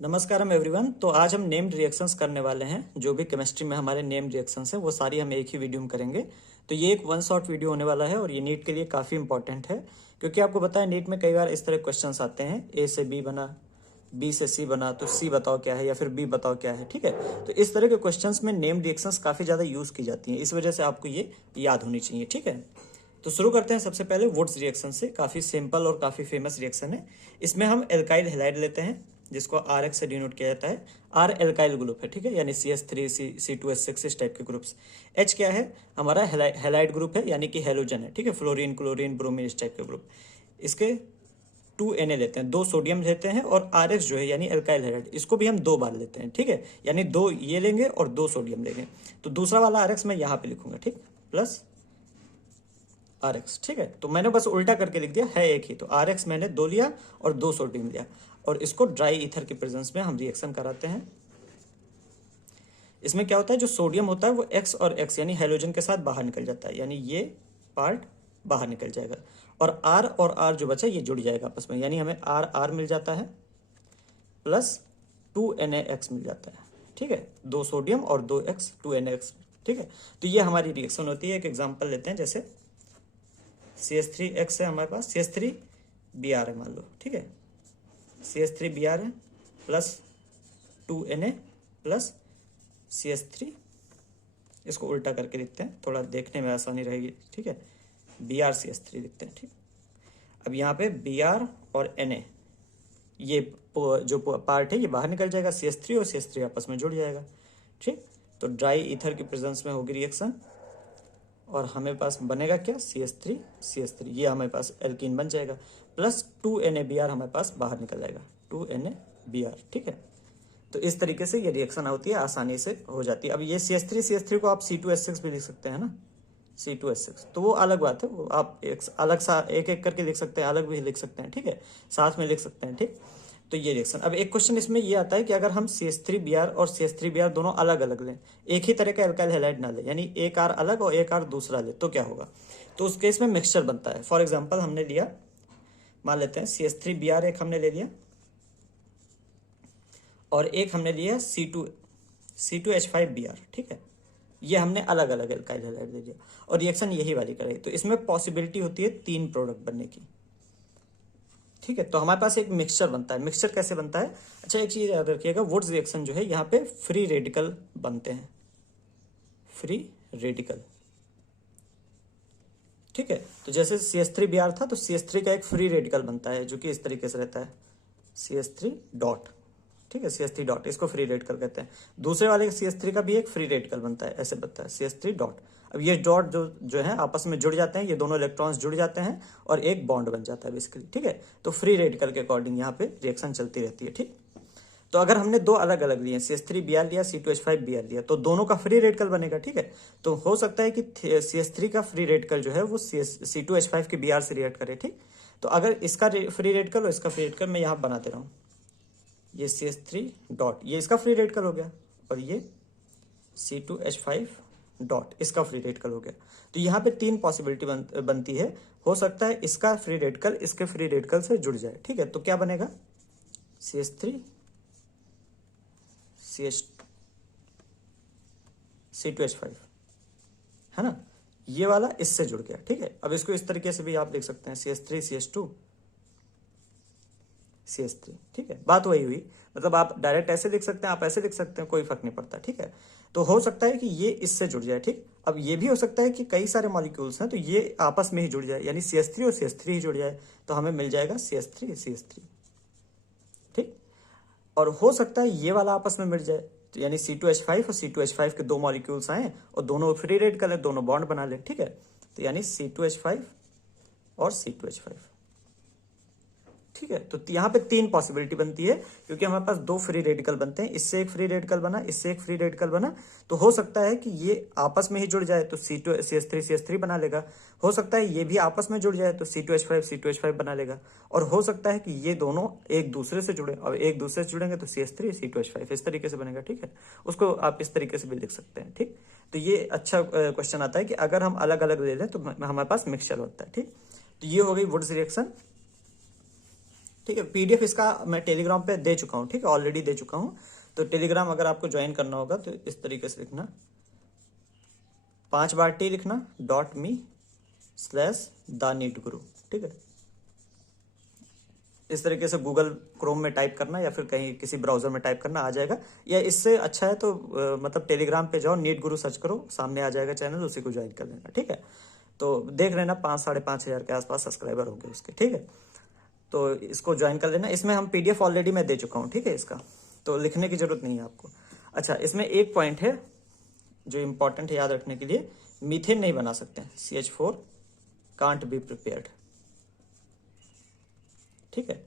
नमस्कारम everyone. तो आज हम नेम्ड रिएक्शंस करने वाले हैं। जो भी केमिस्ट्री में हमारे नेम्ड रिएक्शंस हैं वो सारी हम एक ही वीडियो में करेंगे। तो ये एक वन शॉट वीडियो होने वाला है और ये नीट के लिए काफ़ी इंपॉर्टेंट है, क्योंकि आपको पता है नीट में कई बार इस तरह क्वेश्चंस आते हैं, ए से बी बना, बी से सी बना, तो सी बताओ क्या है या फिर बी बताओ क्या है। ठीक है, तो इस तरह के क्वेश्चंस में नेम्ड रिएक्शंस काफ़ी ज़्यादा यूज़ की जाती हैं, इस वजह से आपको ये याद होनी चाहिए। ठीक है, तो शुरू करते हैं सबसे पहले वुड्स रिएक्शन से। काफ़ी सिंपल और काफ़ी फेमस रिएक्शन है। इसमें हम एल्काइल हैलाइड लेते हैं, जिसको आर एक्स से डिनोट किया जाता है। आर एल्काइल ग्रुप है, ठीक है, यानी CH3 C2H6 इस टाइप के ग्रुप्स। एच क्या है, हमारा हैलाइड ग्रुप है, यानी कि हेलोजन है। ठीक है, फ्लोरीन, क्लोरीन, ब्रोमीन इस टाइप के ग्रुप। इसके 2Na लेते हैं, 2 सोडियम लेते हैं, और RX जो है यानी एल्काइल हैलाइड, इसको भी हम 2 बार लेते हैं। ठीक है, यानी 2 ये लेंगे और 2 सोडियम लेंगे। तो दूसरा वाला RX मैं यहाँ पे लिखूंगा, ठीक, प्लस RX। ठीक है, तो मैंने बस उल्टा करके लिख दिया, है एक ही। तो RX मैंने 2 लिया और 2 सोडियम लिया, और इसको ड्राई ईथर के प्रेजेंस में हम रिएक्शन कराते हैं। इसमें क्या होता है, जो सोडियम होता है वो X और X यानी के साथ बाहर निकल जाता है, यानी ये पार्ट बाहर निकल जाएगा, और R और R जो बचा ये जुड़ जाएगा आपस में, यानी हमें R मिल जाता है प्लस 2NaX मिल जाता है। ठीक है, 2 सोडियम और 2X 2NaX। ठीक है, तो ये हमारी रिएक्शन होती है। एक एग्जाम्पल लेते हैं, जैसे CH3X है हमारे पास, CH3Br है मान लो। ठीक है, CH3Br है प्लस 2Na प्लस CH3, इसको उल्टा करके लिखते हैं, थोड़ा देखने में आसानी रहेगी। ठीक है, BrCH3 लिखते हैं। ठीक, अब यहाँ पे Br और Na, ये जो पार्ट है ये बाहर निकल जाएगा, CH3 और CH3 आपस में जुड़ जाएगा। ठीक, तो ड्राई ईथर की प्रेजेंस में होगी रिएक्शन, और हमें पास बनेगा क्या, CH3 ये हमारे पास एल्कीन बन जाएगा, प्लस 2NaBr हमारे पास बाहर निकल जाएगा, 2NaBr। ठीक है, तो इस तरीके से ये रिएक्शन होती है, आसानी से हो जाती है। अब ये CH3 को आप C2H6 भी लिख सकते हैं ना, C2H6, तो वो अलग बात है, वो आप एक अलग सा एक एक करके लिख सकते हैं, अलग भी लिख सकते हैं। ठीक है, साथ में लिख सकते हैं। ठीक, तो ये रिएक्शन। अब एक क्वेश्चन इसमें ये आता है कि अगर हम CH3Br और CH3Br दोनों अलग अलग लें, एक ही तरह का एल्काइल हैलाइड ना ले, यानी एक R अलग और एक R दूसरा ले, तो क्या होगा। तो उस केस में मिक्सचर बनता है। फॉर एग्जाम्पल हमने लिया, मान लेते हैं CH3Br एक हमने ले लिया, और एक हमने लिया C2H5Br। ठीक है, ये हमने अलग अलग एल्काइल हैलाइड ले लिया, और रिएक्शन यही वाली करेगी। तो इसमें पॉसिबिलिटी होती है 3 प्रोडक्ट बनने की। ठीक है, तो हमारे पास एक मिक्सचर बनता है। मिक्सचर कैसे बनता है, अच्छा एक चीज याद रखिएगा, वुड्स रिएक्शन जो है यहाँ पे फ्री रेडिकल बनते हैं, फ्री रेडिकल। ठीक है, तो जैसे CH3Br था, तो CH3 का एक फ्री रेडिकल बनता है, जो कि इस तरीके से रहता है, CH3 डॉट। ठीक है, CH3 डॉट, इसको फ्री रेडिकल कहते हैं। दूसरे वाले CH3 का भी एक फ्री रेडिकल बनता है, ऐसे बनता है CH3 डॉट। अब ये डॉट जो है आपस में जुड़ जाते हैं, ये दोनों इलेक्ट्रॉन्स जुड़ जाते हैं और एक बॉन्ड बन जाता है बेसिकली। ठीक है, तो फ्री रेडिकल के अकॉर्डिंग यहाँ पे रिएक्शन चलती रहती है। ठीक, तो अगर हमने 2 अलग अलग लिए, CH3Br लिया, C2H5Br लिया, तो दोनों का फ्री रेडिकल बनेगा। ठीक है, तो हो सकता है कि CH3 का फ्री रेडिकल जो है वो C2H5 के Br से रिएक्ट करे। ठीक, तो अगर इसका फ्री रेडिकल और इसका फ्री रेडिकल मैं यहाँ बनाते रहूँ, ये CH3 डॉट, ये इसका फ्री रेडिकल हो गया, और ये C2H5 डॉट, इसका फ्री रेडिकल हो गया। तो यहाँ पे 3 पॉसिबिलिटी बनती है। हो सकता है इसका फ्री रेडिकल इसके फ्री रेडिकल से जुड़ जाए। ठीक है, तो क्या बनेगा, CH3 C2H5 है ना, ये वाला इससे जुड़ गया। ठीक है, अब इसको इस तरीके से भी आप लिख सकते हैं, CH3 CH2 CH3। ठीक है, बात वही हुई, मतलब आप डायरेक्ट ऐसे लिख सकते हैं, आप ऐसे लिख सकते हैं, कोई फर्क नहीं पड़ता। ठीक है, तो हो सकता है कि ये इससे जुड़ जाए। ठीक, अब ये भी हो सकता है कि कई सारे मॉलिक्यूल्स हैं तो ये आपस में ही जुड़ जाए, यानी CH3 और CH3 ही जुड़ जाए, तो हमें मिल जाएगा CH3। ठीक, और हो सकता है ये वाला आपस में मिल जाए, तो यानी C2H5 और C2H5 के 2 मॉलिक्यूल्स आए और दोनों फ्री रेडिकल है, दोनों बॉन्ड बना ले। ठीक है, तो यानी C2H5 और C2H5। ठीक है, तो यहाँ पे 3 पॉसिबिलिटी बनती है, क्योंकि हमारे पास 2 फ्री रेडिकल बनते हैं, इससे एक फ्री रेडिकल बना, इससे एक फ्री रेडिकल बना, तो हो सकता है कि ये आपस में ही जुड़ जाए तो CH3 बना लेगा। हो सकता है ये भी आपस में जुड़ जाए तो C2H5 बना लेगा, और हो सकता है कि ये दोनों एक दूसरे से जुड़े, और एक दूसरे से जुड़ेंगे तो CH3 C2H5 इस तरीके से बनेगा। ठीक है, उसको आप इस तरीके से भी लिख सकते हैं। ठीक, तो ये अच्छा क्वेश्चन आता है कि अगर हम अलग अलग ले लें तो हमारे पास मिक्सचर होता है। ठीक, तो ये हो गई वुड्स रिएक्शन। ठीक है। पीडीएफ इसका मैं टेलीग्राम पे दे चुका हूँ, ठीक है, ऑलरेडी दे चुका हूँ। तो टेलीग्राम अगर आपको ज्वाइन करना होगा तो इस तरीके से लिखना, 5 बार टी लिखना .me/द-नीट-गुरु, ठीक है। इस तरीके से गूगल क्रोम में टाइप करना या फिर कहीं किसी ब्राउजर में टाइप करना, आ जाएगा। या इससे अच्छा है तो मतलब टेलीग्राम पे जाओ, नीट गुरु सर्च करो, सामने आ जाएगा चैनल, उसी को ज्वाइन कर लेना, ठीक है। तो देख लेना 5-5.5 हज़ार के आसपास सब्सक्राइबर होंगे उसके, ठीक है। तो इसको ज्वाइन कर लेना। इसमें हम पीडीएफ ऑलरेडी मैं दे चुका हूँ, ठीक है, इसका तो लिखने की जरूरत नहीं है आपको। अच्छा, इसमें एक पॉइंट है जो इंपॉर्टेंट है याद रखने के लिए, मीथेन नहीं बना सकते हैं, CH4 कांट बी प्रिपेयर्ड, ठीक है।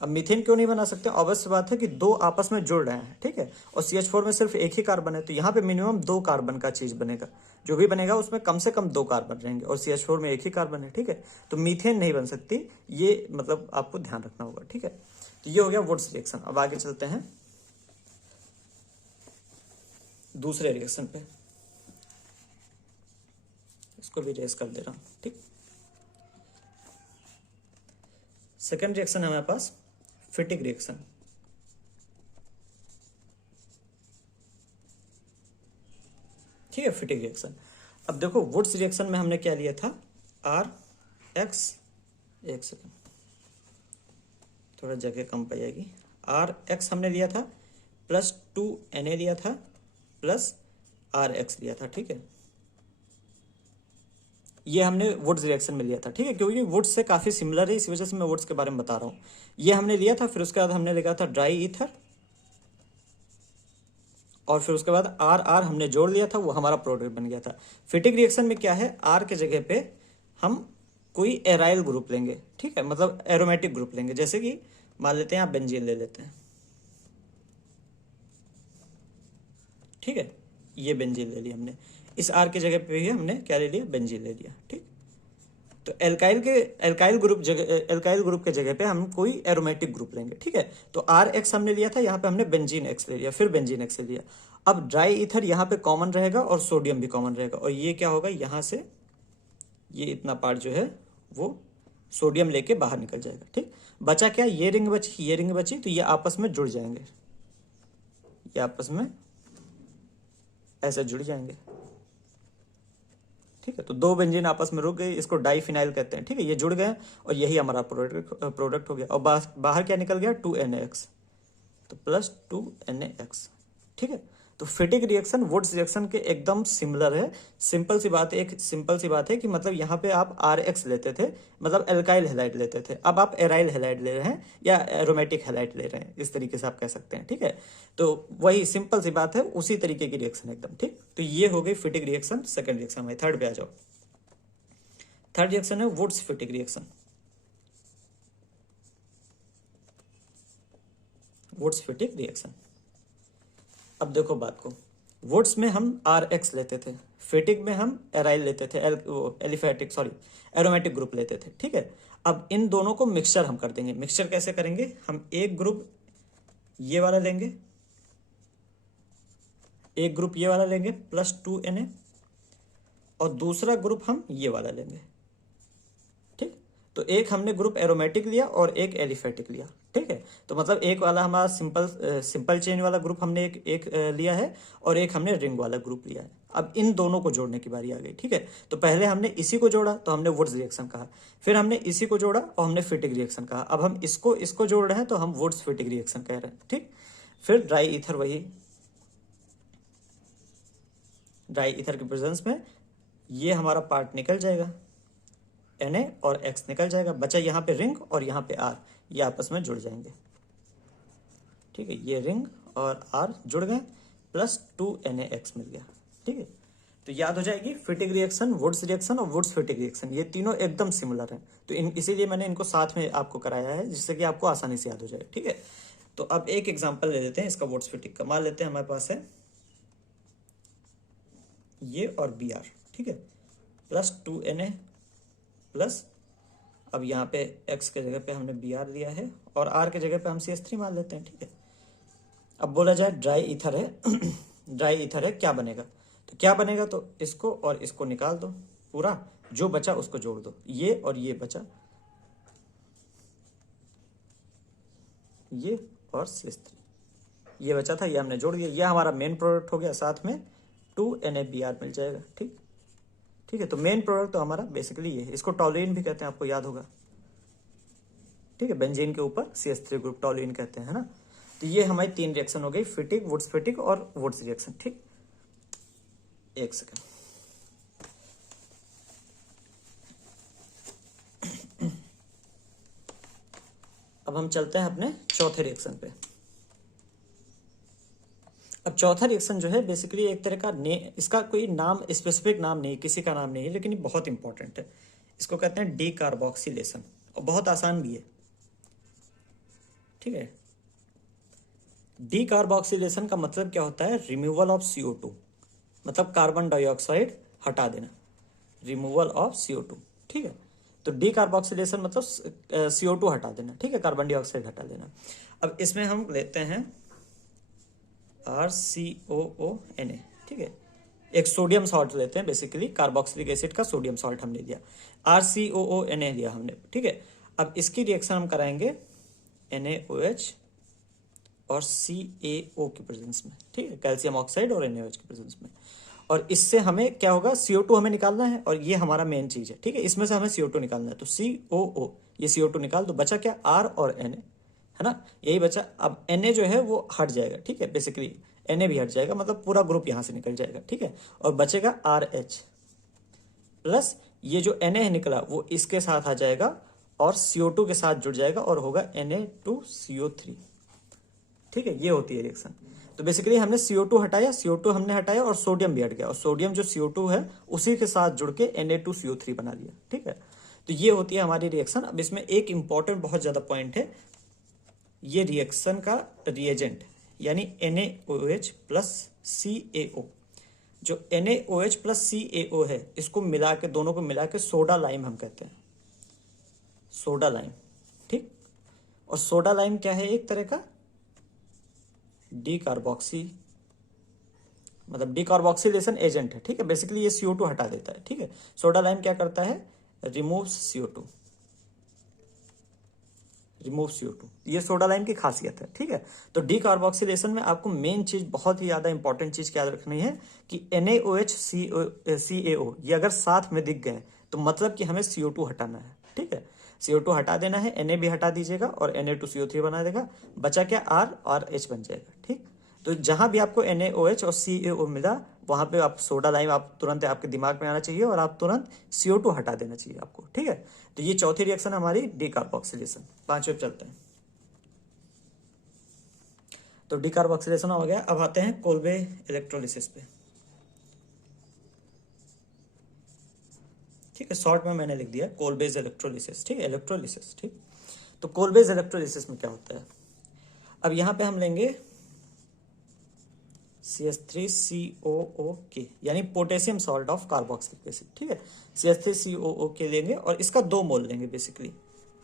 अब मीथेन क्यों नहीं बना सकते? ऑब्वियस बात है कि दो आपस में जुड़ रहे हैं, ठीक है, और CH4 में सिर्फ एक ही कार्बन है, तो यहाँ पे मिनिमम 2 कार्बन का चीज बनेगा, जो भी बनेगा उसमें कम से कम 2 कार्बन रहेंगे, और CH4 में एक ही कार्बन है, ठीक है। तो मीथेन नहीं बन सकती, ये मतलब आपको ध्यान रखना होगा, ठीक है। तो ये हो गया वुड्स रिएक्शन। अब आगे चलते हैं दूसरे रिएक्शन पे, इसको भी रेस कर दे रहा हूं, ठीक। सेकेंड रिएक्शन है हमारे पास फिटिक रिएक्शन, ठीक है, फिटिक रिएक्शन। अब देखो वुड्स रिएक्शन में हमने क्या लिया था, RX, एक सेकेंड थोड़ा जगह कम पाएगी, RX हमने लिया था +2Na लिया था प्लस RX लिया था, ठीक है। ये हमने वुड्स रिएक्शन में लिया था, ठीक है, क्योंकि वुड्स से काफी सिमिलर है, इस वजह से मैं वुड्स के बारे में बता रहा हूँ। ये हमने लिया था, फिर उसके बाद हमने लिखा था ड्राई ईथर, और फिर उसके बाद R हमने जोड़ लिया था, वो हमारा प्रोडक्ट बन गया था। फिटिक रिएक्शन में क्या है, R के जगह पे हम कोई एराइल ग्रुप लेंगे, ठीक है, मतलब एरोमेटिक ग्रुप लेंगे। जैसे कि मान लेते हैं आप बेंजीन ले लेते हैं, ठीक है, ये बेंजीन ले लिया हमने, इस R की जगह पे ही हमने क्या ले लिया, बेंजीन ले लिया, ठीक। तो एल्काइल ग्रुप के जगह पे हम कोई एरोमेटिक ग्रुप लेंगे, ठीक है। तो RX हमने लिया था, यहाँ पे हमने बेंजीन X ले लिया, फिर बेंजीन X ले लिया। अब ड्राई ईथर यहाँ पे कॉमन रहेगा और सोडियम भी कॉमन रहेगा, और ये क्या होगा, यहाँ से ये इतना पार्ट जो है वो सोडियम लेके बाहर निकल जाएगा, ठीक। बचा क्या, ये रिंग बची, ये रिंग बची, तो ये आपस में जुड़ जाएंगे, ये आपस में ऐसे जुड़ जाएंगे, ठीक है। तो 2 बेंजीन आपस में रुक गए, इसको डाइफिनाइल कहते हैं, ठीक है। ये जुड़ गए और यही हमारा प्रोडक्ट हो गया, और बाहर क्या निकल गया, 2NaX, तो +2NaX, ठीक है। तो फिटिक रिएक्शन वुड्स रिएक्शन के एकदम सिमिलर है। सिंपल सी बात है कि मतलब यहाँ पे आप RX लेते थे, मतलब एल्काइल हैलाइड लेते थे, अब आप एराइल हैलाइड ले रहे हैं या एरोमेटिक हैलाइड ले रहे हैं, इस तरीके से आप कह सकते हैं, ठीक है। तो वही सिंपल सी बात है, उसी तरीके की रिएक्शन एकदम, ठीक। तो ये हो गई फिटिक रिएक्शन। सेकेंड रिएक्शन में थर्ड पे आ जाओ। थर्ड रिएक्शन है Wurtz Fittig reaction. Wurtz Fittig reaction, अब देखो बात को, वुड्स में हम RX लेते थे, फिटिक में हम एराइल लेते थे, एरोमेटिक ग्रुप लेते थे, ठीक है। अब इन दोनों को मिक्सचर हम कर देंगे। मिक्सचर कैसे करेंगे, हम एक ग्रुप ये वाला लेंगे, एक ग्रुप ये वाला लेंगे +2Na, और दूसरा ग्रुप हम ये वाला लेंगे, ठीक। तो एक हमने ग्रुप एरोमेटिक लिया और एक एलिफेटिक लिया, ठीक है। तो मतलब एक वाला हमारा सिंपल चेन वाला ग्रुप हमने एक लिया है, और एक हमने रिंग वाला ग्रुप लिया है। अब इन दोनों को जोड़ने की बारी आ गई, ठीक है। तो पहले हमने इसी को जोड़ा तो हमने वुड्स रिएक्शन कहा, फिर हमने इसी को जोड़ा और हमने फिटिक रिएक्शन कहा। अब हम इसको जोड़ रहे हैं तो हम वुड्स फिटिक रिएक्शन कह रहे हैं, ठीक। फिर ड्राई ईथर, वही ड्राई ईथर के प्रेजेंस में ये हमारा पार्ट निकल जाएगा, Na और X निकल जाएगा, बचा यहाँ पे रिंग और यहाँ पे R, ये आपस में जुड़ जाएंगे, ठीक है। ये रिंग और R जुड़ गए, +2NaX मिल गया, ठीक है। तो याद हो जाएगी फिटिक रिएक्शन, वुड्स रिएक्शन और वुड्स फिटिक रिएक्शन, ये तीनों एकदम सिमिलर हैं। तो इसीलिए मैंने इनको साथ में आपको कराया है, जिससे कि आपको आसानी से याद हो जाए, ठीक है। तो अब एक एग्जाम्पल ले लेते हैं इसका वुड्स फिटिक का। मान लेते हैं हमारे पास है ये और Br, ठीक है, +2Na प्लस, अब यहाँ पे X के जगह पे हमने Br लिया है और R के जगह पे हम CH3 मान लेते हैं, ठीक है। अब बोला जाए ड्राई ईथर है ड्राई ईथर है, क्या बनेगा, तो क्या बनेगा, तो इसको और इसको निकाल दो, पूरा जो बचा उसको जोड़ दो, ये और ये बचा, ये और CH3 ये बचा था, ये हमने जोड़ दिया, ये हमारा मेन प्रोडक्ट हो गया, साथ में 2NaBr मिल जाएगा। ठीक ठीक है, तो मेन प्रोडक्ट तो हमारा बेसिकली ये है, इसको टॉलुइन भी कहते हैं, आपको याद होगा। ठीक है, बेंजीन के ऊपर CH3 ग्रुप टॉलुइन कहते हैं, है ना। तो ये हमारी 3 रिएक्शन हो गई, फिटिक, वुड्स फिटिक और वुड्स रिएक्शन। ठीक, एक सेकेंड। अब हम चलते हैं अपने चौथे रिएक्शन पे। अब चौथा रिएक्शन जो है बेसिकली एक तरह का इसका कोई नाम, स्पेसिफिक नाम नहीं, किसी का नाम नहीं है, लेकिन ये बहुत इंपॉर्टेंट है। इसको कहते हैं डी कार्बोक्सिलेशन, और बहुत आसान भी है। ठीक है, डी कार्बोक्सिलेशन का मतलब क्या होता है? रिमूवल ऑफ CO2, मतलब कार्बन डाइऑक्साइड हटा देना, रिमूवल ऑफ CO2। ठीक है, तो डी कार्बोक्सिलेशन मतलब CO2 हटा देना। ठीक है, कार्बन डाइऑक्साइड हटा देना। अब इसमें हम लेते हैं RCOONA। ठीक है, एक सोडियम सॉल्ट लेते हैं, बेसिकली कार्बोक्सिलिक एसिड का सोडियम सॉल्ट हमने दिया, RCOONA दिया हमने। ठीक है, अब इसकी रिएक्शन हम कराएंगे NaOH और CaO की प्रेजेंस में। ठीक है, कैल्शियम ऑक्साइड और NaOH की प्रेजेंस में। और इससे हमें क्या होगा? CO2 हमें निकालना है, और ये हमारा मेन चीज है। ठीक है, इसमें से हमें CO2 निकालना है, तो COO, ये CO2 निकाल दो, बचा क्या? R और Na, है ना, यही बचा। अब Na जो है वो हट जाएगा। ठीक है, बेसिकली Na भी हट जाएगा, मतलब पूरा ग्रुप यहां से निकल जाएगा। ठीक है, और बचेगा RH प्लस ये जो Na निकला वो इसके साथ आ जाएगा और CO2 के साथ जुड़ जाएगा और होगा Na2CO3। ठीक है, ये होती है रिएक्शन। तो बेसिकली हमने CO2 हटाया, CO2 हमने हटाया और सोडियम भी हट गया, और सोडियम जो CO2 है उसी के साथ जुड़ के Na2CO3 बना लिया। ठीक है, तो ये होती है हमारी रिएक्शन। अब इसमें एक इंपॉर्टेंट बहुत ज्यादा पॉइंट है, ये रिएक्शन का रिएजेंट यानी NaOH प्लस CaO, जो NaOH प्लस CaO है, इसको मिला के, दोनों को मिला के सोडा लाइम हम कहते हैं, सोडा लाइम। ठीक, और सोडा लाइम क्या है? एक तरह का डी कार्बोक्सी, मतलब डीकार्बोक्सिलेशन एजेंट है। ठीक है, बेसिकली ये CO2 हटा देता है। ठीक है, सोडा लाइम क्या करता है? रिमूव्स CO2, रिमूव CO2, ये सोडा लाइम की खासियत है। ठीक है, तो डीकार्बोक्सिलेशन में आपको मेन चीज, बहुत ही ज्यादा इंपॉर्टेंट चीज याद रखनी है कि NaOH CaO ये अगर साथ में दिख गए तो मतलब कि हमें CO2 हटाना है। ठीक है, CO2 हटा देना है, Na भी हटा दीजिएगा और Na2CO3 बना देगा, बचा क्या? R और H बन जाएगा। ठीक, तो जहां भी आपको NaOH और CaO मिला वहां पे आप सोडा लाइम, आप तुरंत आपके दिमाग में आना चाहिए और आप तुरंत CO2 हटा देना चाहिए आपको। ठीक है, तो ये चौथी रिएक्शन हमारी डीकार्बोक्सिलेशन। पांचवें पे चलते हैं। तो डीकार्बोक्सिलेशन हो गया। अब आते हैं कोल्बे इलेक्ट्रोलिसिस पे। ठीक है, शॉर्ट में मैंने लिख दिया कोल्बेज इलेक्ट्रोलिसिस। ठीक है, इलेक्ट्रोलिसिस। ठीक, तो कोल्बेज इलेक्ट्रोलिसिस में क्या होता है? अब यहां पे हम लेंगे CH3COOK यानी potassium salt of carboxylic acid. ठीक है, CH3COOK लेंगे और इसका 2 मोल लेंगे, बेसिकली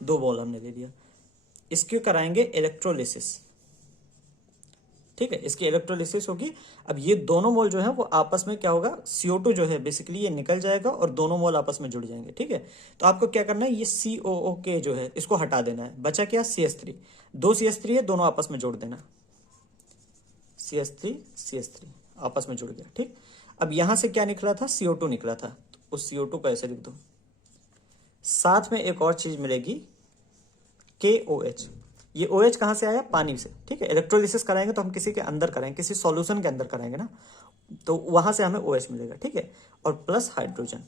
2 मोल हमने ले लिया। इसकी कराएंगे इलेक्ट्रोलिसिस। ठीक है, इसकी इलेक्ट्रोलिसिस होगी। अब ये दोनों मोल जो है वो आपस में क्या होगा? CO2 जो है बेसिकली ये निकल जाएगा और दोनों मोल आपस में जुड़ जाएंगे। ठीक है, तो आपको क्या करना है? ये COOK जो है इसको हटा देना है, बचा क्या? CH3, 2 CH3 है, दोनों आपस में जोड़ देना, CH3 आपस में जुड़ गया। ठीक, अब यहां से क्या निकला था? CO2 निकला था, तो उस CO2 को ऐसे लिख दो। साथ में एक और चीज मिलेगी KOH। ये OH कहां से आया? पानी से। ठीक है, इलेक्ट्रोलिसिस कराएंगे तो हम किसी के अंदर कराएंगे, किसी सॉल्यूशन के अंदर कराएंगे ना, तो वहां से हमें OH मिलेगा। ठीक है, और प्लस हाइड्रोजन,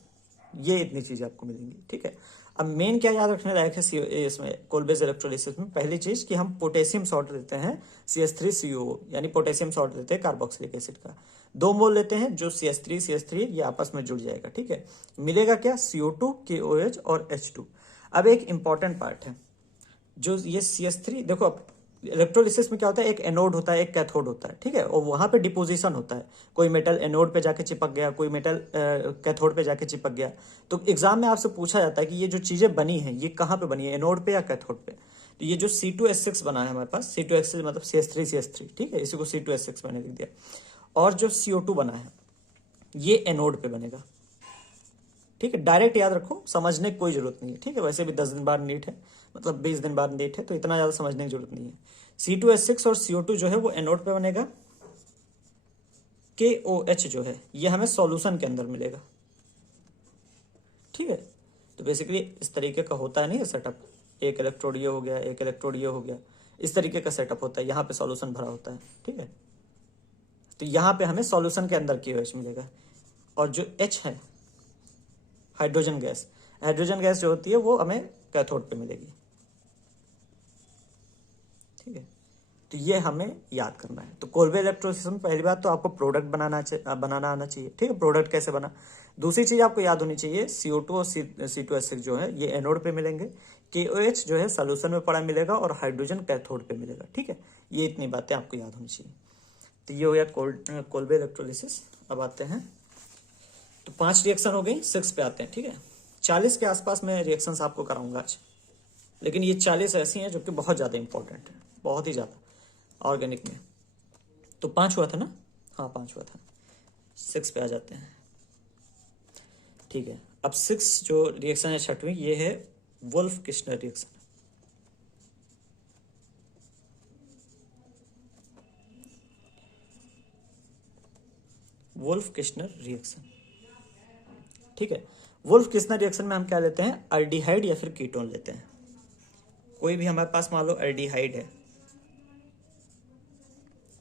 ये इतनी चीजें आपको मिलेंगी। ठीक है, अब मेन क्या याद रखने लायक है इसमें कोल्बेज इलेक्ट्रोलिसिस में? पहली चीज कि हम पोटेशियम सॉल्ट लेते हैं CH3COO, यानी पोटेशियम सॉल्ट लेते हैं कार्बोक्सिलिक एसिड का, 2 मोल लेते हैं, जो CH3 ये आपस में जुड़ जाएगा। ठीक है, मिलेगा क्या? CO2, KOH और H2। अब एक इंपॉर्टेंट पार्ट है, जो ये CH3, देखो अब इलेक्ट्रोलिसिस में क्या होता है? एक एनोड होता है, एक कैथोड होता है। ठीक है, और वहां पे डिपोजिशन होता है, कोई मेटल एनोड पे जाके चिपक गया, कोई मेटल कैथोड पे जाके चिपक गया। तो एग्जाम में आपसे पूछा जाता है कि ये जो चीजें बनी है ये कहाँ पे बनी है, एनोड पे या कैथोड पे? तो ये जो C2H6 बना है हमारे पास, C2H6 मतलब CH3 ठीक है, इसी को C2H6 मैंने लिख दिया। और जो CO2 बना है ये एनोड पे बनेगा। ठीक है, डायरेक्ट याद रखो, समझने की कोई जरूरत नहीं है। ठीक है, वैसे भी 10 दिन बाद नीट है, मतलब 20 दिन बाद नीट है, तो इतना ज्यादा समझने की जरूरत नहीं है। C2H6 और CO2 जो है वो एनोड पे बनेगा। KOH जो है ये हमें सॉल्यूशन के अंदर मिलेगा, ठीक है। तो बेसिकली इस तरीके का होता है नहीं ये सेटअप, एक इलेक्ट्रोड ये हो गया, एक इलेक्ट्रोड ये हो गया, इस तरीके का सेटअप होता है। यहाँ पे सॉल्यूशन भरा होता है, ठीक है। तो यहाँ पे हमें सॉल्यूशन के अंदर KOH मिलेगा, और जो H है हाइड्रोजन गैस, हाइड्रोजन गैस जो होती है वो हमें कैथोड पे मिलेगी, ठीक है। तो ये हमें याद करना है। तो कोल्बे इलेक्ट्रोलिसिस में पहली बात तो आपको प्रोडक्ट बनाना आना चाहिए, ठीक है। प्रोडक्ट कैसे बना, दूसरी चीज आपको याद होनी चाहिए, CO2 और C2H6 जो है ये एनोड पे मिलेंगे, KOH जो है सोल्यूशन में पड़ा मिलेगा, और हाइड्रोजन कैथोड पे मिलेगा, ठीक है। ये इतनी बातें आपको याद होनी चाहिए। तो ये हो गया कोल्बे इलेक्ट्रोलिसिस। अब आते हैं, तो 5 रिएक्शन हो गई, 6 पे आते हैं, ठीक है। 40 के आसपास मैं रिएक्शंस आपको कराऊंगा आज, लेकिन ये 40 ऐसी हैं जो कि बहुत ज़्यादा इंपॉर्टेंट है, बहुत ही ज़्यादा ऑर्गेनिक में। तो 5 हुआ था ना, हाँ 5 हुआ था। 6 पे आ जाते हैं, ठीक है। अब 6 जो रिएक्शन है छठवीं, ये है Wolff Kishner reaction. Wolff Kishner reaction, ठीक है। वुल्फ किश्नर रिएक्शन में हम क्या लेते हैं, अल्डिहाइड या फिर कीटोन लेते हैं। कोई भी हमारे पास मान लो अल्डिहाइड है,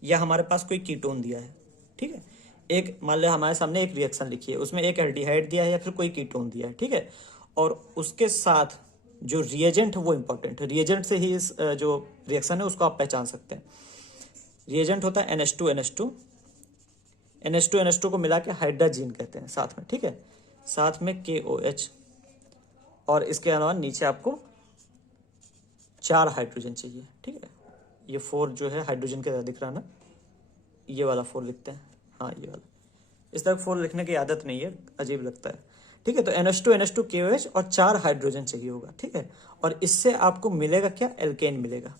या हमारे पास कोई कीटोन दिया है, ठीक है। एक मान लो हमारे सामने एक रिएक्शन लिखी है, उसमें एक एल्डिहाइड दिया है या फिर कोई कीटोन दिया है, ठीक है। और उसके साथ जो रिएजेंट है वो इंपॉर्टेंट है, रिएजेंट से ही इस जो रिएक्शन है उसको आप पहचान सकते हैं। रिएजेंट होता है NH2NH2, NH2NH2 को मिला के हाइड्राजीन कहते हैं साथ में, ठीक है। साथ में KOH, और इसके अलावा नीचे आपको 4 हाइड्रोजन चाहिए, ठीक है। ये 4 जो है हाइड्रोजन के तरह दिख रहा है ना, ये वाला 4 लिखते हैं, हाँ ये वाला। इस तरह 4 लिखने की आदत नहीं है, अजीब लगता है, ठीक है। तो NH2NH2 KOH और 4 हाइड्रोजन चाहिए होगा, ठीक है। और इससे आपको मिलेगा क्या, एल्केन मिलेगा,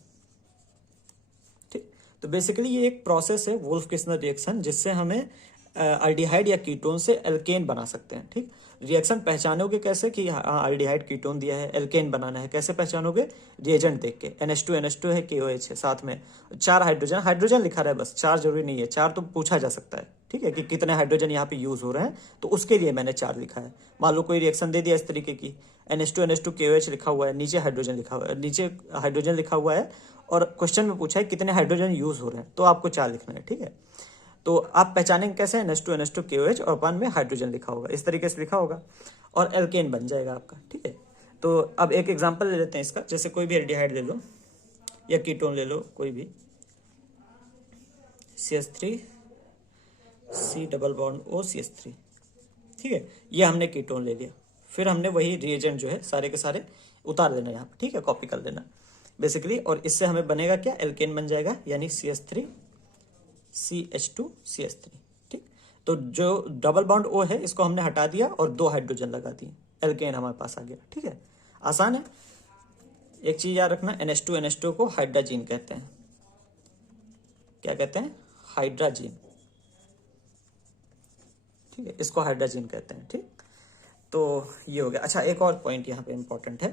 ठीक। तो बेसिकली ये एक प्रोसेस है वुल्फ किश्नर रिएक्शन, जिससे हमें अल्डिहाइड या कीटोन से एल्केन बना सकते हैं, ठीक। रिएक्शन पहचानोगे कैसे कि हाँ अल्डिहाइड कीटोन दिया है, एल्केन बनाना है, कैसे पहचानोगे, रिएजेंट देख के। NH2NH2 है, KOH है, साथ में 4 हाइड्रोजन, हाइड्रोजन लिखा रहा है बस, 4 जरूरी नहीं है, 4 तो पूछा जा सकता है, ठीक है, कि कितने हाइड्रोजन यहाँ पे यूज हो रहे हैं, तो उसके लिए मैंने 4 लिखा है। मान लो कोई रिएक्शन दे दिया इस तरीके की, NH2NH2 KOH लिखा हुआ है, नीचे हाइड्रोजन लिखा हुआ है, नीचे हाइड्रोजन लिखा हुआ है, और क्वेश्चन में पूछा है कितने हाइड्रोजन यूज हो रहे हैं, तो आपको 4 लिखना है, ठीक है। तो आप पहचानेंगे कैसे, NH2NH2 KOH और 1 में हाइड्रोजन लिखा होगा, इस तरीके से लिखा होगा, और एल्केन बन जाएगा आपका, ठीक है। तो अब एक एग्जांपल ले लेते हैं इसका, जैसे कोई भी एल्डिहाइड ले लो या कीटोन ले लो, कोई भी, CH3 C double bond O CH3, ठीक है। ये हमने कीटोन ले लिया, फिर हमने वही रिएजेंट जो है सारे के सारे उतार देना यहाँ पे, ठीक है, कॉपी कर लेना बेसिकली, और इससे हमें बनेगा क्या, एल्केन बन जाएगा, यानी CH3 CH2 CH3, ठीक। तो जो डबल बॉन्ड O है इसको हमने हटा दिया और 2 हाइड्रोजन लगा दिए, एल्केन हमारे पास आ गया, ठीक है। आसान है। एक चीज याद रखना, NH2NH2 को हाइड्राजीन कहते हैं, क्या कहते हैं, हाइड्राजीन, ठीक है, इसको हाइड्राजीन कहते हैं, ठीक। तो ये हो गया। अच्छा एक और पॉइंट यहाँ पे इंपॉर्टेंट है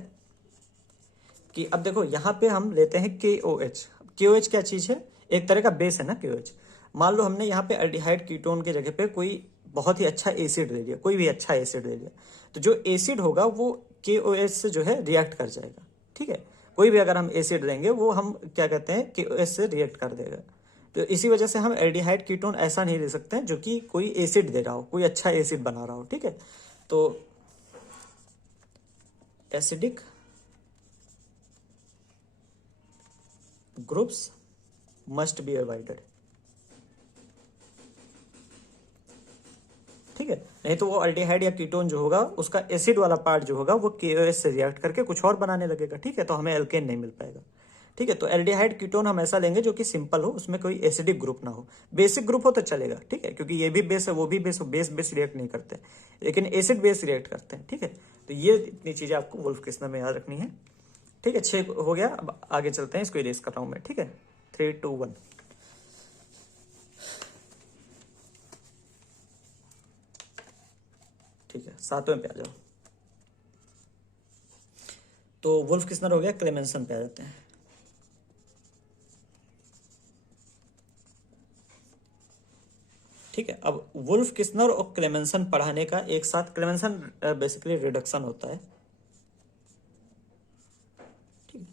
कि अब देखो यहाँ पे हम लेते हैं KOH। KOH क्या चीज है, एक तरह का बेस है ना KOH। मान लो हमने यहाँ पे एल्डिहाइड कीटोन की जगह पे कोई बहुत ही अच्छा एसिड ले लिया, कोई भी अच्छा एसिड ले लिया, तो जो एसिड होगा वो KOH से जो है रिएक्ट कर जाएगा, ठीक है। कोई भी अगर हम एसिड लेंगे वो हम क्या कहते हैं, KOH से रिएक्ट कर देगा। तो इसी वजह से हम एल्डिहाइड कीटोन ऐसा नहीं ले सकते हैं जो कि कोई एसिड दे रहा हो, कोई अच्छा एसिड बना रहा हो, ठीक है। तो acidic groups must be avoided, ठीक है। नहीं तो वो अल्डिहाइड या कीटोन जो होगा उसका एसिड वाला पार्ट जो होगा वो KOH से रिएक्ट करके कुछ और बनाने लगेगा, ठीक है। तो हमें एल्केन नहीं मिल पाएगा, ठीक है। तो एल्डिहाइड कीटोन हम ऐसा लेंगे जो कि सिंपल हो, उसमें कोई एसिडिक ग्रुप ना हो। बेसिक ग्रुप हो तो चलेगा, ठीक है, क्योंकि ये भी बेस है वो भी बेस, बेस बेस रिएक्ट नहीं करते, लेकिन एसिड बेस रिएक्ट करते हैं, ठीक है। तो ये इतनी चीजें आपको वुल्फ किश्नर में याद रखनी है, ठीक है। 6 हो गया, अब आगे चलते हैं, इसको इरेज कर रहा हूं मैं, ठीक है। 3 2 1, ठीक है। 7वें पे आ जाओ। तो वुल्फ किश्नर हो गया, क्लेमेंसन पे आ जाते हैं। ठीक है। अब वुल्फ किस्नर और क्लेमेंसन पढ़ाने का एक साथ, क्लेमेंसन बेसिकली रिडक्शन होता है, ठीक है।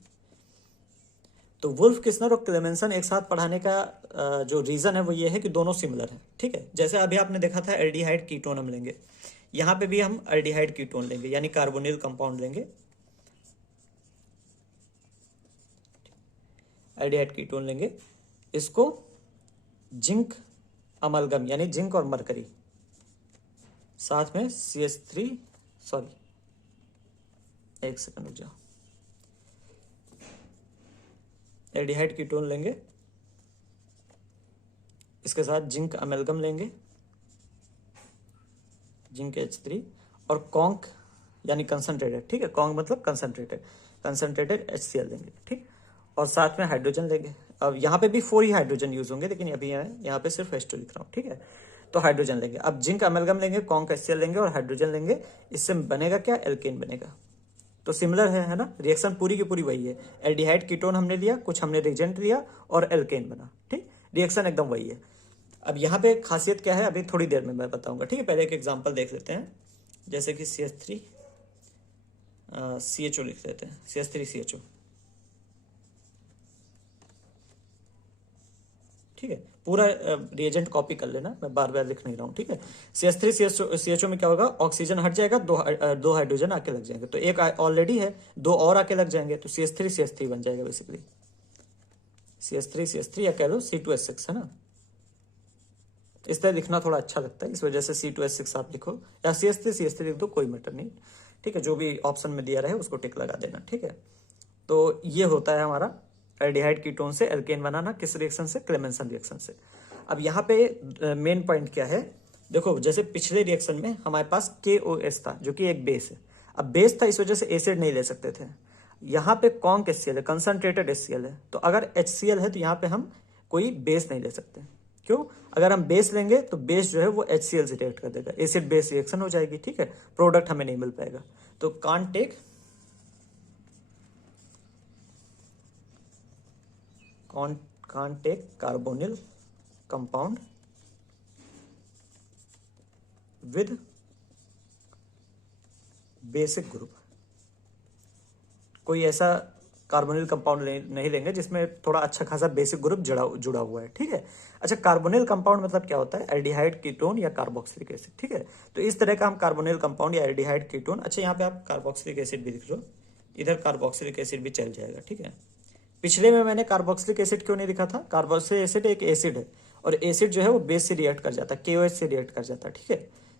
तो वुल्फ किस्नर और क्लेमेंसन एक साथ पढ़ाने का जो रीजन है वो ये है कि दोनों सिमिलर है, ठीक है। जैसे अभी आपने देखा था एल्डिहाइड कीटोन हम लेंगे, यहां पे भी हम एल्डिहाइड कीटोन लेंगे यानी कार्बोनिल कंपाउंड लेंगे, एल्डिहाइड कीटोन लेंगे, इसको जिंक अमलगम यानी जिंक और मरकरी, साथ में CH3, सॉरी एक सेकंड रुक जाओ, एल्डिहाइड कीटोन लेंगे, इसके साथ जिंक अमेलगम लेंगे, जिंक H3 और कॉन्क यानी कंसंट्रेटेड, ठीक है, कॉन्क मतलब कंसंट्रेटेड HCl लेंगे, ठीक, और साथ में हाइड्रोजन लेंगे। अब यहाँ पे भी 4 ही हाइड्रोजन यूज होंगे, लेकिन अभी यहाँ पे सिर्फ H2 लिख रहा हूँ, ठीक है। तो हाइड्रोजन लेंगे, अब जिंक अमेलगम लेंगे, कॉन्क HCl लेंगे और हाइड्रोजन लेंगे, इससे बनेगा क्या, एल्केन बनेगा। तो सिमिलर है ना, रिएक्शन पूरी की पूरी वही है, एल्डिहाइड कीटोन हमने लिया, कुछ हमने रिएजेंट लिया और एल्केन बना, ठीक, रिएक्शन एकदम वही है। अब यहाँ पे खासियत क्या है अभी थोड़ी देर में मैं बताऊंगा, ठीक है। पहले एक एग्जांपल देख लेते हैं, जैसे कि CH3 CHO लिख लेते हैं, CH3 CHO, ठीक है। पूरा रिएजेंट कॉपी कर लेना, मैं बार बार लिख नहीं रहा हूँ, ठीक है। CH3 CHO में क्या होगा, ऑक्सीजन हट जाएगा, दो हाइड्रोजन आके लग जाएंगे, तो एक ऑलरेडी है, 2 और आके लग जाएंगे, तो CH3 बन जाएगा बेसिकली, CH3 या कह लो C2H6, है ना। इस तरह लिखना थोड़ा अच्छा लगता है, इस वजह से C2H6 आप लिखो, या CH3 लिख दो, कोई मैटर नहीं, ठीक है। जो भी ऑप्शन में दिया रहे उसको टिक लगा देना, ठीक है। तो ये होता है हमारा एल्डिहाइड कीटोन से एल्केन बनाना, किस रिएक्शन से, क्लेमेंसन रिएक्शन से। अब यहाँ पे मेन पॉइंट क्या है, देखो जैसे पिछले रिएक्शन में हमारे पास KOH था जो कि एक बेस है, अब बेस था इस वजह से एसिड नहीं ले सकते थे, यहाँ पे कॉन्क HCl है, कंसंट्रेटेड HCl है, तो अगर HCl है तो यहाँ पे हम कोई बेस नहीं ले सकते, क्यों, अगर हम बेस लेंगे तो बेस जो है वो HCl से रिएक्ट कर देगा, एसिड बेस रिएक्शन हो जाएगी, ठीक है, प्रोडक्ट हमें नहीं मिल पाएगा। तो can't take carbonyl compound with basic group, कोई ऐसा कार्बोनिल कंपाउंड नहीं लेंगे जिसमें थोड़ा अच्छा खासा बेसिक ग्रुप जुड़ा हुआ है, ठीक है। अच्छा, कार्बोनिल कंपाउंड मतलब क्या होता है, एल्डिहाइड कीटोन या कार्बोक्सिलिक एसिड, ठीक है। तो इस तरह का हम कार्बोनिल कंपाउंड या एल्डिहाइड कीटोन, अच्छा यहाँ पे आप कार्बोक्सिलिक एसिड भी लिख लो, इधर कार्बोक्सिलिक एसिड भी चल जाएगा, ठीक है। पिछले में मैंने कार्बोक्सिलिक एसिड क्यों नहीं लिखा था, कार्बोक्सिलिक एसिड एक एसिड है और एसिड जो है वो बेस से रिएक्ट कर जाता है, KOH से रिएक्ट कर जाता है, ठीक है।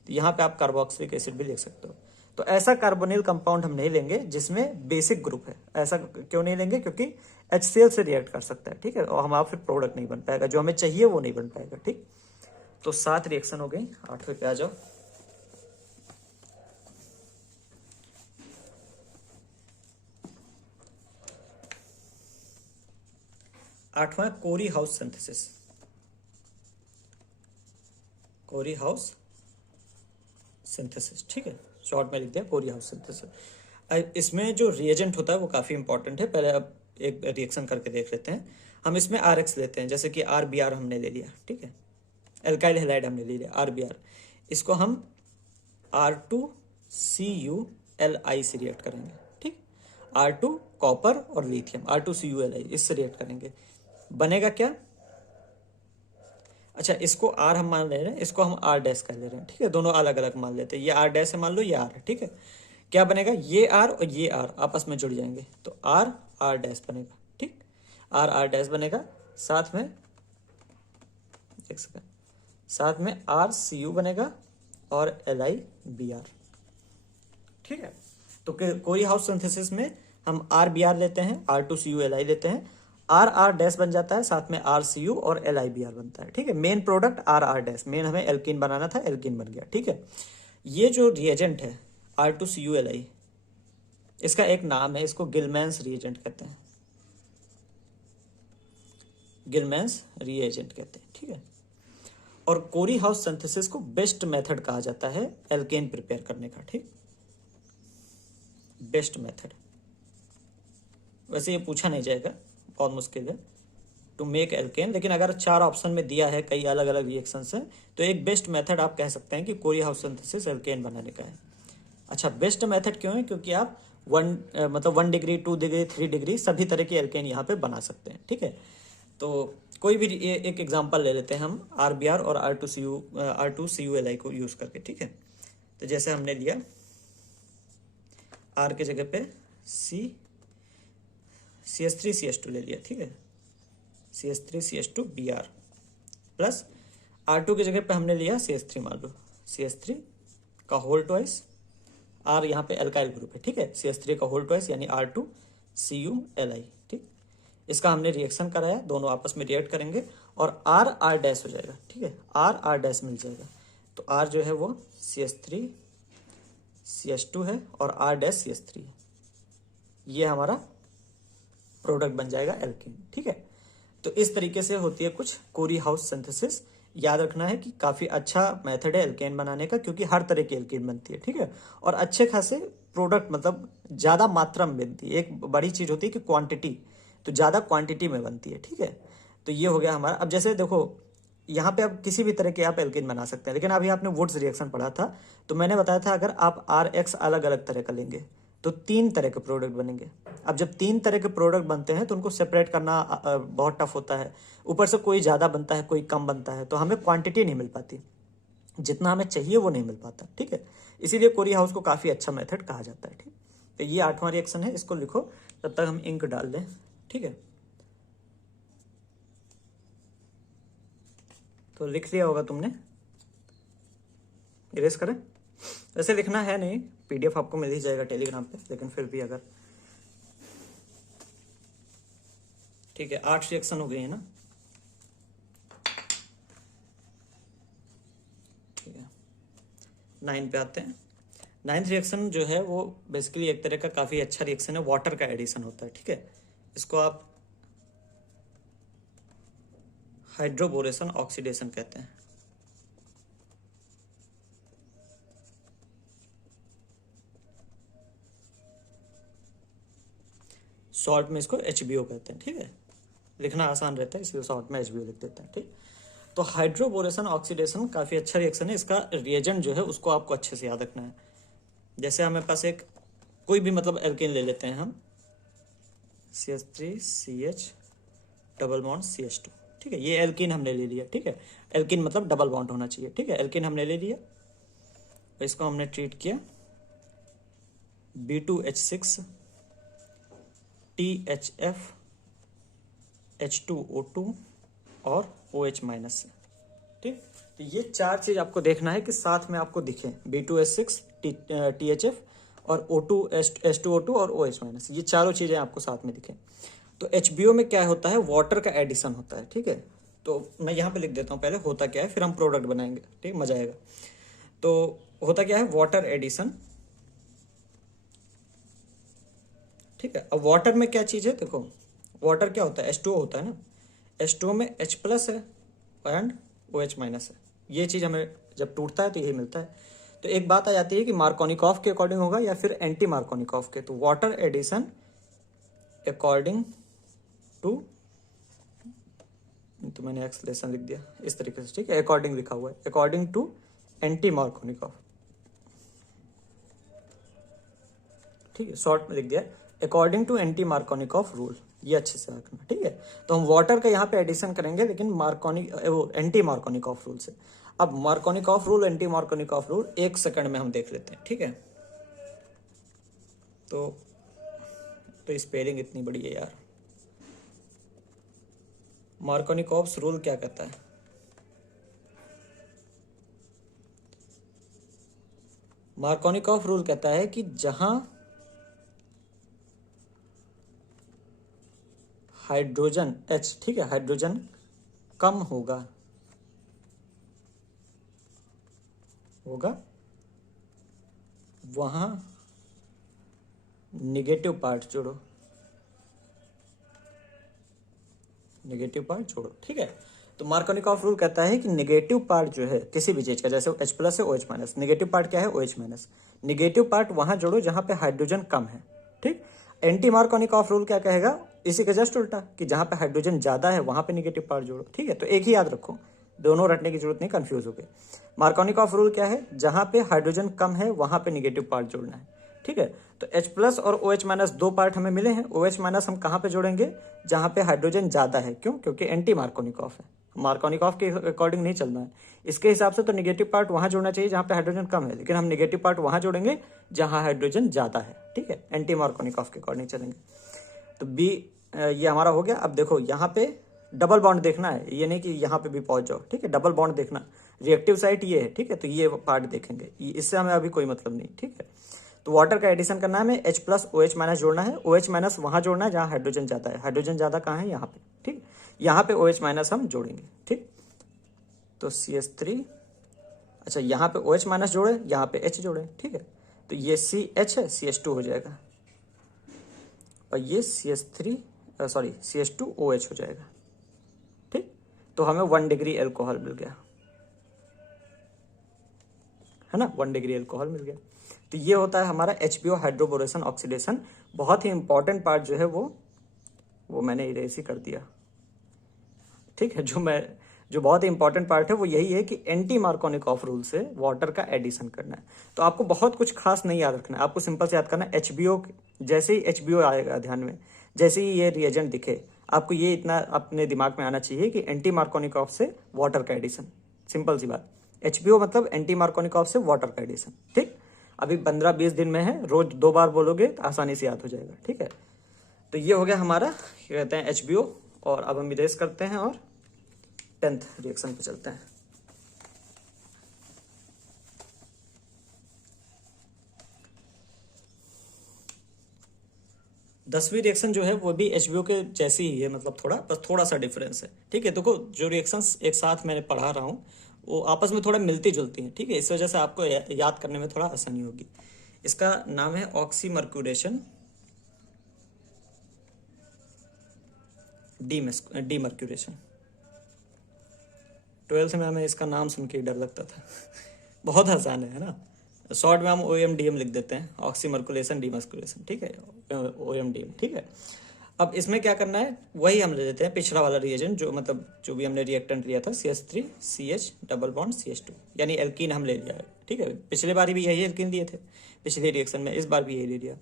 तो यहाँ पे आप कार्बोक्सिलिक एसिड भी लिख सकते हो। तो ऐसा कार्बोनिल कंपाउंड हम नहीं लेंगे जिसमें बेसिक ग्रुप है, ऐसा क्यों नहीं लेंगे, क्योंकि HCl से रिएक्ट कर सकता है, ठीक है, और हमारा फिर प्रोडक्ट नहीं बन पाएगा, जो हमें चाहिए वो नहीं बन पाएगा, ठीक। तो 7 रिएक्शन हो गई, 8वें पे आ जाओ। आठवां कोरी हाउस सिंथेसिस, कोरी हाउस सिंथेसिस, ठीक है, शॉर्ट में लिख दिया कोरी हाउस सिंथेसिस। इसमें जो रिएजेंट होता है वो काफी इंपॉर्टेंट है, पहले अब एक रिएक्शन करके देख लेते हैं। हम इसमें RX लेते हैं, जैसे कि RBr हमने ले लिया, ठीक है, एल्काइल हैलाइड हमने ले लिया RBr, इसको हम R2CuLi से रिएक्ट करेंगे, ठीक, R2 कॉपर और लिथियम, R2CuLi इससे रिएक्ट करेंगे, बनेगा क्या, अच्छा इसको R हम मान ले रहे हैं, इसको हम R डैश कर ले रहे हैं, ठीक है, दोनों अलग अलग मान लेते हैं, ये R डैश है मान लो, ये R है, ठीक है। क्या बनेगा, ये R और ये R आपस में जुड़ जाएंगे तो R R डैश बनेगा, ठीक, R R डैश बनेगा, साथ में एक सेकंड, साथ में RCu बनेगा और LiBr, ठीक है। तो कोरी हाउस सिंथेसिस में हम RBr लेते हैं, R2CuLi लेते हैं, R R डैश बन जाता है, साथ में RCu और LiBr बनता है, ठीक है। Main product R R dash, main हमें एल्कीन बनाना था, एल्कीन बन गया, ठीक है। ये जो रिएजेंट है R2CuLi, इसका एक नाम है, इसको गिलमैन्स रिएजेंट कहते हैं, गिलमैन्स रिएजेंट कहते हैं, ठीक है। और कोरी हाउस सिंथेसिस को बेस्ट मेथड कहा जाता है एल्केन प्रिपेयर करने का, ठीक, बेस्ट मेथड। वैसे ये पूछा नहीं जाएगा, बहुत मुश्किल है, टू मेक एल्केन। लेकिन अगर 4 ऑप्शन में दिया है कई अलग अलग रिएक्शन है, तो एक बेस्ट मेथड आप कह सकते हैं कि कोरी हाउस सिंथेसिस एल्केन बनाने का है। अच्छा, बेस्ट मेथड क्यों है? क्योंकि आप 1 डिग्री, 2 डिग्री, 3 डिग्री सभी तरह की एल्केन यहाँ पे बना सकते हैं। ठीक है, तो कोई भी एक एग्जांपल ले लेते हैं हम RBr और R2CuLi को यूज करके। ठीक है, तो जैसे हमने लिया R के जगह पे CH3CH2 ले लिया। ठीक है, CH3CH2Br प्लस R2 की जगह पे हमने लिया CH3, मान लो CH3 का होल ट्वाइस, R यहाँ पे एल्काइल ग्रुप है। ठीक है, CH3 का होल ट्वाइस यानी R2CuLi। ठीक, इसका हमने रिएक्शन कराया, दोनों आपस में रिएक्ट करेंगे और R डैश हो जाएगा। ठीक है, R डैश मिल जाएगा। तो R जो है वो CH3CH2 है और R डैश CH3 है। ये हमारा प्रोडक्ट बन जाएगा एल्केन। ठीक है, तो इस तरीके से होती है कुछ कोरी हाउस सिंथेसिस। याद रखना है कि काफी अच्छा मेथड है एल्केन बनाने का, क्योंकि हर तरह की एल्केन बनती है। ठीक है, और अच्छे खासे प्रोडक्ट, मतलब ज्यादा मात्रा में बनती है। एक बड़ी चीज होती है कि क्वांटिटी, तो ज्यादा क्वांटिटी में बनती है। ठीक है, तो ये हो गया हमारा। अब जैसे देखो यहाँ पे आप किसी भी तरह के आप एल्केन बना सकते हैं, लेकिन अभी आपने वुड्स रिएक्शन पढ़ा था, तो मैंने बताया था अगर आप RX अलग अलग तरह का लेंगे तो 3 तरह के प्रोडक्ट बनेंगे। अब जब 3 तरह के प्रोडक्ट बनते हैं तो उनको सेपरेट करना बहुत टफ होता है। ऊपर से कोई ज़्यादा बनता है, कोई कम बनता है, तो हमें क्वांटिटी नहीं मिल पाती, जितना हमें चाहिए वो नहीं मिल पाता। ठीक है, इसीलिए कोरी हाउस को काफ़ी अच्छा मेथड कहा जाता है। ठीक, तो ये 8वां रिएक्शन है, इसको लिखो, तब तक हम इंक डाल दें। ठीक है, तो लिख लिया होगा तुमने, इरेज करें? वैसे लिखना है नहीं, PDF आपको मिल ही जाएगा टेलीग्राम पे, लेकिन फिर भी अगर, ठीक है, 8 रिएक्शन हो गई है ना। ठीक है, 9 पे आते हैं। 9th रिएक्शन जो है वो बेसिकली एक तरह का काफी अच्छा रिएक्शन है, वाटर का एडिशन होता है। ठीक है, इसको आप हाइड्रोबोरेशन ऑक्सीडेशन कहते हैं। शॉर्ट में इसको HBO कहते हैं। ठीक है, लिखना आसान रहता है इसलिए शॉर्ट में HBO लिख देते हैं। ठीक, तो हाइड्रोबोरेशन ऑक्सीडेशन काफी अच्छा रिएक्शन है। इसका रिएजेंट जो है उसको आपको अच्छे से याद रखना है। जैसे हमें पास एक कोई भी मतलब एल्केन ले लेते हैं हम, CH3CH डबल बॉन्ड CH2। ठीक है, ये एल्कीन हमने ले लिया। ठीक है, एल्कीन मतलब डबल बॉन्ड होना चाहिए। ठीक है, एल्कीन हमने ले लिया, इसको हमने ट्रीट किया B2H6 THF H2O2 और OH माइनस से। ठीक, तो ये 4 चीज आपको देखना है कि साथ में आपको दिखे, B2H6 THF और O2 H2O2 और OH माइनस, ये चारों चीजें आपको साथ में दिखे। तो HBO में क्या होता है, वाटर का एडिशन होता है। ठीक है, तो मैं यहाँ पे लिख देता हूँ पहले होता क्या है, फिर हम प्रोडक्ट बनाएंगे। ठीक, मजा आएगा। तो होता क्या है, वाटर एडिशन। ठीक है, अब वाटर में क्या चीज है, देखो वाटर क्या होता है, H2O होता है ना, H2O में H प्लस है एंड OH माइनस है। ये चीज हमें जब टूटता है तो यही मिलता है। तो एक बात आ जाती है कि मार्कोनिकॉफ के अकॉर्डिंग होगा या फिर एंटी मार्कोनिकॉफ के। तो वाटर एडिशन अकॉर्डिंग टू, तो मैंने एक्सप्लेनेशन लिख दिया इस तरीके से। ठीक है, अकॉर्डिंग लिखा हुआ है, अकॉर्डिंग टू एंटी मार्कोनिकॉफ। ठीक है, शॉर्ट में लिख दिया according to anti Markovnikov rule, ये अच्छे से रखना। ठीक है, तो हम वाटर का यहाँ पे एडिशन करेंगे, लेकिन एंटी मार्कोनिकॉफ रूल से। अब Markovnikov rule, anti Markovnikov rule 1 second में हम देख लेते हैं। ठीक है, तो स्पेलिंग इतनी बड़ी है यार। मार्कोनिकॉफ रूल क्या कहता है, मार्कोनिकॉफ रूल कहता है कि जहां हाइड्रोजन H, ठीक है, हाइड्रोजन कम होगा वहां निगेटिव पार्ट जोड़ो, नेगेटिव पार्ट जोड़ो। ठीक है, तो मार्कोनिकॉफ रूल कहता है कि नेगेटिव पार्ट जो है किसी भी चीज का, जैसे H प्लस है OH माइनस, नेगेटिव पार्ट क्या है OH माइनस, नेगेटिव पार्ट वहां जोड़ो जहां पे हाइड्रोजन कम है। ठीक, एंटी मार्कोनिकॉफ रूल क्या कहेगा, इसी का जस्ट उल्टा, कि जहां पे हाइड्रोजन ज्यादा है वहां पे निगेटिव पार्ट जोड़ो, ठीक है। तो एक ही याद रखो, दोनों रटने की जरूरत नहीं, कंफ्यूज हो गए। मार्कोनिकॉफ रूल क्या है, जहां पे हाइड्रोजन कम है वहां पे निगेटिव पार्ट जोड़ना है, ठीक है। तो H+ और OH- दो पार्ट हमें मिले हैं। OH- हम कहाँ पे जोड़ेंगे, जहां पे हाइड्रोजन ज्यादा है, क्यों, क्योंकि एंटी मार्कोनिकॉफ है, मार्कोनिकॉफ के अकॉर्डिंग नहीं चलना है। इसके हिसाब से तो निगेटिव पार्ट वहां जोड़ना चाहिए जहां पे हाइड्रोजन कम है, लेकिन हम निगेटिव पार्ट वहां जोड़ेंगे जहां हाइड्रोजन ज्यादा है, ठीक है, एंटी मार्कोनिकॉफ के अकॉर्डिंग चलेंगे। तो बी ये हमारा हो गया। अब देखो यहाँ पे डबल बॉन्ड देखना है, ये नहीं कि यहाँ पे भी पहुंच जाओ, ठीक है, डबल बॉन्ड देखना, रिएक्टिव साइट ये है, ठीक है। तो ये पार्ट देखेंगे, इससे हमें अभी कोई मतलब नहीं, ठीक है। तो वाटर का एडिशन करना है हमें, H+ OH- जोड़ना है। OH- वहां जोड़ना है जहां हाइड्रोजन ज्यादा है, हाइड्रोजन ज्यादा कहाँ है, यहाँ पे, ठीक। यहाँ पे OH- हम जोड़ेंगे, ठीक। तो CH3, अच्छा यहाँ पे OH- जोड़े, यहाँ पे H जोड़े, ठीक है। तो ये CH है, CH2 हो जाएगा, और ये CH2OH हो जाएगा, ठीक। तो हमें 1 डिग्री एल्कोहल मिल गया, है ना, 1 डिग्री एल्कोहल मिल गया। तो ये होता है हमारा HBO हाइड्रोबोरेशन ऑक्सीडेशन। बहुत ही इंपॉर्टेंट पार्ट जो है वो मैंने इरेज ही कर दिया, ठीक है। जो बहुत ही इंपॉर्टेंट पार्ट है वो यही है कि एंटी मार्कोनिकॉफ रूल से वाटर का एडिशन करना है। तो आपको बहुत कुछ खास नहीं याद रखना है, आपको सिंपल से याद करना है HBO, जैसे ही HBO आएगा ध्यान में, जैसे ही ये रिएजेंट दिखे, आपको ये इतना अपने दिमाग में आना चाहिए कि एंटी मार्कोनिकॉफ से वाटर का एडिशन, सिंपल सी बात। HBO मतलब एंटी मार्कोनिकॉफ से वाटर का एडिशन, ठीक। अभी 15-20 दिन में है, रोज 2 बार बोलोगे तो आसानी से याद हो जाएगा, ठीक है। तो ये हो गया हमारा, क्या कहते हैं, HBO। और अब हम इरेज करते हैं और 10th रिएक्शन पे चलते हैं। दसवीं रिएक्शन जो है वो भी HBO के जैसी ही है, मतलब बस थोड़ा सा डिफरेंस है, ठीक है। देखो जो रिएक्शंस एक साथ मैंने पढ़ा रहा हूँ वो आपस में थोड़ा मिलती जुलती हैं, ठीक है। इस वजह से आपको याद करने में थोड़ा आसानी होगी। इसका नाम है ऑक्सीमर्क्यूरेशन डीमर्क्यूरेशन। 12th में हमें इसका नाम सुन के डर लगता था बहुत आसान है ना। शॉर्ट में हम OMDM लिख देते हैं, ऑक्सीमर्कुलेशन डीमर्क्यूरेशन, ठीक है, OMDM, ठीक है। अब इसमें क्या करना है, वही हम ले लेते हैं पिछला वाला रिएजेंट, जो भी हमने रिएक्टेंट लिया था, CH3 CH double bond CH2, यानी एल्कीन हम ले लिया है, ठीक है। पिछले बार भी यही एल्कीन लिए थे पिछले रिएक्शन में, इस बार भी यही ले लिया।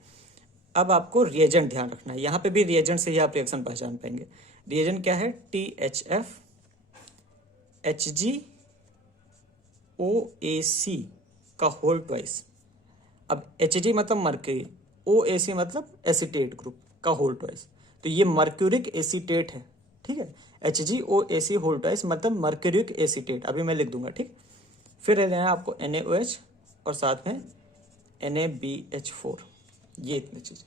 अब आपको रिएजेंट ध्यान रखना है, यहाँ पे भी रिएजेंट से ही आप रिएक्शन पहचान पाएंगे। रिएजेंट क्या है, THF HgOAC का होल ट्वाइस। अब Hg मतलब मर्क्यूरी, OAC मतलब एसीटेट ग्रुप का होल ट्वाइस, तो ये मर्क्यूरिक एसीटेट है, ठीक है। HgOAC होल ट्वाइस मतलब मर्क्यूरिक एसीटेट, अभी मैं लिख दूंगा, ठीक। फिर लेना है आपको NaOH और साथ में NaBH4, ये इतनी चीजें,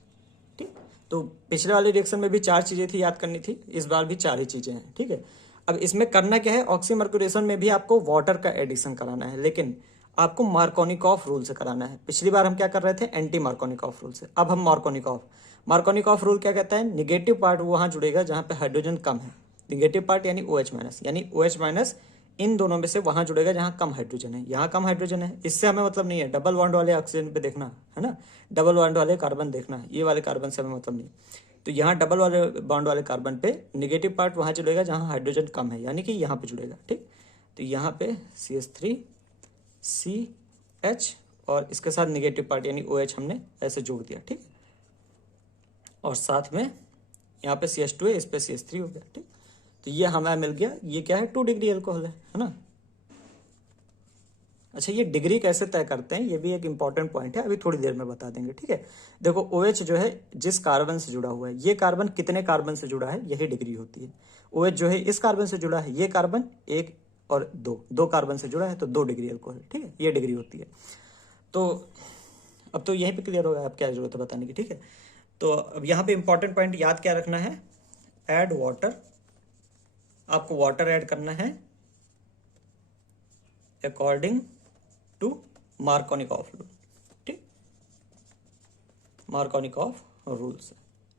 ठीक। तो पिछले वाले रिएक्शन में भी 4 चीजें थी, याद करनी थी, इस बार भी 4 ही चीजें हैं, ठीक है। अब इसमें करना क्या है, ऑक्सीमर्क्यूरेशन में भी आपको वाटर का एडिशन कराना है, लेकिन आपको मार्कोनिकॉफ रूल से कराना है। पिछली बार हम क्या कर रहे थे, एंटी मार्कोनिकॉफ रूल से, अब हम मार्कोनिकॉफ रूल क्या कहता है, निगेटिव पार्ट वहां जुड़ेगा जहां पे हाइड्रोजन कम है, निगेटिव पार्ट यानी OH- इन दोनों में से वहां जुड़ेगा जहां कम हाइड्रोजन है, यहाँ कम हाइड्रोजन है, इससे हमें मतलब नहीं है। डबल बॉन्ड वाले ऑक्सीजन पे देखना है ना, डबल बॉन्ड वाले कार्बन देखना है, ये वाले कार्बन से हमें मतलब नहीं। तो यहाँ डबल वाले बॉन्ड वाले कार्बन पे निगेटिव पार्ट वहां जुड़ेगा जहां हाइड्रोजन कम है, यानी कि यहाँ पे जुड़ेगा, ठीक। तो यहाँ पे CH3 CH और इसके साथ निगेटिव पार्ट यानी OH हमने ऐसे जोड़ दिया, ठीक। और साथ में यहाँ पे CH2 है, इस पे CH3 हो गया, ठीक। तो ये हमें मिल गया, ये क्या है, 2 डिग्री एल्कोहल है ना। अच्छा, ये डिग्री कैसे तय करते हैं, ये भी एक इंपॉर्टेंट पॉइंट है, अभी थोड़ी देर में बता देंगे, ठीक है। देखो OH जो है जिस कार्बन से जुड़ा हुआ है, ये कार्बन कितने कार्बन से जुड़ा है, यही डिग्री होती है। OH जो है इस कार्बन से जुड़ा है, ये कार्बन 1 और 2 कार्बन से जुड़ा है, तो 2 डिग्री एल्कोहल, ठीक है, ये डिग्री होती है। तो अब तो यहीं पे क्लियर होगा, अब क्या जरूरत है बताने की, ठीक है। तो अब यहाँ पे इंपॉर्टेंट पॉइंट याद क्या रखना है, ऐड वाटर, आपको वाटर ऐड करना है अकॉर्डिंग टू मार्कोनिकॉफ रूल, ठीक, मार्कोनिकॉफ रूल्स,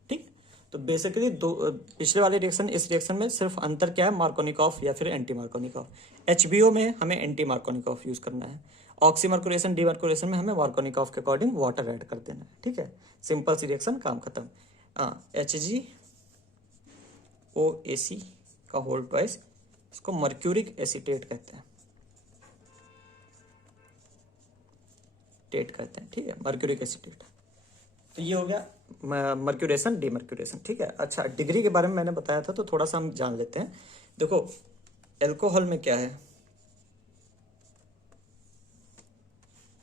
ठीक। तो बेसिकली पिछले वाले रिएक्शन इस रिएक्शन में सिर्फ अंतर क्या है, मार्कोनिकॉफ या फिर एंटी मार्कोनिकॉफ। HBO में हमें एंटी मार्कोनिकॉफ यूज करना है, ऑक्सीमर्कुरेशन डीमर्कुरेशन में हमें मार्कोनिकॉफ के अकॉर्डिंग वाटर ऐड कर देना है, ठीक है। सिंपल सी रिएक्शन, काम खत्म। HgOAc का होल ट्वाइस, इसको मर्क्यूरिक एसीटेट कहते हैं, ठीक है, मर्क्यूरिक एसीटेट। तो ये हो गया मर्क्यूरेशन डीमर्क्यूरेशन, ठीक है। अच्छा, डिग्री के बारे में मैंने बताया था तो थोड़ा सा हम जान लेते हैं। देखो एल्कोहल में क्या है,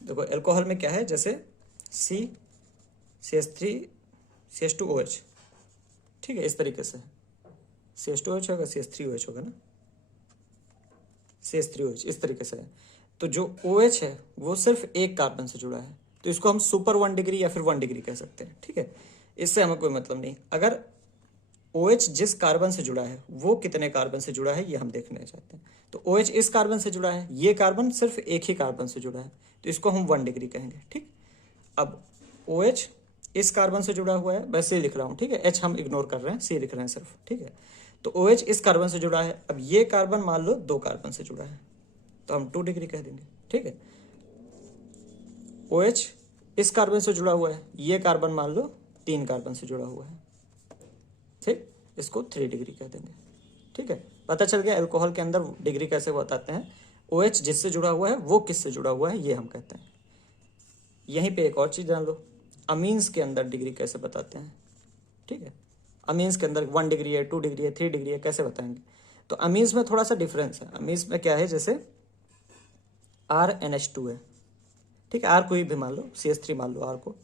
देखो एल्कोहल में क्या है, जैसे CH3 CH2OH, ठीक है, इस तरीके से CH2OH होगा, CH3OH होगा ना, CH3OH इस तरीके से है। तो जो OH है वो सिर्फ एक कार्बन से जुड़ा है, तो इसको हम सुपर 1 डिग्री या फिर 1 डिग्री कह सकते हैं, ठीक है। इससे हमें कोई मतलब नहीं। अगर OH जिस कार्बन से जुड़ा है वो कितने कार्बन से जुड़ा है ये हम देखना चाहते हैं। तो OH इस कार्बन से जुड़ा है, ये कार्बन सिर्फ एक ही कार्बन से जुड़ा है, तो इसको हम 1 डिग्री कहेंगे, ठीक। अब OH इस कार्बन से जुड़ा हुआ है, वैसे ही लिख रहा हूँ, ठीक है, H हम इग्नोर कर रहे हैं, C लिख रहे हैं सिर्फ, ठीक है। तो OH इस कार्बन से जुड़ा है, अब ये कार्बन मान लो 2 कार्बन से जुड़ा है, तो हम 2 डिग्री कह देंगे, ठीक है। OH इस कार्बन से जुड़ा हुआ है, ये कार्बन मान लो 3 कार्बन से जुड़ा हुआ है, ठीक, इसको 3 डिग्री कह देंगे, ठीक है। पता चल गया एल्कोहल के अंदर डिग्री कैसे बताते हैं। OH जिससे जुड़ा हुआ है वो किससे जुड़ा हुआ है ये हम कहते हैं। यहीं पे एक और चीज जान लो, अमीन्स के अंदर डिग्री कैसे बताते हैं, ठीक है। अमीन्स के अंदर 1 डिग्री है, 2 डिग्री है, 3 डिग्री है, कैसे बताएंगे। तो अमीन्स में थोड़ा सा डिफरेंस है। अमीन्स में क्या है, जैसे RNH2 है, ठीक है, R कोई भी मान लो, CH3 मान लो R को,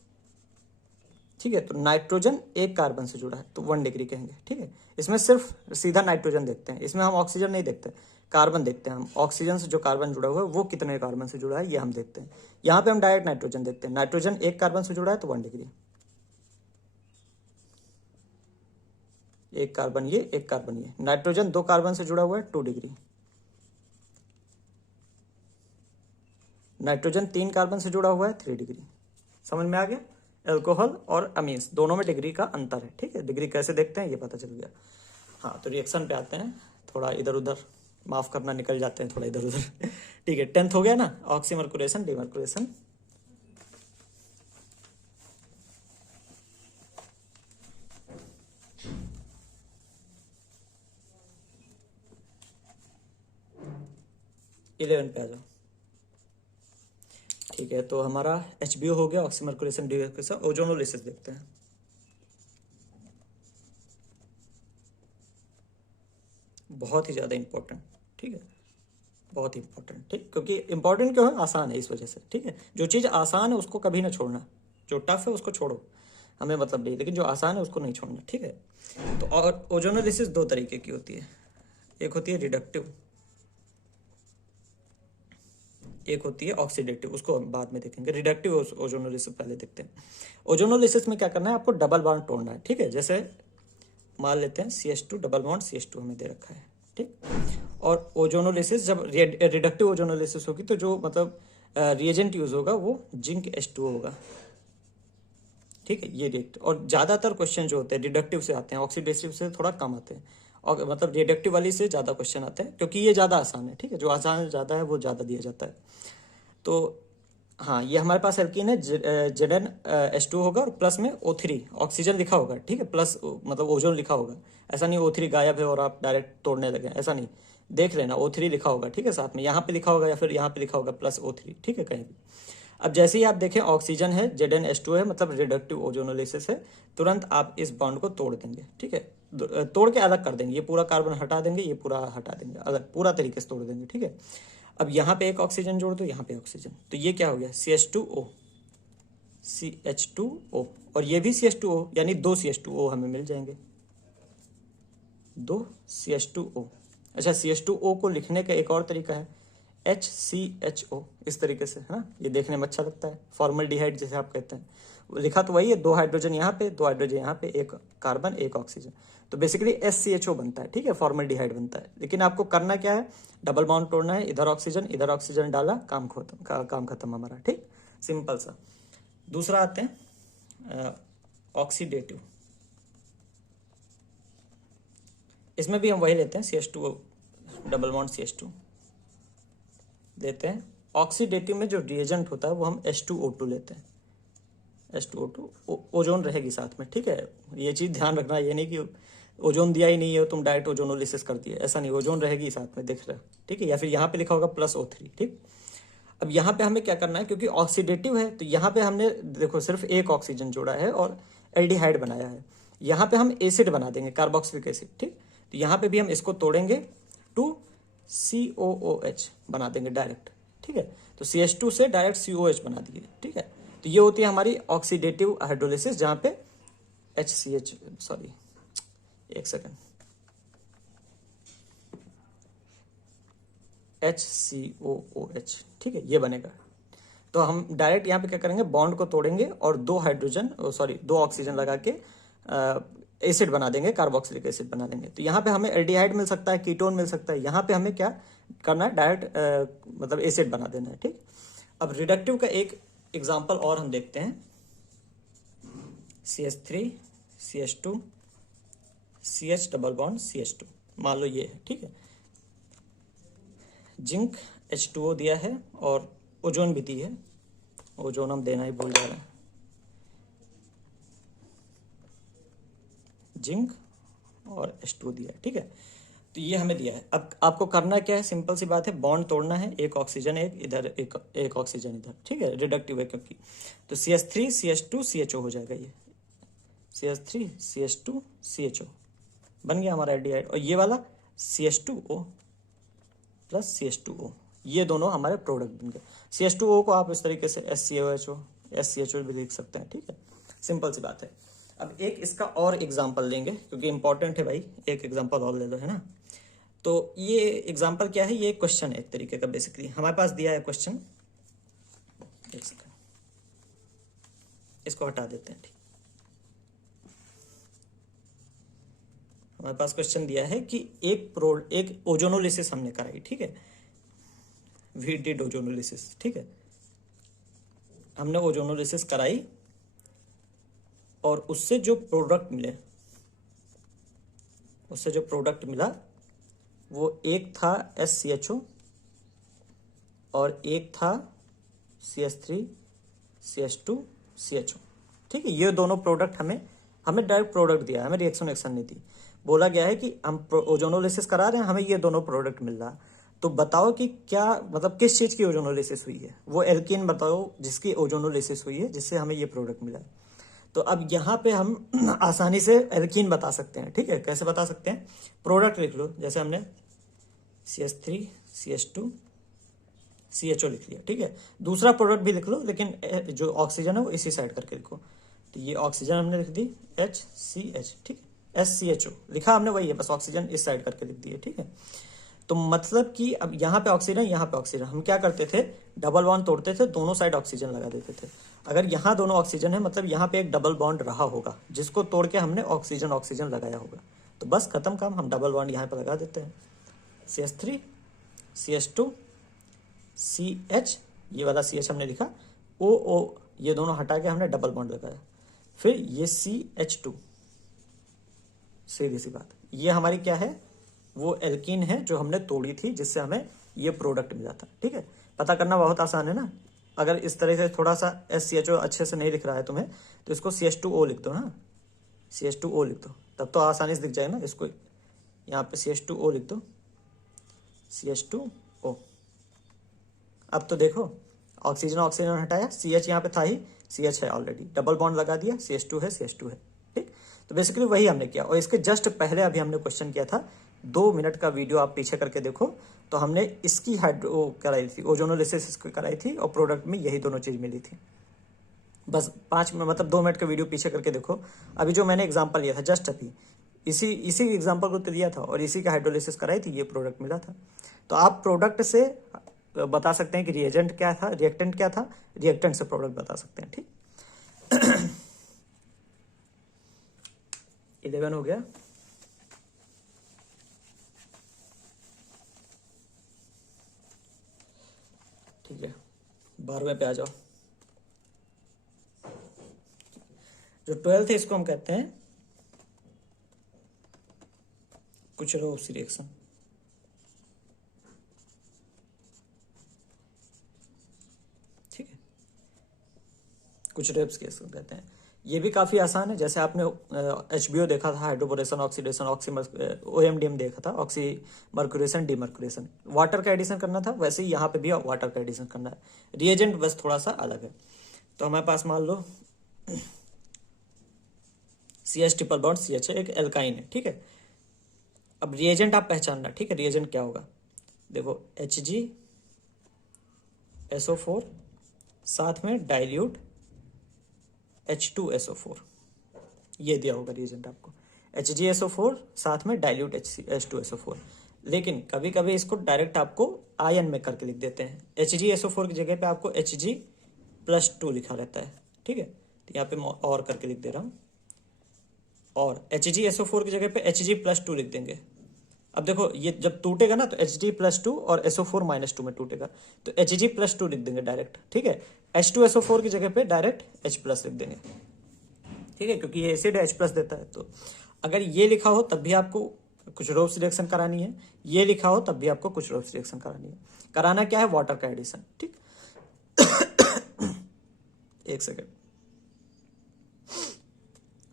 ठीक है। तो नाइट्रोजन एक कार्बन से जुड़ा है तो 1 डिग्री कहेंगे, ठीक है। इसमें सिर्फ सीधा नाइट्रोजन देखते हैं, इसमें हम ऑक्सीजन नहीं देखते, कार्बन देखते हैं हम। ऑक्सीजन से जो कार्बन जुड़ा हुआ है वो कितने कार्बन से जुड़ा है ये हम देखते हैं। यहाँ पे हम डायरेक्ट नाइट्रोजन देखते हैं, नाइट्रोजन एक कार्बन से जुड़ा है तो 1 डिग्री, एक कार्बन ये, एक कार्बन ये। नाइट्रोजन 2 कार्बन से जुड़ा हुआ है 2 डिग्री। नाइट्रोजन 3 कार्बन से जुड़ा हुआ है 3 डिग्री। समझ में आ गया। एल्कोहल और अमीन्स दोनों में डिग्री का अंतर है, ठीक है। डिग्री कैसे देखते हैं ये पता चल गया। हाँ, तो रिएक्शन पे आते हैं, थोड़ा इधर उधर माफ करना, निकल जाते हैं थोड़ा इधर उधर ठीक है। 10th हो गया ना, ऑक्सीमर्कुरेशन डीमर्कुरेशन। इलेवन पे आ जाओ, ठीक है। तो हमारा HBO हो गया, ऑक्सीमर्कुरेशन डीमर्कुरेशन। ओजोनोलिसिस देखते हैं। बहुत ही ज़्यादा इंपॉर्टेंट, ठीक है, बहुत इंपॉर्टेंट, ठीक। क्योंकि इंपॉर्टेंट क्यों है, आसान है इस वजह से, ठीक है। जो चीज़ आसान है उसको कभी ना छोड़ना, जो टफ है उसको छोड़ो, हमें मतलब नहीं, लेकिन जो आसान है उसको नहीं छोड़ना, ठीक है। तो और ओजोनोलिसिस 2 तरीके की होती है, एक होती है रिडक्टिव, एक होती है ऑक्सीडेटिव, उसको हम बाद में देखेंगे। रिडक्टिव ओजोनोलिसिस पहले देखते हैं। ओजोनोलिसिस में क्या करना है, आपको डबल बॉन्ड तोड़ना है, ठीक है। जैसे मान लेते हैं CH2 डबल बॉन्ड CH2 हमें दे रखा है, ठीक। और ओजोनोलिसिस जब रिडक्टिव ओजोनोलिसिस होगी तो जो मतलब रिएजेंट यूज होगा वो जिंक H2O होगा, ठीक है। ये रिएक्ट, और ज़्यादातर क्वेश्चन जो होते हैं रिडक्टिव से आते हैं, ऑक्सीडेटिव से थोड़ा कम आते हैं, और मतलब रिडक्टिव वाली से ज़्यादा क्वेश्चन आते हैं, क्योंकि ये ज़्यादा आसान है, ठीक है। जो आसान ज़्यादा है वो ज़्यादा दिया जाता है। तो हाँ, ये हमारे पास एल्कीन है, ZnH2 होगा और प्लस में O3 ऑक्सीजन लिखा होगा, ठीक है, प्लस मतलब ओजोन लिखा होगा। ऐसा नहीं O3 गायब है और आप डायरेक्ट तोड़ने लगे, ऐसा नहीं, देख लेना O3 लिखा होगा, ठीक है, साथ में यहाँ पे लिखा होगा या फिर यहाँ पे लिखा होगा प्लस O3, ठीक है, कहीं भी। अब जैसे ही आप देखें ऑक्सीजन है, ZnH2 है, मतलब रिडक्टिव ओजोनोलिसिस है, तुरंत आप इस बॉन्ड को तोड़ देंगे, ठीक है। तोड़ के अलग कर देंगे, ये पूरा कार्बन हटा देंगे, ये पूरा हटा देंगे, अलग पूरा तरीके से तोड़ देंगे, ठीक है। अब यहाँ पे एक ऑक्सीजन जोड़ दो, यहाँ पे ऑक्सीजन, तो ये क्या हो गया, CH2O, और ये भी CH2O, यानी 2 CH2O हमें मिल जाएंगे, 2 CH2O। अच्छा, CH2O को लिखने का एक और तरीका है, HCHO, इस तरीके से, है ना, ये देखने में अच्छा लगता है, फॉर्मल्डिहाइड जैसे आप कहते हैं। लिखा तो वही है, 2 हाइड्रोजन यहाँ पे, 2 हाइड्रोजन यहाँ पे, एक कार्बन एक ऑक्सीजन, तो बेसिकली SCHO बनता है, ठीक है, फॉर्मल्डिहाइड बनता है। लेकिन आपको करना क्या है, डबल बॉन्ड तोड़ना है, इधर ऑक्सीजन डाला, काम खत्म हमारा, ठीक, सिंपल सा। दूसरा आते हैं ऑक्सीडेटिव। इसमें भी हम वही लेते हैं, CH2 डबल बॉन्ड CH2 लेते हैं, ऑक्सीडेटिव में जो रिएजेंट होता है वो हम H2O2 लेते हैं। H2O2 ओजोन रहेगी साथ में, ठीक है। ये चीज ध्यान रखना, ये नहीं कि ओजोन दिया ही नहीं है तुम डायरेक्ट ओजोनोलिसिस कर दिए, ऐसा नहीं, ओजोन रहेगी साथ में, दिख रहा है, ठीक है। या फिर यहाँ पे लिखा होगा +O3, ठीक। अब यहाँ पे हमें क्या करना है, क्योंकि ऑक्सीडेटिव है तो यहाँ पे हमने देखो सिर्फ एक ऑक्सीजन जोड़ा है और एल्डिहाइड बनाया है। यहाँ पे हम एसिड बना देंगे, कार्बोक्सिलिक एसिड, ठीक। तो यहाँ पे भी हम इसको तोड़ेंगे टू COOH बना देंगे डायरेक्ट, ठीक है। तो CH2 से डायरेक्ट COH बना दिए, ठीक है। तो ये होती है हमारी ऑक्सीडेटिव हाइड्रोलिसिस, जहाँ पे HCH, सॉरी एक सेकेंड, HCOOH, ठीक है, ये बनेगा। तो हम डायरेक्ट यहाँ पे क्या करेंगे, बॉन्ड को तोड़ेंगे और दो ऑक्सीजन लगा के एसिड बना देंगे, कार्बोक्सिलिक एसिड बना देंगे। तो यहाँ पे हमें एल्डिहाइड मिल सकता है, कीटोन मिल सकता है, यहाँ पे हमें क्या करना है, डायरेक्ट मतलब एसिड बना देना है, ठीक। अब रिडक्टिव का एक एग्जांपल और हम देखते हैं, CH3 CH2 CH double bond CH2, मान लो ये है, ठीक है। जिंक H2O दिया है और ओजोन भी दी है, ओजोन हम देना ही भूल जा रहे हैं, जिंक और H2O दिया है, ठीक है। तो ये हमें दिया है। अब आपको करना क्या है, सिंपल सी बात है, बॉन्ड तोड़ना है, एक ऑक्सीजन एक इधर, एक ऑक्सीजन इधर, ठीक है, रिडक्टिव है क्योंकि। तो CH3 CH2 CHO हो जाएगा, ये CH3 CH2 CHO बन गया हमारा एल्डिहाइड। और ये वाला CH2O प्लस CH2O, ये दोनों हमारे प्रोडक्ट बन गए। CH2O को आप इस तरीके से SCHO भी लिख सकते हैं, ठीक है, सिंपल सी बात है। अब एक इसका और एग्जाम्पल लेंगे क्योंकि इंपॉर्टेंट है भाई, एक एग्जाम्पल और ले लो, है ना। तो ये एग्जाम्पल क्या है, ये क्वेश्चन है एक तरीके का, बेसिकली हमारे पास दिया है क्वेश्चन, एक सेकंड इसको हटा देते हैं, ठीक। हमारे पास क्वेश्चन दिया है कि एक ओजोनोलिसिस हमने कराई, ठीक है, वी डिड ओजोनोलिसिस, ठीक है। हमने ओजोनोलिसिस कराई और उससे जो प्रोडक्ट मिला वो एक था SCHO और एक था CH3 CH2 CHO, ठीक है। ये दोनों प्रोडक्ट हमें डायरेक्ट प्रोडक्ट दिया, हमें रिएक्शन एक्शन नहीं दी। बोला गया है कि हम ओजोनोलिसिस करा रहे हैं, हमें ये दोनों प्रोडक्ट मिल रहा। तो बताओ कि क्या मतलब किस चीज की ओजोनोलिसिस हुई है, वो एल्कीन बताओ जिसकी ओजोनोलिसिस हुई है, जिससे हमें ये प्रोडक्ट मिला है। तो अब यहाँ पे हम आसानी से एल्कीन बता सकते हैं, ठीक है। कैसे बता सकते हैं, प्रोडक्ट लिख लो, जैसे हमने CH3 CH2 CHO लिख लिया, ठीक है। दूसरा प्रोडक्ट भी लिख लो, लेकिन जो ऑक्सीजन है वो इसी साइड करके लिखो। तो ये ऑक्सीजन हमने लिख दी HCH, ठीक है, SCHO लिखा हमने, वही है, बस ऑक्सीजन इस साइड करके लिख दिए, ठीक है। तो मतलब कि अब यहाँ पे ऑक्सीजन, यहाँ पे ऑक्सीजन, हम क्या करते थे, डबल बॉन्ड तोड़ते थे, दोनों साइड ऑक्सीजन लगा देते थे। अगर यहाँ दोनों ऑक्सीजन है मतलब यहाँ पे एक डबल बॉन्ड रहा होगा, जिसको तोड़ के हमने ऑक्सीजन लगाया होगा। तो बस खत्म काम, हम डबल बॉन्ड यहाँ पे लगा देते हैं, CH3 CH2 CH, ये वाला CH हमने लिखा, OO, ये दोनों हटा के हमने डबल बॉन्ड लगाया, फिर ये CH2, सीधी सी बात, ये हमारी क्या है, वो एल्कीन है जो हमने तोड़ी थी, जिससे हमें ये प्रोडक्ट मिला था, ठीक है। पता करना बहुत आसान है ना। अगर इस तरह से थोड़ा सा SCHO अच्छे से नहीं लिख रहा है तुम्हें, तो इसको CH2O लिख दो ना, CH2O लिख दो, तब तो आसानी से दिख जाएगा ना। इसको यहाँ पे CH2O लिख दो, CH2O। अब तो देखो, ऑक्सीजन हटाया, CH यहाँ पे था ही, CH है ऑलरेडी, डबल बॉन्ड लगा दिया, CH2 है, ठीक। तो बेसिकली वही हमने किया। और इसके जस्ट पहले अभी हमने क्वेश्चन किया था, 2 मिनट का वीडियो आप पीछे करके देखो, तो हमने इसकी हाइड्रो कराई थी, ओजोनोलिसिस कराई थी, और प्रोडक्ट में यही दोनों चीज मिली थी। बस 5 मिनट मतलब 2 मिनट का वीडियो पीछे करके देखो। अभी जो मैंने एग्जाम्पल लिया था जस्ट अभी, इसी एग्जाम्पल को तो लिया था और इसी का हाइड्रोलिसिस कराई थी, ये प्रोडक्ट मिला था। तो आप प्रोडक्ट से बता सकते हैं कि रिएजेंट क्या था, रिएक्टेंट क्या था, रिएक्टेंट से प्रोडक्ट बता सकते हैं, ठीक। 11 हो गया। ठीक है, 12वें पे आ जाओ। जो 12th है इसको हम कहते हैं कुछ रोब्स रिएक्शन। कुछ रेप्स केस कहते हैं। ये भी काफ़ी आसान है। जैसे आपने HBO देखा था, हाइड्रोबोरेशन ऑक्सीडेशन, OMDM देखा था, ऑक्सी मर्क्यूरेशन डीमर्क्यूरेशन, वाटर का एडिशन करना था, वैसे ही यहाँ पे भी वाटर का एडिशन करना है। रिएजेंट बस थोड़ा सा अलग है। तो हमारे पास मान लो CH ट्रिपल बॉन्ड CH है, एक एल्काइन है, ठीक है। अब रिएजेंट आप पहचानना, ठीक है, रिएजेंट क्या होगा, देखो HgSO4 साथ में डाइल्यूट H2SO4, ये दिया होगा रिएजेंट आपको, HgSO4 साथ में डाइल्यूट H2SO4। लेकिन कभी कभी इसको डायरेक्ट आपको आयन में करके लिख देते हैं। HgSO4 की जगह पे आपको Hg+2 लिखा रहता है, ठीक है। तो यहाँ पे मैं और करके लिख दे रहा हूँ, और HgSO4 की जगह पे Hg+2 लिख देंगे। अब देखो ये जब टूटेगा ना तो Hg+2 और SO4 -2 में टूटेगा, तो Hg+2 लिख देंगे डायरेक्ट, ठीक है। H2SO4 की जगह पे डायरेक्ट H+ लिख देंगे, ठीक है, क्योंकि ये एसिड H+ देता है। तो अगर ये लिखा हो तब भी आपको कुछ रोप्स रिएक्शन करानी है, ये लिखा हो तब भी आपको कुछ रोप्स रिएक्शन करानी है। कराना क्या है, वाटर का एडिशन, ठीक। एक सेकेंड,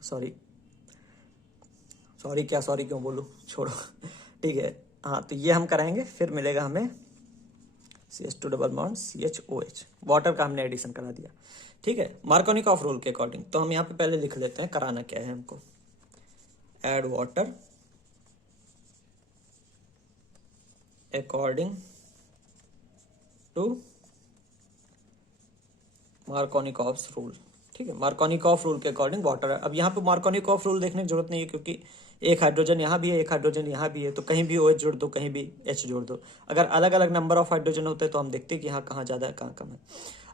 सॉरी क्यों बोलूँ, छोड़ो, ठीक है। हाँ, तो ये हम कराएंगे, फिर मिलेगा हमें CH2 double bond CHOH, water का हमने एडिशन करा दिया, ठीक है, मार्कोनिकॉफ रूल के अकॉर्डिंग। तो हम यहाँ पे पहले लिख लेते हैं कराना क्या है हमको, add water according to Markovnikov rule, ठीक है। मार्कोनिकॉफ रूल के अकॉर्डिंग वाटर है। अब यहाँ पे मार्कोनिकॉफ रूल देखने की जरूरत नहीं है, क्योंकि एक हाइड्रोजन यहाँ भी है, एक हाइड्रोजन यहाँ भी है, तो कहीं भी OH जोड़ दो, कहीं भी H जोड़ दो। अगर अलग अलग नंबर ऑफ हाइड्रोजन होते हैं तो हम देखते हैं कि यहाँ कहाँ ज़्यादा है कहाँ कम है।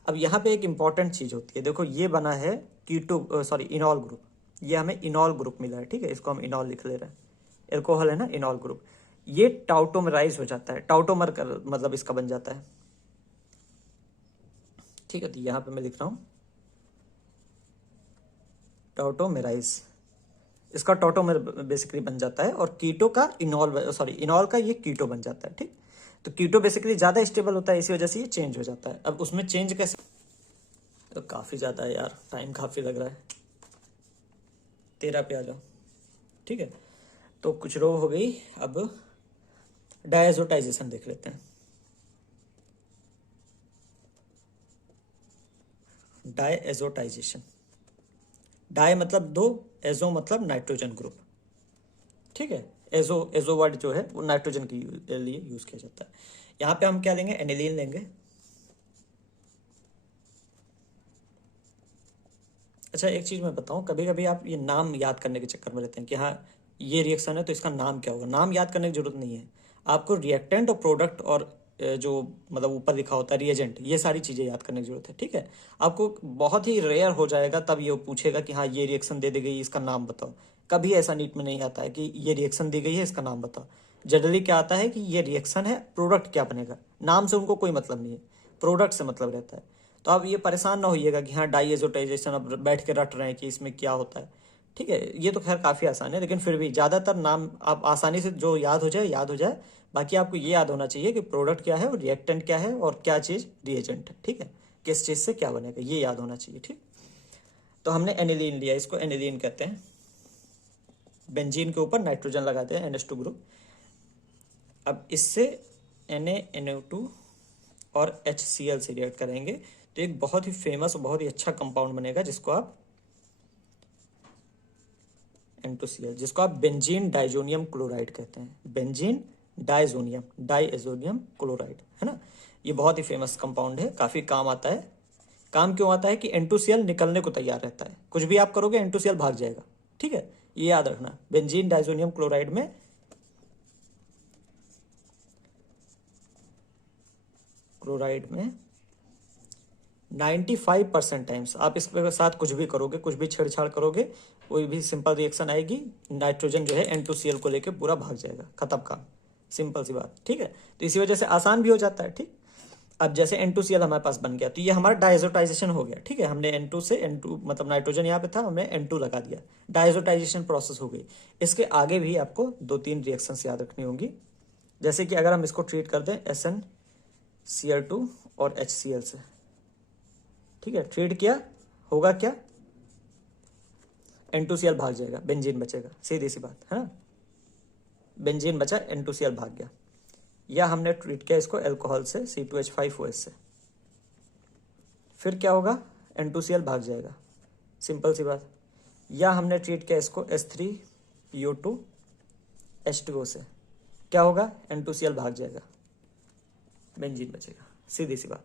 अब यहाँ पे एक इंपॉर्टेंट चीज़ होती है, देखो ये बना है इनॉल ग्रुप, ये हमें इनॉल ग्रुप मिला है, ठीक है, इसको हम इनॉल लिख ले रहे हैं, एल्कोहल है ना, इनॉल ग्रुप। ये टाउटोमराइज हो जाता है, टाउटोमर का मतलब इसका बन जाता है, ठीक है। तो यहाँ पे मैं लिख रहा हूँ टाउटोमेराइज, इसका टाउटोमेर बेसिकली बन जाता है, और कीटो का इनॉल का ये कीटो बन जाता है, ठीक। तो कीटो बेसिकली ज़्यादा स्टेबल होता है, इसी वजह से ये चेंज हो जाता है। अब उसमें चेंज कैसे, तो काफ़ी ज़्यादा है यार, टाइम काफ़ी लग रहा है, 13 पे आ जाओ, ठीक है। तो कुछ रो हो गई। अब डायजोटाइजेशन देख लेते हैं। डायजोटाइजेशन, डाई मतलब दो, एजो मतलब नाइट्रोजन ग्रुप, ठीक है। एजो वर्ड जो है वो नाइट्रोजन के लिए यूज किया जाता है। यहाँ पे हम क्या लेंगे, एनिलीन लेंगे। अच्छा, एक चीज मैं बताऊं, कभी कभी आप ये नाम याद करने के चक्कर में रहते हैं कि हाँ ये रिएक्शन है तो इसका नाम क्या होगा। नाम याद करने की जरूरत नहीं है, आपको रिएक्टेंट और प्रोडक्ट और जो मतलब ऊपर लिखा होता है रिएजेंट, ये सारी चीजें याद करने की जरूरत है, ठीक है। आपको बहुत ही रेयर हो जाएगा तब ये पूछेगा कि हाँ ये रिएक्शन दे दी गई, इसका नाम बताओ। कभी ऐसा नीट में नहीं आता है कि ये रिएक्शन दी गई है, इसका नाम बताओ। जनरली क्या आता है कि ये रिएक्शन है, प्रोडक्ट क्या बनेगा, नाम से उनको कोई मतलब नहीं है, प्रोडक्ट से मतलब रहता है। तो आप ये परेशान ना होइएगा कि हाँ डाइएजोटाइजेशन अब बैठ के रट रहे हैं कि इसमें क्या होता है, ठीक है। ये तो खैर काफ़ी आसान है, लेकिन फिर भी ज़्यादातर नाम आप आसानी से जो याद हो जाए। बाकी आपको ये याद होना चाहिए कि प्रोडक्ट क्या है और रिएक्टेंट क्या है और क्या चीज़ रिएजेंट है, ठीक है, किस चीज़ से क्या बनेगा, ये याद होना चाहिए, ठीक। तो हमने एनिलीन लिया, इसको एनिलीन कहते हैं। बेंजीन के ऊपर नाइट्रोजन लगाते हैं, NH2 ग्रुप। अब इससे NaNO2 और HCl से रिएक्ट करेंगे तो एक बहुत ही फेमस और बहुत ही अच्छा कंपाउंड बनेगा, जिसको आप N2Cl, जिसको आप बेंजीन डाइजोनियम क्लोराइड कहते हैं। बेंजीन डाइजोनियम क्लोराइड, है ना। ये बहुत ही फेमस कंपाउंड है, काफ़ी काम आता है। काम क्यों आता है कि N2Cl निकलने को तैयार रहता है, कुछ भी आप करोगे N2Cl भाग जाएगा, ठीक है, ये याद रखना। बेंजीन डाइजोनियम क्लोराइड में 95% टाइम्स आप इसके साथ कुछ भी करोगे, कुछ भी छेड़छाड़ करोगे, कोई भी सिंपल रिएक्शन आएगी, नाइट्रोजन जो है N2Cl को लेके पूरा भाग जाएगा, खत्म काम, सिंपल सी बात, ठीक है। तो इसी वजह से आसान भी हो जाता है, ठीक। अब जैसे N2Cl हमारे पास बन गया तो ये हमारा डायजोटाइजेशन हो गया, ठीक है। हमने N2 से N2 मतलब नाइट्रोजन यहाँ पे था, हमने N2 लगा दिया, डायजोटाइजेशन प्रोसेस हो गई। इसके आगे भी आपको 2-3 रिएक्शन याद रखनी होंगी। जैसे कि अगर हम इसको ट्रीट कर दें SnCl2 और HCl से, ठीक है, ट्रीट किया, होगा क्या, N2Cl भाग जाएगा, बेंजीन बचेगा, सीधी सी बात है ना, बेंजीन बचा, N2Cl भाग गया, या हमने ट्रीट किया इसको अल्कोहल से C2H5OH से, फिर क्या होगा, N2Cl भाग जाएगा, सिंपल सी बात। या हमने ट्रीट किया इसको H3PO2H2O से, क्या होगा, N2Cl भाग जाएगा, बेंजीन बचेगा, सीधी सी बात।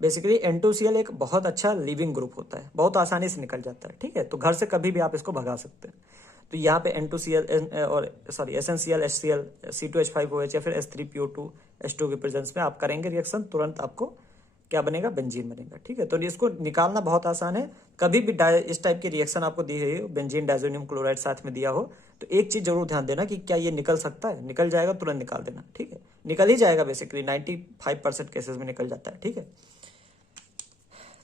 बेसिकली N2Cl एक बहुत अच्छा लिविंग ग्रुप होता है, बहुत आसानी से निकल जाता है, ठीक है, तो घर से कभी भी आप इसको भगा सकते हैं। तो यहाँ पे N2Cl और सॉरी SnCl HCl C2H5OH या फिर H3PO2H2 के प्रेजेंस में आप करेंगे रिएक्शन, तुरंत आपको क्या बनेगा, बेंजीन बनेगा, ठीक है। तो इसको निकालना बहुत आसान है। कभी भी इस टाइप की रिएक्शन आपको दी है, बेंजीन डाइजोनियम क्लोराइड साथ में दिया हो, तो एक चीज जरूर ध्यान देना कि क्या ये निकल सकता है, निकल जाएगा तुरंत निकाल देना, ठीक है, निकल ही जाएगा, बेसिकली 95% केसेस में निकल जाता है, ठीक है।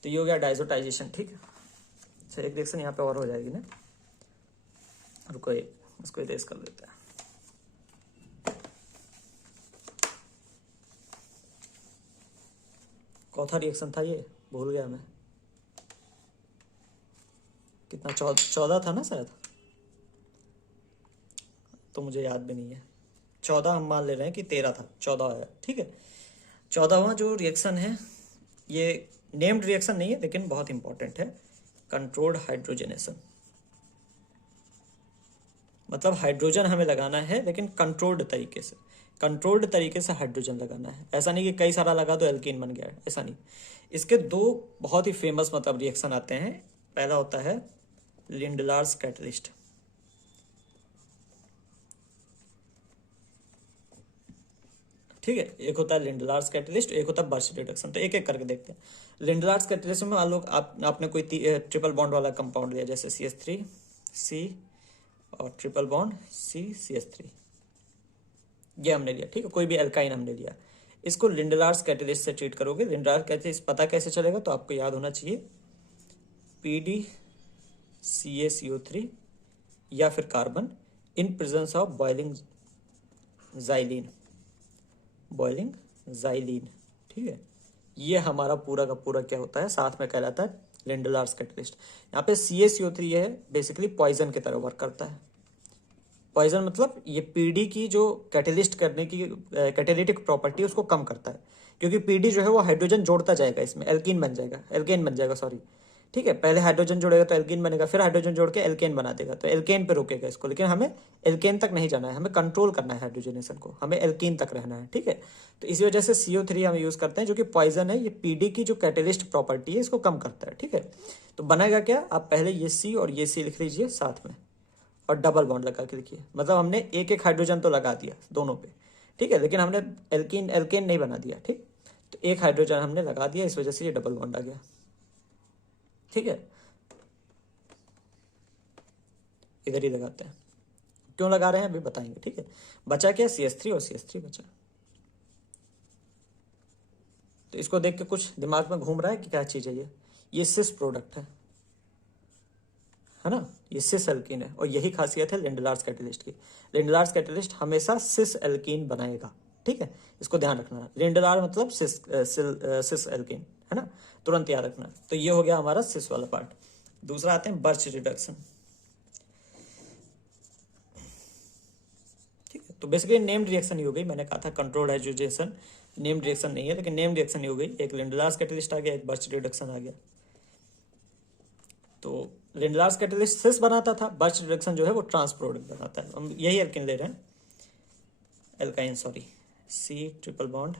तो ये हो गया डाइजोटाइजेशन, ठीक है। अच्छा, एक रिएक्शन यहाँ पे और हो जाएगी ना, रुको इसको इरेज कर देते हैं। चौथा रिएक्शन था ये, भूल गया मैं, कितना 14 था ना शायद, तो मुझे याद भी नहीं है, 14 हम मान ले रहे हैं कि 13 था, 14 है, ठीक है। 14वां जो रिएक्शन है ये नेम्ड रिएक्शन नहीं है, लेकिन बहुत इंपॉर्टेंट है, कंट्रोल्ड हाइड्रोजनेशन। मतलब हाइड्रोजन हमें लगाना है, लेकिन कंट्रोल्ड तरीके से, कंट्रोल्ड तरीके से हाइड्रोजन लगाना है। ऐसा नहीं कि कई सारा लगा दो एल्कीन बन गया है, ऐसा नहीं। इसके दो बहुत ही फेमस मतलब रिएक्शन आते हैं। पहला होता है लिंडलार्स कैटलिस्ट, ठीक है, एक होता है लिंडलार्स कैटलिस्ट, एक होता है बर्स्ट रिडक्शन। तो एक एक करके देखते हैं। लिंडलार्स कैटलिस्ट में मान लो आपने कोई ट्रिपल बॉन्ड वाला कंपाउंड लिया, जैसे CH3C और ट्रिपल बॉन्ड CH3, ये हमने लिया, ठीक है, कोई भी एल्काइन हमने लिया, इसको लिंडलार्स कैटलिस्ट से ट्रीट करोगे। लिंडलार्स कैटलिस्ट पता कैसे चलेगा, तो आपको याद होना चाहिए PdCaCO3 या फिर carbon in presence of boiling xylene, ठीक है। ये हमारा पूरा का पूरा क्या होता है, साथ में कहलाता है लिंडलार्स कैटलिस्ट। यहाँ पे CaCO3 ये है, बेसिकली पॉइजन की तरह वर्क करता है। पॉइजन मतलब ये पीडी की जो कैटेलिस्ट करने की कैटेलिटिक प्रॉपर्टी है उसको कम करता है, क्योंकि पीडी जो है वो हाइड्रोजन जोड़ता जाएगा, इसमें एल्केन बन जाएगा सॉरी, ठीक है। पहले हाइड्रोजन जोड़ेगा तो एल्केन बनेगा, फिर हाइड्रोजन जोड़ के एल्केन बना देगा, तो एल्केन पे रोकेगा इसको। लेकिन हमें एल्केन तक नहीं जाना है, हमें कंट्रोल करना है हाइड्रोजनेशन को, हमें एल्कीन तक रहना है, ठीक है। तो इसी वजह से CO3 हम यूज करते हैं, जो कि पॉइजन है। ये पीडी की जो कैटेलिस्ट प्रॉपर्टी है इसको कम करता है, ठीक है। तो बनेगा क्या, आप पहले ये C और ये C लिख लीजिए साथ में, और डबल बॉन्ड लगा के लिखिए। मतलब हमने एक एक हाइड्रोजन तो लगा दिया दोनों पे, ठीक है, लेकिन हमने एल्केन नहीं बना दिया, ठीक। तो एक हाइड्रोजन हमने लगा दिया, इस वजह से ये डबल बॉन्ड आ गया, ठीक है। इधर ही लगाते हैं, क्यों लगा रहे हैं अभी बताएंगे, ठीक है। बचा क्या, CH3 और CH3 बचा। तो इसको देख के कुछ दिमाग में घूम रहा है कि क्या चीज है ये सिस प्रोडक्ट है ना, ये सिस एल्कीन है। और यही खासियत है लिंडलार्स कैटलिस्ट की। लिंडलार्स कैटलिस्ट हमेशा सिस एल्कीन बनाएगा, ठीक है, इसको ध्यान रखना। लिंडलार मतलब सिस एल्कीन, है ना, तुरंत याद रखना। तो ये हो गया हमारा सिस वाला पार्ट। दूसरा आते हैं बर्च रिडक्शन, ठीक है। तो बेसिकली नेम्ड रिएक्शन ही हो गई, मैंने कहा था कंट्रोल्ड हाइड्रोजनेशन नेम्ड रिएक्शन नहीं है, लेकिन नेम्ड रिएक्शन ही हो गई। एक लिंडलार्स कैटलिस्ट आ गया, एक बर्च रिडक्शन आ गया। तो लिंडलार्स कैटलिस्ट सिस बनाता था, बर्च रिडक्शन जो है वो ट्रांस प्रोडक्ट बनाता है। हम यही एल्किन ले रहे हैं, alkyne sorry, C triple bond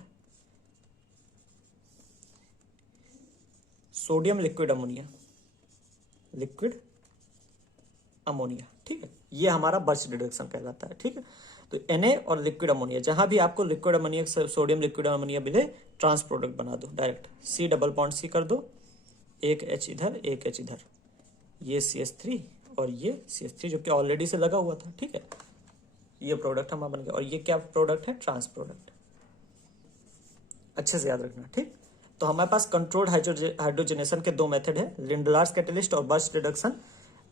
sodium liquid ammonia, ठीक है। ये हमारा बर्च रिडक्शन कहलाता है, ठीक है। तो Na और लिक्विड अमोनिया, जहां भी आपको liquid ammonia sodium liquid ammonia मिले, ट्रांस प्रोडक्ट बना दो direct. C double bond C कर दो, एक H इधर एक H इधर, ये CH3 और ये CH3 जो कि ऑलरेडी से लगा हुआ था, ठीक है। ये प्रोडक्ट हमारा बन गया। और ये क्या प्रोडक्ट है, ट्रांस प्रोडक्ट, अच्छे से याद रखना, ठीक। तो हमारे पास कंट्रोल्ड हाइड्रोजनेशन के दो मेथड है, लिंडलार्स कैटलिस्ट और बर्च रिडक्शन।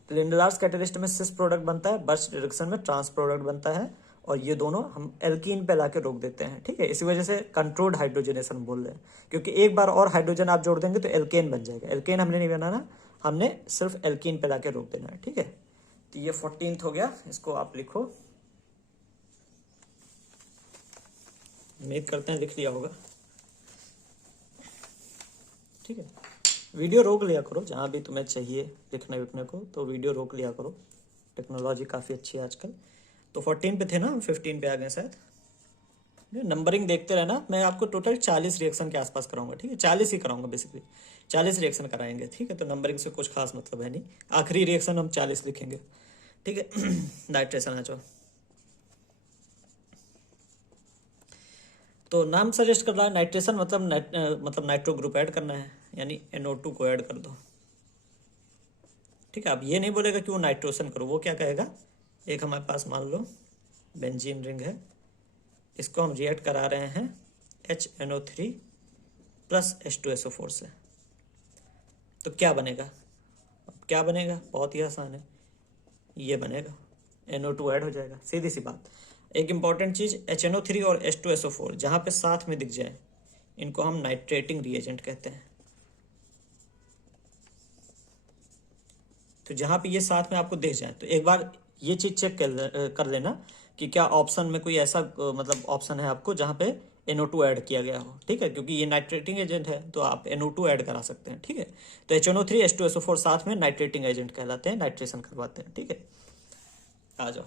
लिंडलार्स कैटलिस्ट में सिस प्रोडक्ट बनता है, बर्च रिडक्शन में ट्रांस प्रोडक्ट बनता है, और ये दोनों हम एल्कीन पे लाके रोक देते हैं, ठीक है। इसी वजह से कंट्रोल्ड हाइड्रोजनेशन बोल रहे हैं, क्योंकि एक बार और हाइड्रोजन आप जोड़ देंगे तो एल्केन बन जाएगा। एल्केन हमने नहीं बनाना, हमने सिर्फ एल्कीन पे लाके रोक देना है, ठीक है। तो ये 14th हो गया, इसको आप लिखो, उम्मीद करते हैं लिख लिया होगा, ठीक है। वीडियो रोक लिया करो जहाँ भी तुम्हें चाहिए लिखने विखने को, तो वीडियो रोक लिया करो, टेक्नोलॉजी काफ़ी अच्छी है आजकल। तो 14 पे थे ना, हम 15 पे आ गए शायद। नंबरिंग देखते रहना, मैं आपको टोटल 40 रिएक्शन के आसपास कराऊंगा, ठीक है, 40 ही कराऊंगा बेसिकली, 40 रिएक्शन कराएंगे, ठीक है। तो नंबरिंग से कुछ खास मतलब है नहीं, आखिरी रिएक्शन हम 40 लिखेंगे, ठीक है। नाइट्रेशन आ जाओ। तो नाम सजेस्ट कर रहा है नाइट्रेशन, मतलब नाइट्रो ग्रुप ऐड करना है, यानी NO2 को ऐड कर दो, ठीक है। अब ये नहीं बोलेगा कि वो नाइट्रोशन करो, वो क्या कहेगा, एक हमारे पास मान लो बेंजीन रिंग है, इसको हम रिएक्ट करा रहे हैं HNO3 प्लस H2SO4 से, तो क्या बनेगा, अब क्या बनेगा, बहुत ही आसान है, ये बनेगा, NO2 ऐड हो जाएगा, सीधी सी बात। एक इंपॉर्टेंट चीज, HNO3 और H2SO4 जहां पे साथ में दिख जाए, इनको हम नाइट्रेटिंग रिएजेंट कहते हैं। तो जहां पे ये साथ में आपको दिख जाए, तो एक बार ये चीज चेक कर लेना कि क्या ऑप्शन में कोई ऐसा मतलब ऑप्शन है आपको जहां पे NO2 ऐड किया गया हो, ठीक है, क्योंकि ये नाइट्रेटिंग एजेंट है तो आप NO2 ऐड करा सकते हैं, ठीक है। तो HNO3 H2SO4 साथ में नाइट्रेटिंग एजेंट कहलाते हैं, नाइट्रेशन करवाते हैं, ठीक है। आ जाओ,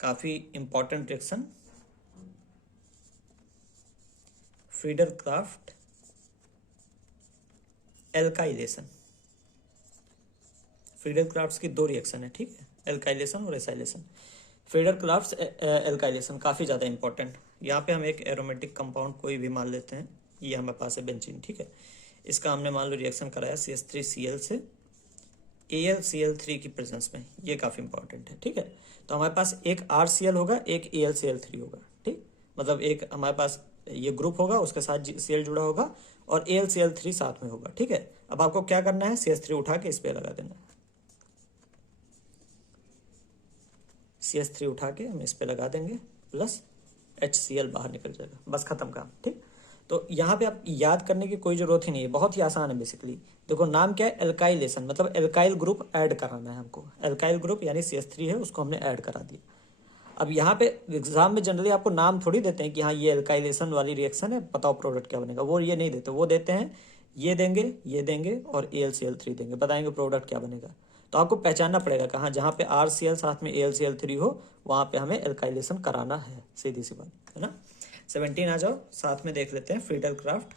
काफी important reaction, Friedel Crafts alkylation. Friedel Crafts की 2 रिएक्शन है, ठीक है, एल्काइलेशन और एसाइलेशन। फ्रीडर क्राफ्ट एल्काइलेशन काफ़ी ज़्यादा इंपॉर्टेंट। यहाँ पे हम एक एरोमेटिक कंपाउंड कोई भी मान लेते हैं, ये हमारे पास है बेंजीन, ठीक है। इसका हमने मान लो रिएक्शन कराया CH3Cl से AlCl3 की प्रेजेंस में, ये काफ़ी इंपॉर्टेंट है, ठीक है। तो हमारे पास एक RCl होगा, एक AlCl3 होगा, ठीक, मतलब एक हमारे पास ये ग्रुप होगा, उसके साथ Cl जुड़ा होगा और AlCl3 साथ में होगा, ठीक है। अब आपको क्या करना है, CH3 उठा के इस पे लगा देना है, CH3 उठा के हम इस पे लगा देंगे, प्लस HCl बाहर निकल जाएगा, बस खत्म काम, ठीक। तो यहाँ पे आप याद करने की कोई जरूरत ही नहीं है, बहुत ही आसान है बेसिकली। देखो नाम क्या है, एल्काइलेशन, मतलब एल्काइल ग्रुप ऐड कराना है हमको, एल्काइल ग्रुप यानी CH3 है, उसको हमने ऐड करा दिया। अब यहाँ पे एग्जाम में जनरली आपको नाम थोड़ी देते हैं कि हाँ ये एल्काइलेशन वाली रिएक्शन है, बताओ प्रोडक्ट क्या बनेगा, वो ये नहीं देते, वो देते हैं ये देंगे और AlCl3 देंगे, बताएंगे प्रोडक्ट क्या बनेगा। तो आपको पहचानना पड़ेगा कहाँ, जहाँ पे RCl साथ में AlCl3 हो वहाँ पे हमें एल्काइलेशन कराना है, सीधी सी बात है ना। 17 आ जाओ, साथ में देख लेते हैं फ्रीडर क्राफ्ट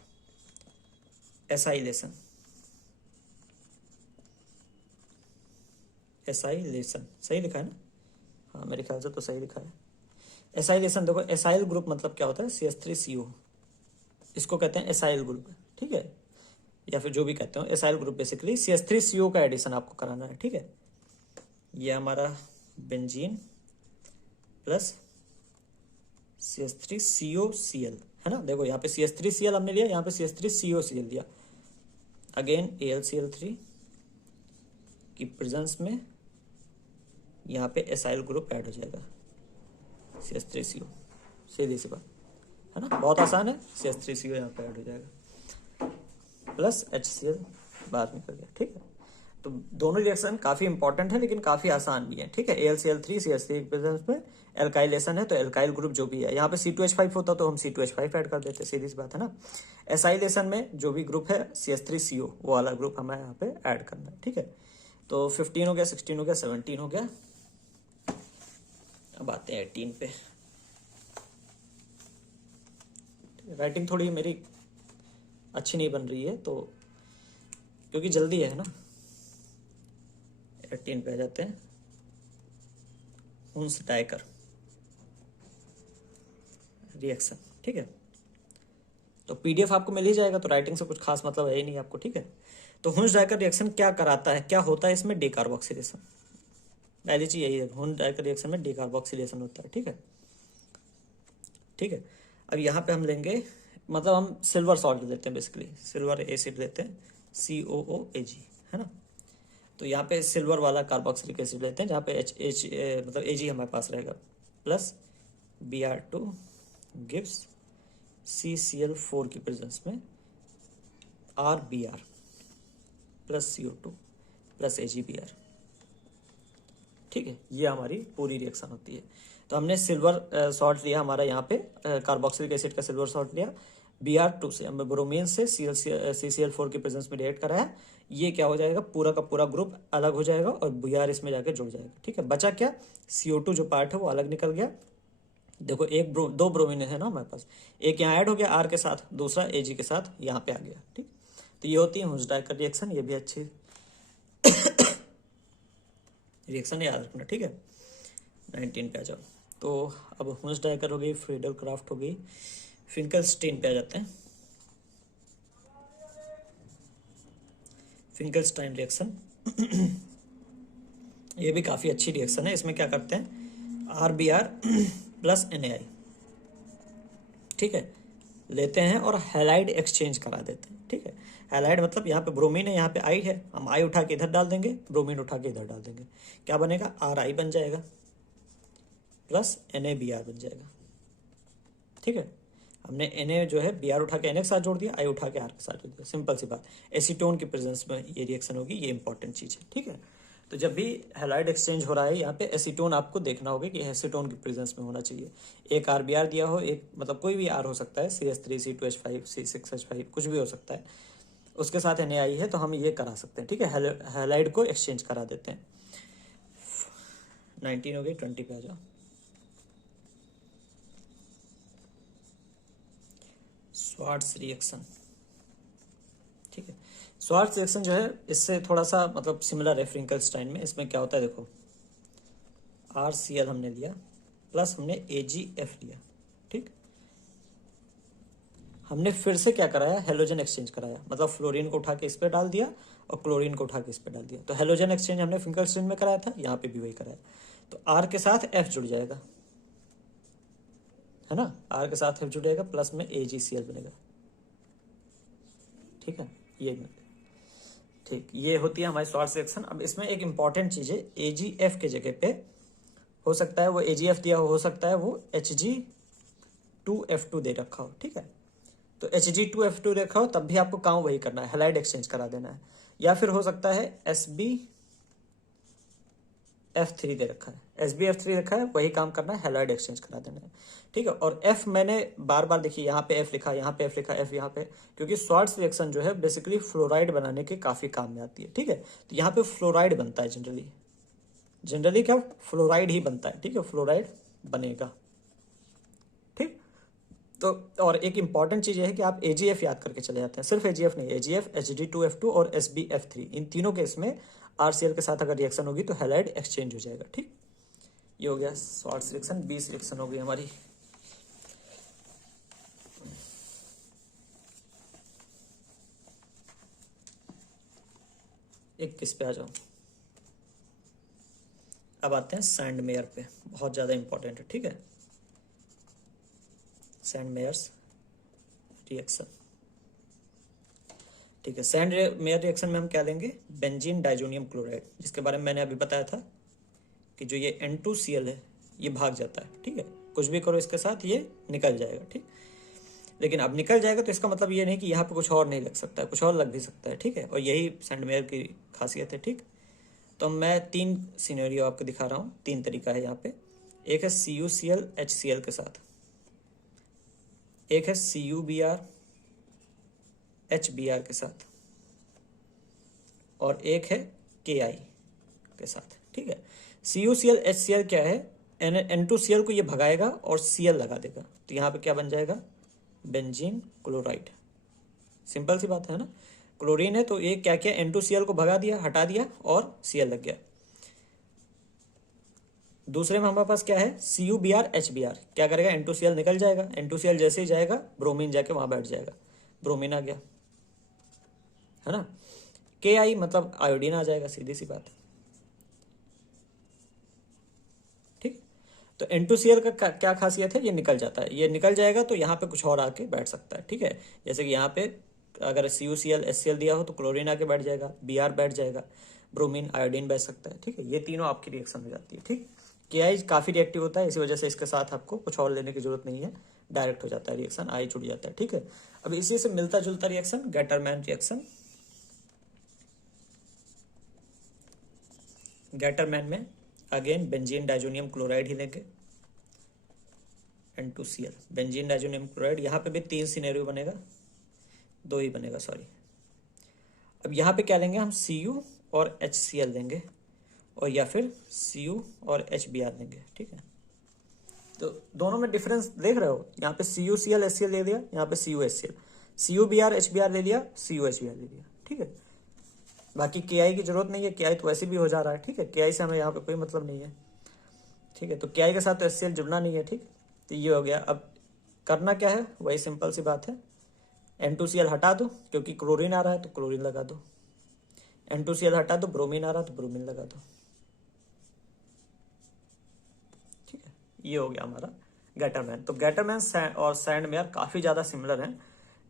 एसाइलेशन। एसाइलेशन सही लिखा है ना, हाँ मेरे ख्याल से तो सही लिखा है। एसाइलेशन देखो, एसाइल ग्रुप मतलब क्या होता है, CH3CO, इसको कहते हैं एसाइल ग्रुप, ठीक है, या फिर जो भी कहते हो एसाइल ग्रुप, बेसिकली CH3CO का एडिशन आपको कराना है, ठीक है। ये हमारा बेंजीन प्लस CH3COCl है ना, देखो यहाँ पे CH3Cl हमने लिया, यहाँ पे CH3COCl दिया, अगेन AlCl3 की प्रेजेंस में यहाँ पे एसाइल ग्रुप ऐड हो जाएगा, CH3CO, सीधी सी बात है ना, बहुत आसान है, CH3CO यहाँ पे ऐड हो जाएगा, प्लस HCl बाहर निकल गया, ठीक है। तो दोनों रिएक्शन काफी इंपॉर्टेंट है लेकिन काफी आसान भी है, ठीक है। AlCl3 CH3 प्रेजेंस में एल्काइलेशन है, तो एल्काइल ग्रुप जो भी है, यहाँ पे C2H5 होता तो हम C2H5 ऐड कर देते, सीधी सी बात है ना। एसाइलेशन में जो भी ग्रुप है CH3CO, वो वाला ग्रुप हमें यहाँ पे ऐड करना है, ठीक है। तो 15 हो गया, 16 हो गया, 17 हो गया, अब आते हैं 18 पे। राइटिंग थोड़ी मेरी अच्छी नहीं बन रही है तो, क्योंकि जल्दी है ना। 18 पे आ जाते हैं, हुंस डाइकर रिएक्शन, ठीक है। तो PDF आपको मिल ही जाएगा, तो राइटिंग से कुछ खास मतलब है ही नहीं आपको, ठीक है। तो हुंस डाइकर रिएक्शन क्या कराता है, क्या होता है इसमें, डीकार्बोक्सिलेशन, पहली चीज यही है, हुंस डाइकर रिएक्शन में डीकार्बोक्सिलेशन होता है, ठीक है, ठीक है। अब यहाँ पे हम लेंगे, मतलब हम सिल्वर सॉल्ट लेते हैं, बेसिकली सिल्वर एसिड लेते हैं, COOAg है ना। तो यहाँ पे सिल्वर वाला कार्बोक्सिलिक एसिड लेते हैं, जहाँ पे मतलब Ag हमारे पास रहेगा, प्लस Br2 गिव्स CCl4 की प्रेजेंस में RBr, plus CO2 plus AgBr। ठीक है, ये हमारी पूरी रिएक्शन होती है। तो हमने सिल्वर सॉल्ट लिया हमारा यहाँ पे, कार्बोक्सिलिक एसिड का सिल्वर सॉल्ट लिया, Br2 से हमने ब्रोमीन से CCl4 के प्रेजेंस में रिएक्ट कराया। ये क्या हो जाएगा, पूरा का पूरा ग्रुप अलग हो जाएगा और Br इसमें जाके जुड़ जाएगा। ठीक है, बचा क्या, CO2 जो पार्ट है वो अलग निकल गया। देखो दो ब्रोमीन है ना हमारे पास, एक यहाँ ऐड हो गया R के साथ, दूसरा Ag के साथ यहाँ पे आ गया। ठीक, तो ये होती है हुंस-डाइकर रिएक्शन। ये भी अच्छी रिएक्शन याद रखना। ठीक है, 19 पे आ जाओ। तो अब हुंस-डाइकर हो गई, फ्रीडल-क्राफ्ट हो गई, फिंकलस्टीन पे आ जाते हैं। फिंकलस्टाइन रिएक्शन ये भी काफ़ी अच्छी रिएक्शन है। इसमें क्या करते हैं, RBr प्लस NaI, ठीक है, लेते हैं और हैलाइड एक्सचेंज करा देते हैं। ठीक है, हैलाइड मतलब यहाँ पे ब्रोमीन है, यहाँ पे I है, हम I उठा के इधर डाल देंगे, ब्रोमीन उठा के इधर डाल देंगे, क्या बनेगा, RI बन जाएगा प्लस NaBr बन जाएगा। ठीक है, हमने Na जो है Br उठा के Na के साथ जोड़ दिया, I उठा के R के साथ जोड़ दिया, सिंपल सी बात। एसीटोन की प्रेजेंस में ये रिएक्शन होगी, ये इंपॉर्टेंट चीज़ है। ठीक है, तो जब भी हैलाइड एक्सचेंज हो रहा है यहाँ पे एसीटोन आपको देखना होगा कि एसीटोन की प्रेजेंस में होना चाहिए। एक RBr दिया हो, एक मतलब कोई भी R हो सकता है, CH3 C2H5 C6H5 कुछ भी हो सकता है, उसके साथ NaI है तो हम ये करा सकते हैं। ठीक है, हैलाइड को एक्सचेंज करा देते हैं। 19 हो गई, 20 पे आ जाओ। Swarts reaction. ठीक है, स्वार्ट्स रिएक्शन जो है इससे थोड़ा सा मतलब सिमिलर है फिंकलस्टाइन में। इसमें क्या होता है, देखो RCl हमने लिया प्लस हमने AgF लिया। ठीक, हमने फिर से क्या कराया, हेलोजन एक्सचेंज कराया, मतलब फ्लोरीन को उठा के इस पे डाल दिया और क्लोरीन को उठा के इस पे डाल दिया। तो हेलोजन एक्सचेंज हमने फिंकलस्टाइन में कराया था, यहाँ पे भी वही कराया। तो R के साथ F जुड़ जाएगा, है ना, R के साथ F जुड़ जाएगा, प्लस में AgCl बनेगा। ठीक है, ये ठीक, ये होती है हमारी स्वार्ट्स रिएक्शन। अब इसमें एक इंपॉर्टेंट चीज है, AgF के जगह पे हो सकता है वो AgF दिया हो सकता है वो Hg2F2 दे रखा हो। ठीक है, तो Hg2F2 रखा हो तब भी आपको काम वही करना है, हैलाइड एक्सचेंज करा देना है। या फिर हो सकता है SbF3 दे रखा है, SbF3 रखा है, वही काम करना है, हैलाइड एक्सचेंज करा देना है। ठीक है, और F मैंने बार बार देखिए यहाँ पे F लिखा, यहाँ पे F लिखा, F यहाँ पे, क्योंकि स्वार्ट्स रिएक्शन जो है बेसिकली फ्लोराइड बनाने के काफी काम में आती है। ठीक है, तो यहाँ पे फ्लोराइड बनता है जनरली क्या फ्लोराइड ही बनता है। ठीक है, फ्लोराइड बनेगा। ठीक, तो और एक इंपॉर्टेंट चीज है कि आप AgF याद करके चले जाते हैं, सिर्फ AgF नहीं, AgF, Hg2F2 और SbF3, इन तीनों केस में RCl के साथ अगर रिएक्शन होगी तो हैलाइड एक्सचेंज हो जाएगा। ठीक, ये हो गया स्वार्ट्स रिएक्शन। 20 रिएक्शन हो गई हमारी। एक किस पे आ जाओ, अब आते हैं सैंडमेयर पे, बहुत ज़्यादा इंपॉर्टेंट है। ठीक है, सैंडमेयर्स रिएक्शन। ठीक है, सैंडमेयर रिएक्शन में हम क्या लेंगे, बेंजीन डाइजोनियम क्लोराइड, जिसके बारे में मैंने अभी बताया था कि जो ये N2Cl है ये भाग जाता है। ठीक है, कुछ भी करो इसके साथ ये निकल जाएगा। ठीक, लेकिन अब निकल जाएगा तो इसका मतलब ये नहीं कि यहाँ पे कुछ और नहीं लग सकता है, कुछ और लग भी सकता है। ठीक है, और यही सैंडमेयर की खासियत है। ठीक, तो मैं 3 सिनेरियो आपको दिखा रहा हूँ, 3 तरीका है यहाँ पे। एक है CuCl HCl के साथ, एक है CuBr HBr के साथ, और एक है KI के साथ। ठीक है, CuCl HCl क्या है, N2Cl को ये भगाएगा और Cl लगा देगा, तो यहाँ पे क्या बन जाएगा, बेंजीन क्लोराइड। सिंपल सी बात है ना, क्लोरीन है तो ये क्या किया, N2Cl को भगा दिया, हटा दिया और Cl लग गया। दूसरे में हमारे पास क्या है, CuBr HBr, क्या करेगा, N2Cl निकल जाएगा, N2Cl जैसे ही जाएगा ब्रोमीन जाके वहां बैठ जाएगा, ब्रोमीन आ गया, है ना। KI मतलब आयोडीन आ जाएगा, सीधी सी बात है। ठीक, तो N2Cl का क्या खासियत है, ये निकल जाता है, ये निकल जाएगा तो यहाँ पे कुछ और आके बैठ सकता है। ठीक है, जैसे कि यहाँ पे अगर CuCl HCl दिया हो तो क्लोरीन आके बैठ जाएगा, Br बैठ जाएगा, ब्रोमीन आयोडीन बैठ सकता है। ठीक है, ये तीनों आपकी रिएक्शन हो जाती है। ठीक, KI काफी रिएक्टिव होता है, इसी वजह से इसके साथ आपको कुछ और लेने की जरूरत नहीं है, डायरेक्ट हो जाता है रिएक्शन, आई जुड़ जाता है। ठीक है, अब इसी से मिलता जुलता रिएक्शन गेटरमैन रिएक्शन। गैटरमैन में अगेन बेंजीन डाइजोनियम क्लोराइड ही लेंगे, N2Cl, बेंजीन डाइजोनियम क्लोराइड। यहाँ पे भी 3 सिनेरियो बनेगा, 2 ही बनेगा सॉरी। अब यहाँ पे क्या लेंगे हम, Cu और HCl लेंगे, और या फिर Cu और HBr लेंगे, ठीक है। तो दोनों में डिफरेंस देख रहे हो, यहाँ पे CuCl HCl ले लिया, यहाँ पे CuHCl, CuBr HBr ले लिया, CuHBr ले लिया, ठीक है। बाकी Ki की जरूरत नहीं है, Ki तो वैसे भी हो जा रहा है, ठीक है। Ki से हमें यहाँ पे कोई मतलब नहीं है, ठीक है। तो Ki के साथ तो HCl जुड़ना नहीं है, ठीक। तो ये हो गया। अब करना क्या है, वही सिंपल सी बात है, N2Cl हटा दो, क्योंकि क्लोरीन आ रहा है तो क्लोरीन लगा दो, N2Cl हटा दो, ब्रोमीन आ रहा है तो ब्रोमीन लगा दो, ठीक है। ये हो गया हमारा गैटरमैन। तो गैटरमैन और सैंडमेयर काफ़ी ज़्यादा सिमिलर हैं,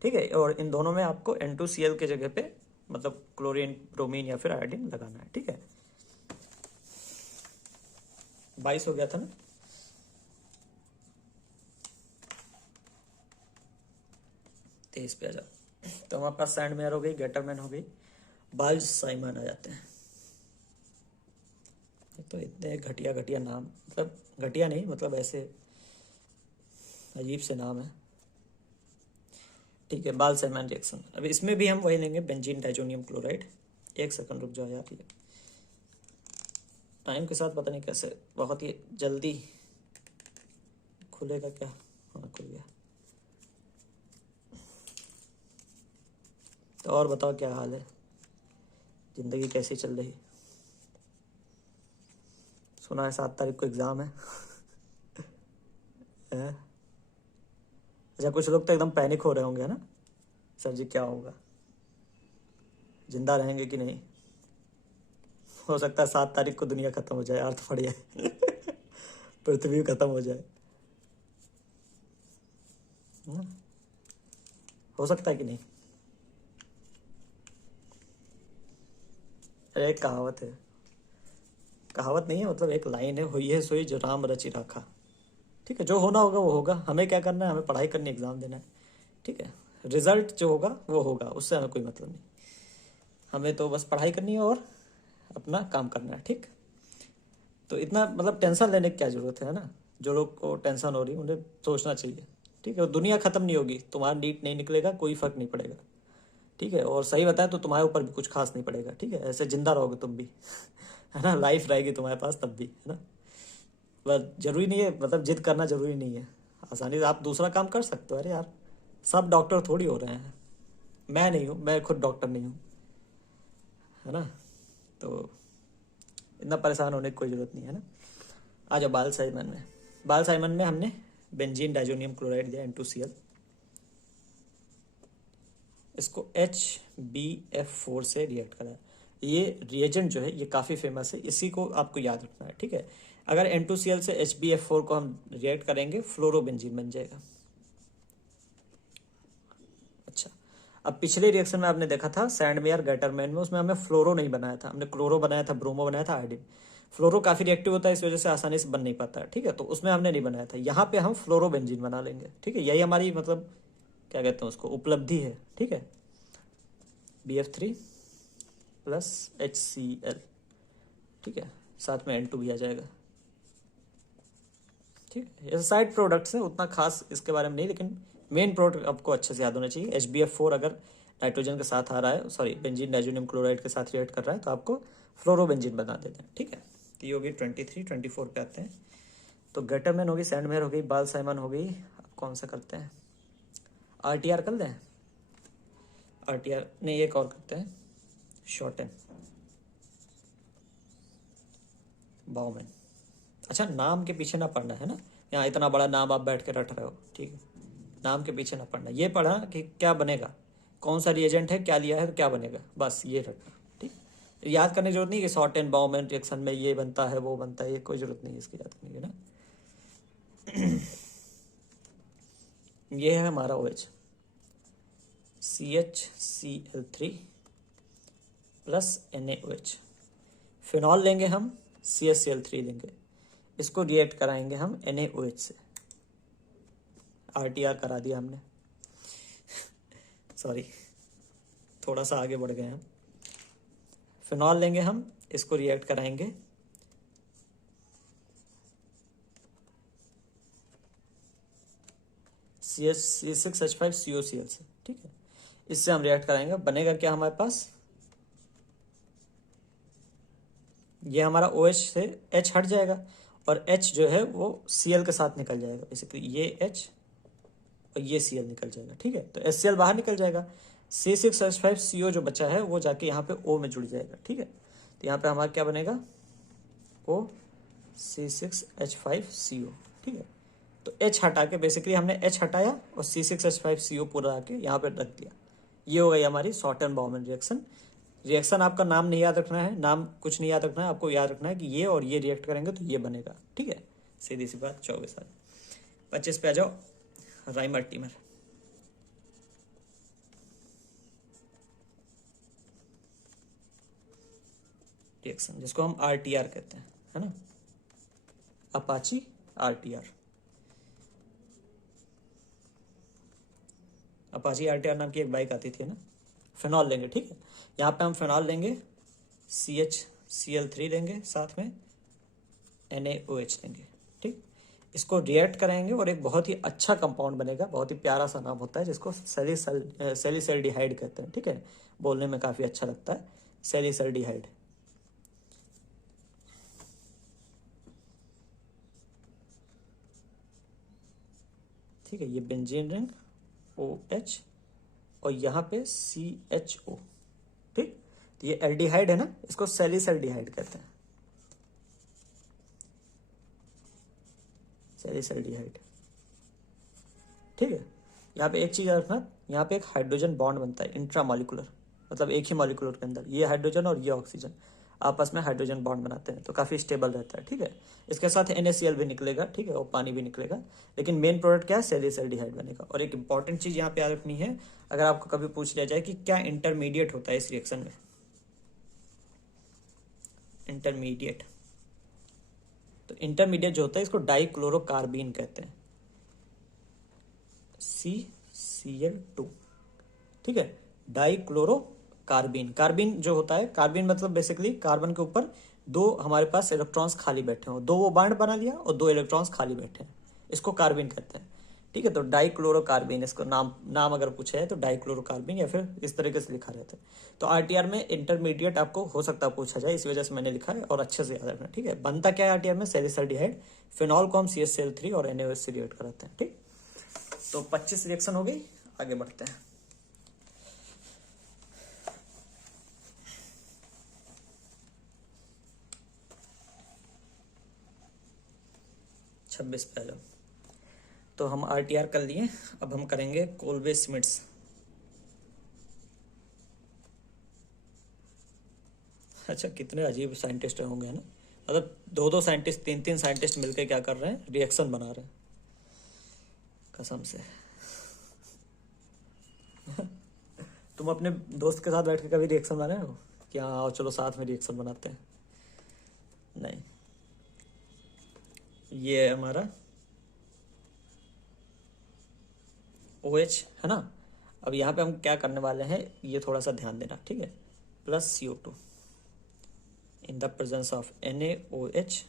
ठीक है। और इन दोनों में आपको N2Cl के जगह पे मतलब क्लोरीन, ब्रोमीन या फिर आयोडीन लगाना है, ठीक है। 22 हो गया था ना। तेईस पे आ जाओ। तो हमारे पास सैंडमेयर हो गई, गैटरमैन हो गई, बाल्ज साइमन आ जाते हैं। तो इतने घटिया घटिया नाम, मतलब घटिया नहीं, मतलब ऐसे अजीब से नाम है, ठीक है। बाल साइमन रिएक्शन। अब इसमें भी हम वही लेंगे, बेंजीन डाइजोनियम क्लोराइड। एक सेकंड रुक जाओ यार, ये टाइम के साथ पता नहीं कैसे बहुत ही जल्दी खुलेगा क्या। हाँ खुल गया। तो और बताओ क्या हाल है, जिंदगी कैसी चल रही। सुना है 7 तारीख को एग्जाम है। अच्छा, कुछ लोग तो एकदम पैनिक हो रहे होंगे, है ना, सर जी क्या होगा, जिंदा रहेंगे कि नहीं। हो सकता है 7 तारीख को दुनिया खत्म हो जाए, अर्थ फट जाए। पृथ्वी खत्म हो जाए, हो सकता है कि नहीं। अरे एक कहावत है, कहावत नहीं है, मतलब एक लाइन है, हुई है सोई जो राम रचि राखा, ठीक है। जो होना होगा वो होगा, हमें क्या करना है, हमें पढ़ाई करनी, एग्जाम देना है, ठीक है। रिजल्ट जो होगा वो होगा, उससे हमें कोई मतलब नहीं, हमें तो बस पढ़ाई करनी है और अपना काम करना है, ठीक। तो इतना मतलब टेंशन लेने की क्या जरूरत है ना। जो लोग को टेंशन हो रही है उन्हें सोचना चाहिए, ठीक है। दुनिया खत्म नहीं होगी, तुम्हारा नीट नहीं निकलेगा, कोई फर्क नहीं पड़ेगा, ठीक है। और सही बताएं तो तुम्हारे ऊपर भी कुछ खास नहीं पड़ेगा, ठीक है। ऐसे जिंदा रहोगे तुम भी, है ना, लाइफ रहेगी तुम्हारे पास तब भी, है ना। बस जरूरी नहीं है, मतलब जिद करना जरूरी नहीं है, आसानी से आप दूसरा काम कर सकते हो। अरे यार, सब डॉक्टर थोड़ी हो रहे हैं, मैं नहीं हूँ, मैं खुद डॉक्टर नहीं हूँ, है ना। तो इतना परेशान होने की कोई ज़रूरत नहीं है ना। आ जाओ बाल साइमन में। बाल साइमन में हमने बेंजीन डाइजोनियम क्लोराइड दिया, N2Cl, इसको HbF4 से रिएक्ट करा। ये रिएजेंट जो है ये काफ़ी फेमस है, इसी को आपको याद रखना है, ठीक है। अगर N2Cl से HbF4 को हम रिएक्ट करेंगे, फ्लोरोबेंजीन बन जाएगा। अच्छा, अब पिछले रिएक्शन में आपने देखा था सैंडमेयर गैटरमैन में, उसमें हमें फ्लोरो नहीं बनाया था, हमने क्लोरो बनाया था, ब्रोमो बनाया था, आयोडीन। फ्लोरो काफ़ी रिएक्टिव होता है, इस वजह से आसानी से बन नहीं पाता है, ठीक है। तो उसमें हमने नहीं बनाया था, यहाँ पे हम फ्लोरोबेंजीन बना लेंगे, ठीक है। यही हमारी मतलब क्या कहते हैं उसको, उपलब्धि है, ठीक है। BF3 प्लस HCl, ठीक है, साथ में N2 भी आ जाएगा, ठीक है। ये साइड प्रोडक्ट्स हैं, उतना खास इसके बारे में नहीं, लेकिन मेन प्रोडक्ट आपको अच्छे से याद होना चाहिए। HbF4 अगर नाइट्रोजन के साथ आ रहा है, सॉरी बेंजीन डाइजोनियम क्लोराइड के साथ रिएक्ट कर रहा है, तो आपको फ्लोरोबेंजीन बना देते हैं, ठीक है। तो ये होगी 23, 24 पे आते हैं। तो गैटरमैन हो गई, सैंडमेयर हो गई, बाल साइमन हो गई। अब कौन सा करते हैं, RTR कर दें। RTR नहीं, एक और करते हैं, शॉर्टन, बाउमैन। अच्छा, नाम के पीछे ना पढ़ना है ना, यहाँ इतना बड़ा नाम आप बैठ के रट रहे हो, ठीक है। नाम के पीछे ना पढ़ना, ये पढ़ा कि क्या बनेगा, कौन सा रिएजेंट है, क्या लिया है तो क्या बनेगा, बस ये रटना, ठीक। याद करने की जरूरत नहीं कि शॉर्टन बाउमैन रिएक्शन में ये बनता है वो बनता है, ये कोई जरूरत नहीं है इसकी याद करने की ना। ये है हमारा OH, CHCl3 plus NaOH। Phenol लेंगे हम, CHCl3 लेंगे, इसको रिएक्ट कराएंगे हम NaOH से। RTR करा दिया हमने, सॉरी थोड़ा सा आगे बढ़ गए हम। फिनॉल लेंगे हम, इसको रिएक्ट कराएंगे C6H5COCl से, ठीक है। इससे हम रिएक्ट कराएंगे, बनेगा क्या हमारे पास, ये हमारा OH से H हट जाएगा और H जो है वो Cl के साथ निकल जाएगा, बेसिकली ये H और ये Cl निकल जाएगा, ठीक है। तो HCl बाहर निकल जाएगा, C6H5CO जो बचा है वो जाके यहाँ पे O में जुड़ जाएगा, ठीक है। तो यहाँ पे हमारा क्या बनेगा, O C6H5CO, ठीक है। तो H हटा के, बेसिकली हमने H हटाया और C6H5CO पूरा आके यहाँ पे रख दिया। ये हो गई हमारी शॉर्टन बाउमैन रिएक्शन। रिएक्शन आपका नाम नहीं याद रखना है, नाम कुछ नहीं याद रखना है, आपको याद रखना है कि ये और ये रिएक्ट करेंगे तो ये बनेगा, ठीक है। सीधी सी बात। 24 25 पे आ जाओ, राइमर टीमर रिएक्शन, जिसको हम RTR कहते हैं, है ना, अपाची RTR। अपाची RTR नाम की एक बाइक आती थी ना। फिनॉल लेंगे, ठीक है। यहाँ पे हम फिनॉल लेंगे, CHCl3 लेंगे, साथ में NaOH लेंगे, ठीक। इसको रिएक्ट करेंगे और एक बहुत ही अच्छा कंपाउंड बनेगा, बहुत ही प्यारा सा नाम होता है, जिसको सैलिसल्डिहाइड कहते हैं, ठीक है। बोलने में काफ़ी अच्छा लगता है, सैलिसल्डिहाइड। ठीक है, ये बेंजीन रिंग OH और यहाँ पे CHO, ठीक। तो ये एल्डिहाइड है ना, इसको सैलिसल्डिहाइड कहते हैं, सैलिसल्डिहाइड, ठीक है। यहाँ पे एक चीज रखना, यहाँ पे एक हाइड्रोजन बॉन्ड बनता है इंट्रामॉलिक्यूलर, मतलब एक ही मॉलिक्यूलर के अंदर ये हाइड्रोजन और ये ऑक्सीजन आपस में हाइड्रोजन बॉन्ड बनाते हैं, तो काफ़ी स्टेबल रहता है, ठीक है। इसके साथ NaCl भी निकलेगा, ठीक है, और पानी भी निकलेगा, लेकिन मेन प्रोडक्ट क्या है, सैलिसल्डिहाइड बनेगा। और एक इंपॉर्टेंट चीज़ यहाँ पे याद रखनी है, अगर आपको कभी पूछ लिया जाए कि क्या इंटरमीडिएट होता है इस रिएक्शन में, इंटरमीडिएट, तो इंटरमीडिएट जो होता है इसको डाइक्लोरोकार्बीन कहते हैं, CCl2, ठीक है। डाइक्लोरोकार्बीन, कार्बीन जो होता है, कार्बीन मतलब बेसिकली कार्बन के ऊपर दो हमारे पास इलेक्ट्रॉन्स खाली बैठे हो, दो वो बॉन्ड बना लिया और दो इलेक्ट्रॉन्स खाली बैठे हैं, इसको कार्बीन कहते हैं, ठीक है। तो डाइक्लोरोकार्बीन, इसको नाम अगर पूछे है तो डाइक्लोरोकार्बीन या फिर इस तरीके से लिखा रहता है। तो RTR में इंटरमीडिएट आपको हो सकता है पूछा जाए, इस वजह से मैंने लिखा है और अच्छे से याद रखना, ठीक है। बनता क्या है RTR में, सैलिसल्डिहाइड, फिनॉल को हम CHCl3 और NaOH से रिएक्ट कराते हैं, ठीक। तो 25 रिएक्शन हो गई, आगे बढ़ते हैं। छब्बीस पे आ जाओ। तो हम RTR कर लिए, अब हम करेंगे कोल्बे स्मिट्स। अच्छा, कितने अजीब साइंटिस्ट होंगे, है ना, मतलब दो दो साइंटिस्ट, तीन तीन साइंटिस्ट मिलकर क्या कर रहे हैं, रिएक्शन बना रहे हैं, कसम से। तुम अपने दोस्त के साथ बैठ के कभी रिएक्शन बना रहे हो कि हाँ आओ चलो साथ में रिएक्शन बनाते हैं? नहीं। ये हमारा OH है ना। अब यहाँ पे हम क्या करने वाले हैं, ये थोड़ा सा ध्यान देना, ठीक है। Plus CO2 in the presence of NaOH।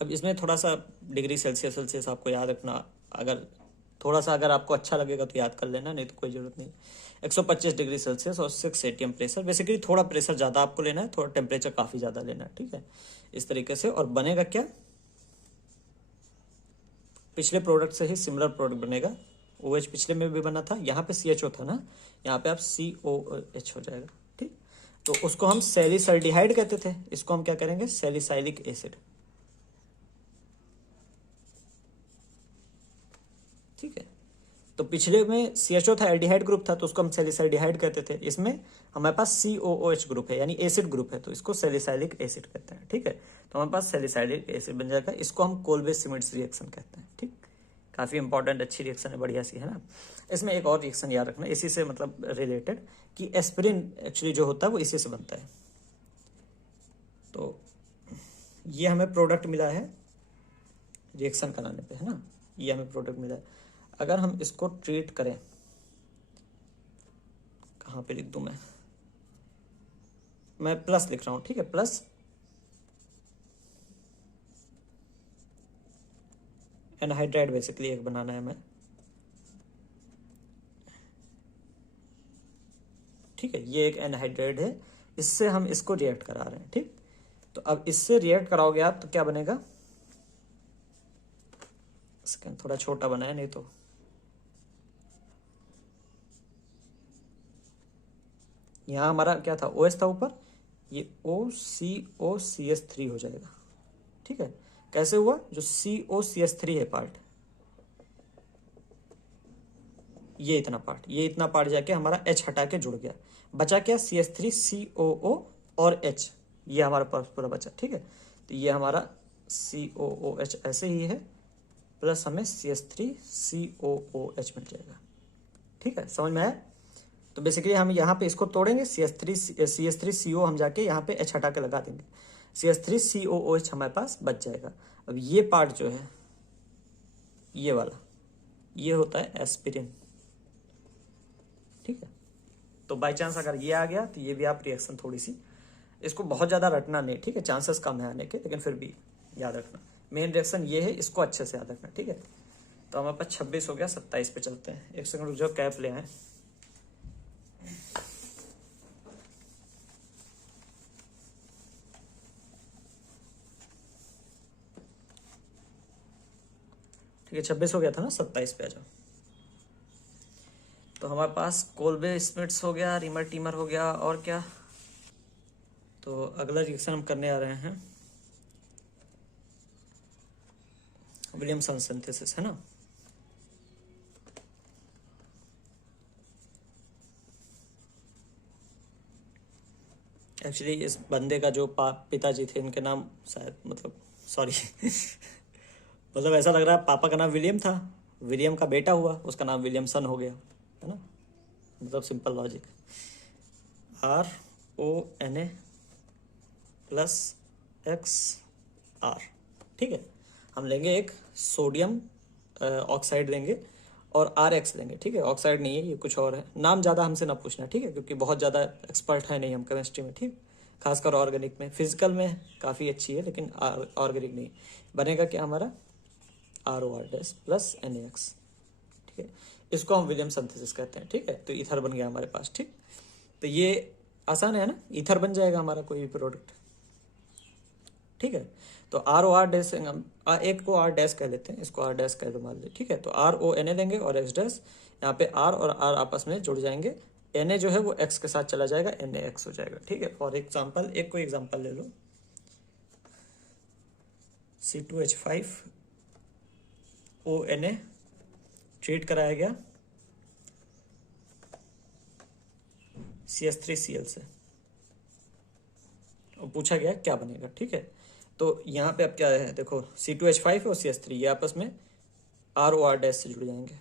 अब इसमें थोड़ा सा डिग्री सेल्सियस आपको याद रखना, अगर थोड़ा सा अगर आपको अच्छा लगेगा तो याद कर लेना, नहीं तो कोई जरूरत नहीं। 125 डिग्री सेल्सियस और 6 atm प्रेशर, बेसिकली थोड़ा प्रेशर ज़्यादा आपको लेना है, थोड़ा टेम्परेचर काफ़ी ज़्यादा लेना है, ठीक है, इस तरीके से। और बनेगा क्या, पिछले प्रोडक्ट से ही सिमिलर प्रोडक्ट बनेगा। OH पिछले में भी बना था, यहाँ पे CHO था ना, यहाँ पे आप COH हो जाएगा, ठीक। तो उसको हम सैलिसल्डिहाइड कहते थे, इसको हम क्या करेंगे, सैलिसाइलिक एसिड, ठीक है। तो पिछले में CHO था, एल्डिहाइड ग्रुप था, तो उसको हम सैलिसल्डिहाइड कहते थे। इसमें हमारे पास COOH ग्रुप है, यानी एसिड ग्रुप है, तो इसको सैलिसाइलिक एसिड कहते हैं, ठीक है। तो हमारे पास सैलिसाइलिक एसिड बन जाएगा, इसको हम कोल्बे स्मिट्स रिएक्शन कहते हैं, ठीक। काफ़ी इंपॉर्टेंट अच्छी रिएक्शन है, बढ़िया सी, है ना। इसमें एक और रिएक्शन याद रखना इसी से मतलब रिलेटेड, कि एस्पिरिन एक्चुअली जो होता है वो इसी से बनता है। तो ये हमें प्रोडक्ट मिला है रिएक्शन कराने पे, है ना, ये हमें प्रोडक्ट मिला है। अगर हम इसको ट्रीट करें, कहाँ पे लिख दूं मैं प्लस लिख रहा हूं, ठीक है, प्लस एनहाइड्राइड बेसिकली एक बनाना है हमें, ठीक है, ये एक एनहाइड्राइड है, इससे हम इसको रिएक्ट करा रहे हैं। ठीक, तो अब इससे रिएक्ट कराओगे आप तो क्या बनेगा, थोड़ा छोटा बना है नहीं तो, यहां हमारा क्या था, OH था ऊपर, ये OCOCH3 हो जाएगा। ठीक है, कैसे हुआ, जो COCH3 है पार्ट, ये इतना पार्ट जाके हमारा H हटा के जुड़ गया, बचा क्या, CH3 COO और H, ये हमारा पास पूरा बचा। ठीक है, तो ये हमारा COOH ऐसे ही है, प्लस हमें CH3 COOH मिल जाएगा। ठीक है, समझ में आया। तो बेसिकली हम यहाँ पे इसको तोड़ेंगे, CH3CO हम जाके यहाँ पे H हटा के लगा देंगे, CH3 COOH हमारे पास बच जाएगा। अब ये पार्ट जो है, ये वाला, ये होता है एस्पिरिन। ठीक है, तो बाई चांस अगर ये आ गया तो ये भी आप रिएक्शन थोड़ी सी, इसको बहुत ज़्यादा रटना नहीं, ठीक है, चांसेस कम है आने के, लेकिन फिर भी याद रखना, मेन रिएक्शन ये है, इसको अच्छे से याद रखना। ठीक है, तो हमारे पास 26 हो गया, 27 पे चलते हैं। एक सेकंड रुक जाओ, कैप ले आए। ठीक है, 26 हो गया था ना, 27 पे आ जाओ। तो हमारे पास कोल्बे स्मिट्स हो गया, रीमर टीमर हो गया, और क्या, तो अगला रिएक्शन हम करने आ रहे हैं विलियमसन सिंथेसिस, है ना। एक्चुअली इस बंदे का जो पिताजी थे, इनके नाम शायद, मतलब सॉरी मतलब ऐसा लग रहा है पापा का नाम विलियम था, विलियम का बेटा हुआ, उसका नाम विलियमसन हो गया, है ना, मतलब simple logic. RONA plus XR। ठीक है, हम लेंगे एक सोडियम ऑक्साइड लेंगे और RX लेंगे। ठीक है, ऑक्साइड नहीं है, ये कुछ और है, नाम ज़्यादा हमसे ना पूछना। ठीक है, क्योंकि बहुत ज़्यादा एक्सपर्ट है नहीं हम केमिस्ट्री में। ठीक, खासकर ऑर्गेनिक में, फिजिकल में काफ़ी अच्छी है, लेकिन ऑर्गेनिक नहीं। बनेगा क्या हमारा, ROR प्लस NaX। ठीक है, इसको हम विलियम सिंथेसिस कहते हैं। ठीक है, तो ईथर बन गया हमारे पास। ठीक, तो ये आसान है ना, ईथर बन जाएगा हमारा कोई भी प्रोडक्ट। ठीक है, तो ROR हम एक को R कह लेते हैं, इसको R कह दो मान ली। ठीक है, तो RONA देंगे और X यहाँ पे R और R आपस में जुड़ जाएंगे, Na जो है वो X के साथ चला जाएगा, NaX हो जाएगा। ठीक है, फॉर एग्जाम्पल एक कोई एग्जाम्पल ले लो, C2H5ONA ट्रीट कराया गया CH3Cl से और पूछा गया क्या बनेगा। ठीक है, तो यहाँ पे अब क्या है, देखो C2H5 और CH3 ये आपस में ROR से जुड़ जाएंगे,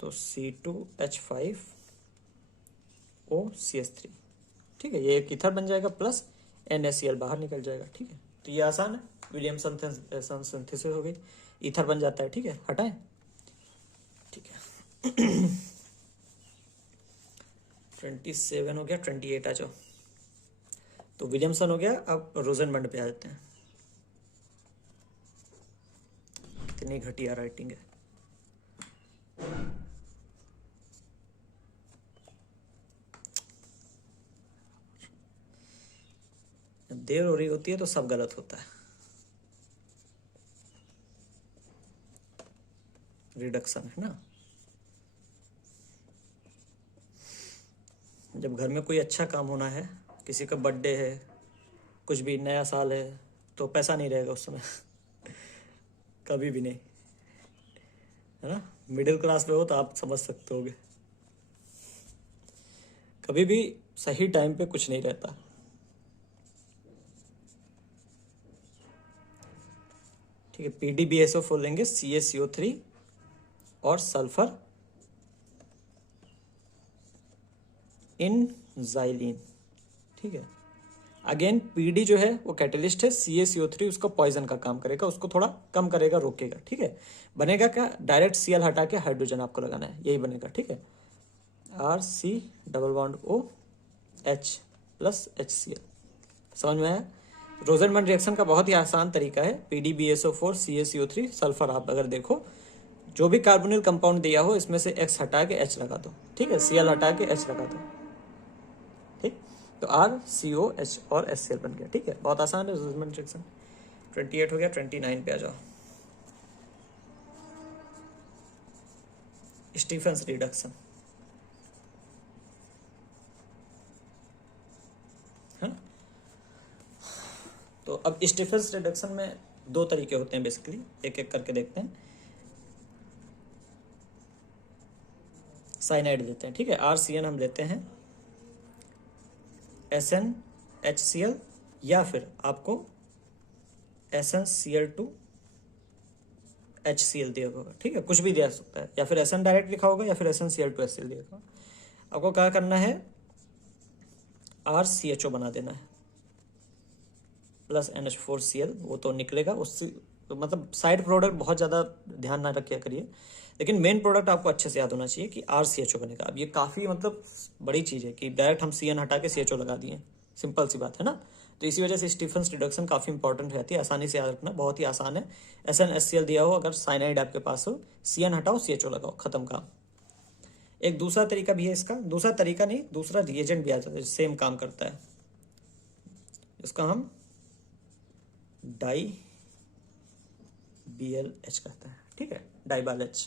तो C2H5OCH3। ठीक है, ये एक ईथर बन जाएगा, प्लस NaCl बाहर निकल जाएगा। ठीक है, तो ये आसान है, विलियम सिंथेसिस हो गई, ईथर बन जाता है। ठीक है, हटाएं। ठीक है 27 हो गया, 28 आ जाओ। तो विलियमसन हो गया, अब रोजनबंड पे आ जाते हैं। इतनी घटिया राइटिंग है। जब देर हो रही होती है तो सब गलत होता है। रिडक्शन है ना, जब घर में कोई अच्छा काम होना है, किसी का बर्थडे है, कुछ भी नया साल है, तो पैसा नहीं रहेगा उस समय कभी भी नहीं, है ना। मिडिल क्लास में हो तो आप समझ सकते होगे, कभी भी सही टाइम पे कुछ नहीं रहता। ठीक है, PDBSO4 लेंगे, CaCO3 और सल्फर इन जाइलिन। ठीक है, अगेन PD जो है वो कैटेलिस्ट है, CaCO3 उसका पॉइजन का काम करेगा, उसको थोड़ा कम करेगा, रोकेगा। ठीक है, बनेगा क्या, डायरेक्ट Cl हटा के हाइड्रोजन आपको लगाना है, यही बनेगा। ठीक है, RC+OH प्लस HCl। समझ में आया। रोजनबंड रिएक्शन का बहुत ही आसान तरीका है, PDBSO4 CaCO3 सल्फर। आप अगर देखो जो भी कार्बोनिल कंपाउंड दिया हो इसमें से X हटा के H लगा दो, ठीक है, Cl हटा के H लगा दो, ठीक। तो RCOH और HCl बन गया, ठीक है, बहुत आसान है रिजल्ट रिएक्शन। 28 हो गया, 29 पे आ जाओ। स्टीफेंस रिडक्शन है ना। तो अब स्टीफेंस रिडक्शन में दो तरीके होते हैं बेसिकली, एक एक करके देखते हैं। साइनाइड लेते हैं, ठीक है, RCN हम लेते हैं, SnHCl या फिर आपको SnCl2 HCl दिया होगा, ठीक है, कुछ भी दिया सकता है, या फिर SN डायरेक्ट लिखा होगा या फिर SnCl2 HCl दिया होगा। आपको क्या करना है, RCHO बना देना है प्लस NH4Cl, वो तो निकलेगा उससे, तो मतलब साइड प्रोडक्ट बहुत ज़्यादा ध्यान ना रखिया करिए, लेकिन मेन प्रोडक्ट आपको अच्छे से याद होना चाहिए कि RCHO बनेगा। अब ये काफ़ी मतलब बड़ी चीज़ है कि डायरेक्ट हम CN हटा के CHO लगा दिए, सिंपल सी बात है ना। तो इसी वजह से स्टीफेंस रिडक्शन काफ़ी इंपॉर्टेंट रहती है, आसानी से याद रखना, बहुत ही आसान है। SnHCl दिया हो, अगर साइनाइड आपके पास हो, CN हटाओ CHO लगाओ, खत्म काम। एक दूसरा तरीका भी है इसका, दूसरा तरीका नहीं, दूसरा रिएजेंट भी आ जाता है, सेम काम करता है, इसका हम डाई BLH कहते हैं, ठीक है, डाइबाल H।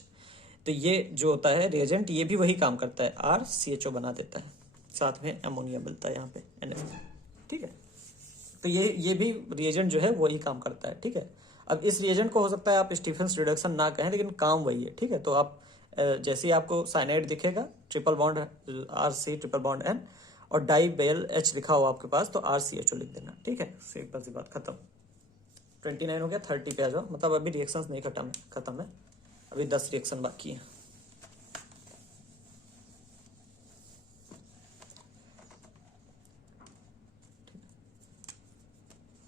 तो ये जो होता है रिएजेंट, ये भी वही काम करता है, RCHO बना देता है, साथ में अमोनिया मिलता है यहाँ पे NF, ठीक है। तो ये भी रिएजेंट जो है वही काम करता है, ठीक है। अब इस रिएजेंट को हो सकता है आप स्टीफेंस रिडक्शन ना कहें, लेकिन काम वही है, ठीक है। तो आप जैसे ही आपको साइनाइड दिखेगा, triple bond RC triple bond N और डाई बेल H लिखा हो आपके पास, तो RCHO लिख देना, ठीक है, सिंपल सी बात, खत्म। 29 हो गया, 30 पे आ जाओ। मतलब अभी रिएक्शंस नहीं खत्म है, अभी 10 रिएक्शन बाकी है।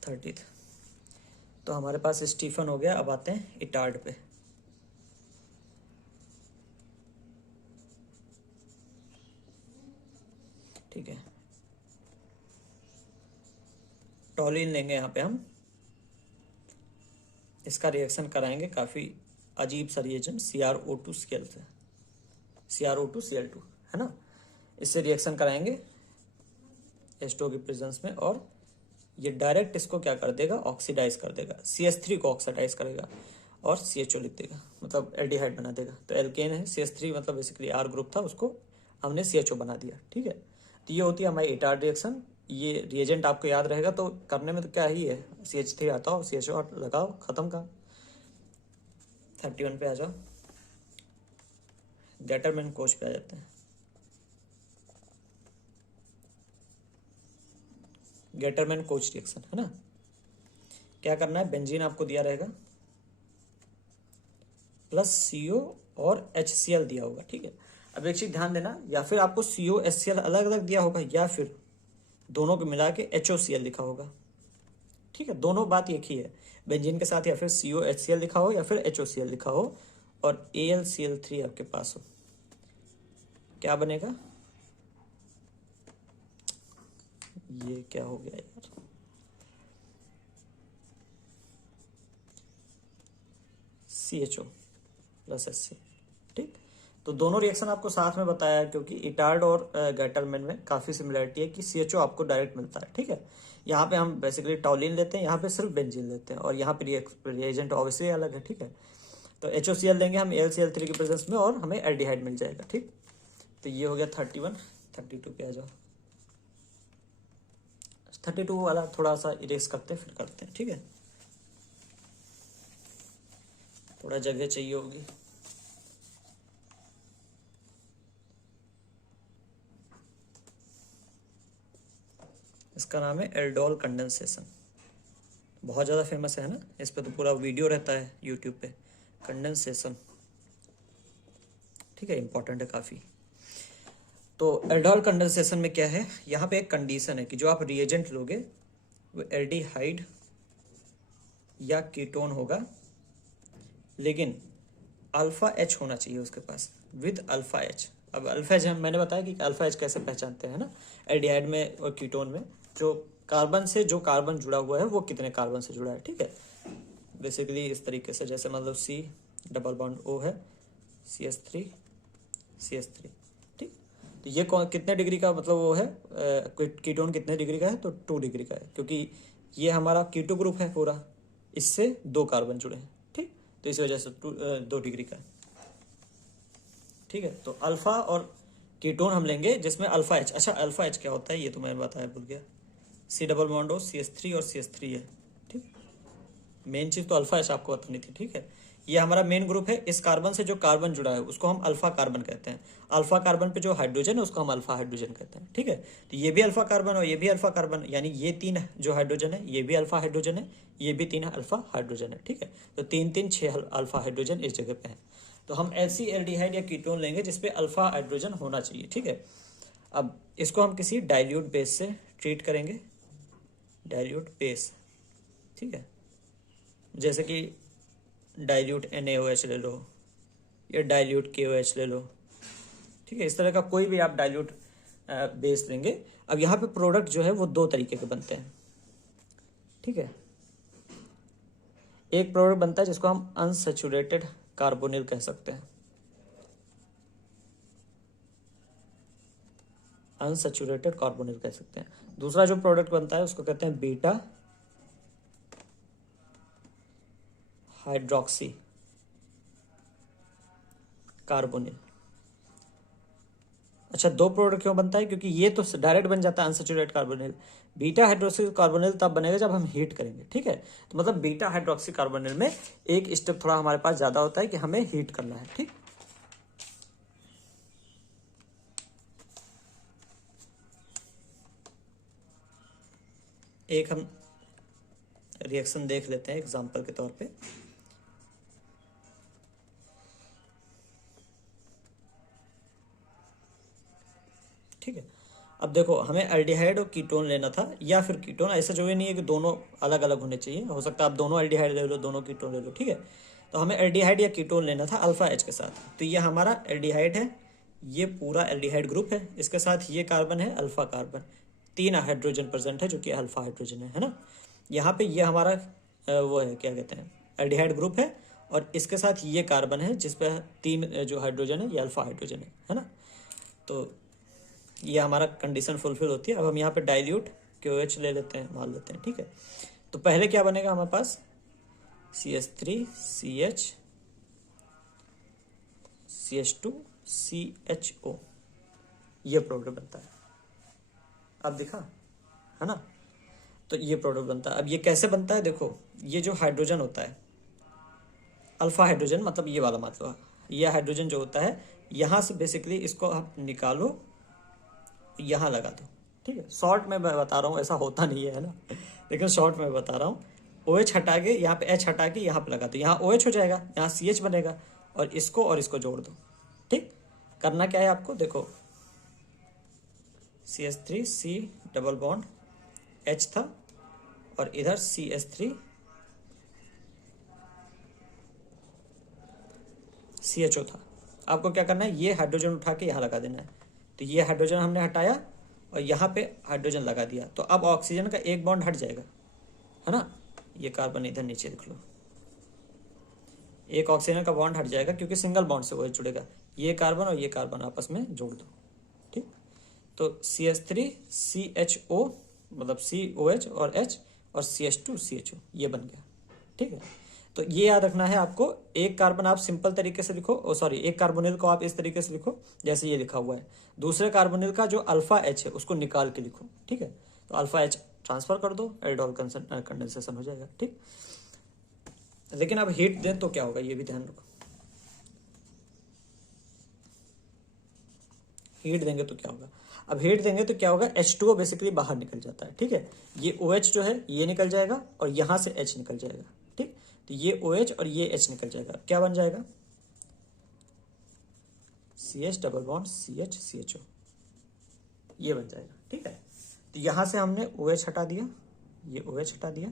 थर्टी, तो हमारे पास स्टीफन हो गया। अब आते हैं इटार्ड पे। ठीक है, टॉलिन लेंगे यहाँ पे हम, इसका रिएक्शन कराएंगे, काफ़ी अजीब सा रिएजेंट CrO2 Cl से, CrO2Cl2 है ना। इससे रिएक्शन कराएंगे H2O की प्रेजेंस में, और ये डायरेक्ट इसको क्या कर देगा, ऑक्सीडाइज कर देगा, CH3 को ऑक्सीडाइज करेगा और CHO लिख देगा, मतलब एल्डिहाइड बना देगा। तो एल्केन है, CH3 मतलब बेसिकली R ग्रुप था, उसको हमने CHO बना दिया, ठीक है। तो ये होती है हमारी इटार्ड रिएक्शन। ये रिएजेंट आपको याद रहेगा, तो करने में तो क्या ही है, CH3 आता हो, CHO लगाओ, खत्म का। 31 पे आ जाओ, गेटरमैन कोच पे आ जाते हैं। गेटरमैन कोच रिएक्शन है ना। क्या करना है, बेंजीन आपको दिया रहेगा प्लस CO और HCl दिया होगा, ठीक है। अब एक चीज ध्यान देना, या फिर आपको CO HCl अलग अलग दिया होगा, या फिर दोनों को मिला के HOCl लिखा होगा, ठीक है। दोनों बात एक ही है, बेंजीन के साथ या फिर CO HCl लिखा हो या फिर HOCl लिखा हो और AlCl3 आपके पास हो, क्या बनेगा, ये क्या हो गया यार, CHO प्लस HCl, ठीक। तो दोनों रिएक्शन आपको साथ में बताया, क्योंकि इटार्ड और गेटरमैन में काफ़ी सिमिलरिटी है कि CHO आपको डायरेक्ट मिलता है, ठीक है। यहाँ पे हम बेसिकली टॉलिन लेते हैं, यहाँ पे सिर्फ बेंजीन लेते हैं, और यहाँ पे रिएजेंट ऑब्वियसली अलग है, ठीक है। तो HOCl लेंगे हम AlCl3 की प्रेजेंस में, और हमें एल्डिहाइड मिल जाएगा, ठीक। तो ये हो गया 31। 32 पे आ जाओ, 32 वाला थोड़ा सा इरेज करते हैं, फिर करते हैं, ठीक है, थोड़ा जगह चाहिए होगी। इसका नाम है एल्डोल कंडेंसेशन, बहुत ज़्यादा फेमस है ना, इस पे तो पूरा वीडियो रहता है यूट्यूब पे, कंडेंसेशन, ठीक है, इंपॉर्टेंट है काफ़ी। तो एल्डोल कंडेंसेशन में क्या है, यहाँ पे एक कंडीशन है कि जो आप रिएजेंट लोगे वो एल्डिहाइड या कीटोन होगा, लेकिन अल्फा H होना चाहिए उसके पास, विद अल्फा H। अब अल्फा H मैंने बताया कि अल्फा H कैसे पहचानते हैं ना, एल्डिहाइड में और कीटोन में, जो कार्बन से जो कार्बन जुड़ा हुआ है वो कितने कार्बन से जुड़ा है, ठीक है। बेसिकली इस तरीके से, जैसे मतलब डबल बॉन्ड O है, CH3 CH3, ठीक। तो ये कितने डिग्री का मतलब वो है, कीटोन कितने डिग्री का है, तो 2 डिग्री का है, क्योंकि ये हमारा कीटो ग्रुप है पूरा, इससे 2 कार्बन जुड़े हैं, ठीक। तो इस वजह से 2 डिग्री का है, ठीक है। तो अल्फा और कीटोन हम लेंगे जिसमें अल्फा एच, अच्छा अल्फा एच क्या होता है ये तो मैं बताया भूल गया, C double bond O CH3 और CH3 है, ठीक। मेन चीज तो अल्फा एच आपको बतानी थी, ठीक है। ये हमारा मेन ग्रुप है, इस कार्बन से जो कार्बन जुड़ा है उसको हम अल्फा कार्बन कहते हैं, अल्फा कार्बन पे जो हाइड्रोजन है उसको हम अल्फा हाइड्रोजन कहते हैं, ठीक है। तो ये भी अल्फा कार्बन और ये भी अल्फा कार्बन, यानी ये 3 जो हाइड्रोजन है ये भी अल्फा हाइड्रोजन है, ये भी 3 अल्फा हाइड्रोजन है, ठीक है। तो 3 3 6 अल्फा हाइड्रोजन इस जगह पे है। तो हम ऐसी एल्डिहाइड या कीटोन लेंगे जिसपे अल्फा हाइड्रोजन होना चाहिए, ठीक है। अब इसको हम किसी डाइल्यूट बेस से ट्रीट करेंगे, डाइल्यूट बेस, ठीक है। जैसे कि डाइल्यूट NaOH ले लो या डाइल्यूट KOH ले लो, ठीक है। इस तरह का कोई भी आप डाइल्यूट बेस लेंगे। अब यहाँ पे प्रोडक्ट जो है वो 2 तरीके के बनते हैं, ठीक है। एक प्रोडक्ट बनता है जिसको हम अनसैचुरेटेड कार्बोनिल कह सकते हैं, अनसैचुरेटेड कार्बोनिल कह सकते हैं। दूसरा जो प्रोडक्ट बनता है उसको कहते हैं बीटा हाइड्रोक्सी कार्बोनिल। अच्छा 2 प्रोडक्ट क्यों बनता है, क्योंकि ये तो डायरेक्ट बन जाता है unsaturated carbonyl, beta hydroxy carbonyl तब बनेगा जब हम हीट करेंगे, ठीक है। तो मतलब बीटा हाइड्रोक्सी कार्बोनिल में एक स्टेप थोड़ा हमारे पास ज्यादा होता है कि हमें हीट करना है, ठीक। एक हम रिएक्शन देख लेते हैं एग्जांपल के तौर पे। ठीक है, अब देखो हमें एल्डिहाइड और कीटोन लेना था, या फिर कीटोन, ऐसा जो नहीं है कि दोनों अलग अलग होने चाहिए, हो सकता है आप दोनों एल्डिहाइड ले लो दोनों कीटोन ले लो, ठीक है। तो हमें एल्डिहाइड या कीटोन लेना था अल्फा एच के साथ। तो ये हमारा एल्डिहाइड है, ये पूरा एल्डिहाइड ग्रुप है, इसके साथ ये कार्बन है अल्फा कार्बन, 3 हाइड्रोजन प्रेजेंट है जो कि अल्फा हाइड्रोजन है ना। यहाँ पे ये हमारा वो है क्या कहते हैं एल्डिहाइड ग्रुप है, और इसके साथ ये कार्बन है जिसपे 3 जो हाइड्रोजन है ये अल्फा हाइड्रोजन है ना। तो ये हमारा कंडीशन फुलफिल होती है। अब हम यहाँ पे डाइल्यूट KOH ले लेते हैं, मान लेते हैं, ठीक है। तो पहले क्या बनेगा हमारे पास CH3 CH CH2 CHO, ये प्रोडक्ट बनता है। अब दिखा है ना, तो ये प्रोडक्ट बनता है। अब ये कैसे बनता है, देखो ये जो हाइड्रोजन होता है अल्फा हाइड्रोजन, मतलब ये वाला मतलब ये हाइड्रोजन जो होता है, यहाँ से बेसिकली इसको आप निकालो, यहाँ लगा दो, ठीक है। शॉर्ट में मैं बता रहा हूँ, ऐसा होता नहीं है ना, लेकिन शॉर्ट में बता रहा हूँ। OH हटा के यहाँ पे H हटा के यहाँ पे लगा दो, यहाँ OH हो जाएगा, यहाँ CH बनेगा, और इसको जोड़ दो, ठीक। करना क्या है आपको, देखो CH3 C double bond H था, और इधर CH3 CHO था। आपको क्या करना है, ये हाइड्रोजन उठा के यहाँ लगा देना है। तो ये हाइड्रोजन हमने हटाया और यहाँ पे हाइड्रोजन लगा दिया, तो अब ऑक्सीजन का एक बॉन्ड हट जाएगा, है ना। ये कार्बन इधर नीचे लिख लो, एक ऑक्सीजन का बॉन्ड हट जाएगा क्योंकि सिंगल बॉन्ड से वो जुड़ेगा। ये कार्बन और ये कार्बन आपस में जोड़ दो, ठीक। तो CH3 CHO मतलब COH और H और CH2 CHO, ये बन गया, ठीक है। तो ये याद रखना है आपको, एक कार्बन आप सिंपल तरीके से लिखो, सॉरी एक कार्बोनिल को आप इस तरीके से लिखो जैसे ये लिखा हुआ है, दूसरे कार्बोनिल का जो अल्फा एच है उसको निकाल के लिखो, ठीक है। तो अल्फा एच ट्रांसफर कर दो, एल्डिहाइड कंडेंसेशन हो जाएगा, ठीक। लेकिन अब हीट दें तो क्या होगा, ये भी ध्यान रखो, हीट देंगे तो क्या होगा। अब हीट देंगे तो क्या होगा, H2O बेसिकली बाहर निकल जाता है, ठीक है। ये OH जो है ये निकल जाएगा और यहाँ से H निकल जाएगा, ठीक। तो ये OH और ये H निकल जाएगा, क्या बन जाएगा CH double bond CH CHO, ये बन जाएगा, ठीक है। तो यहाँ से हमने OH हटा दिया, ये OH हटा दिया,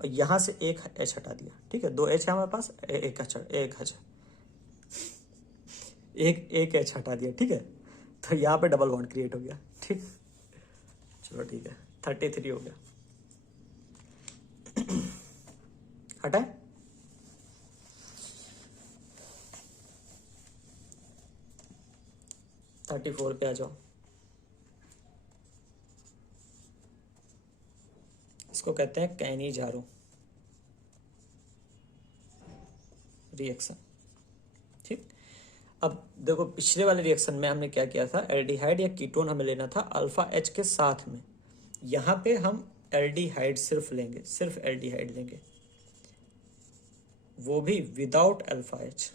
और यहाँ से एक H हटा दिया, ठीक है। 2 H है हमारे पास, एक H हटा दिया, ठीक है। तो यहाँ पे डबल बॉन्ड क्रिएट हो गया, ठीक। चलो ठीक है, 33 हो गया, हटा। 34 पे आ जाओ। इसको कहते हैं कैनिजारो रिएक्शन। ठीक, अब देखो पिछले वाले रिएक्शन में हमने क्या किया था, एल्डिहाइड या कीटोन हमें लेना था अल्फा एच के साथ में। यहां पे हम एल्डिहाइड सिर्फ लेंगे, सिर्फ एल्डिहाइड लेंगे, वो भी without alpha H.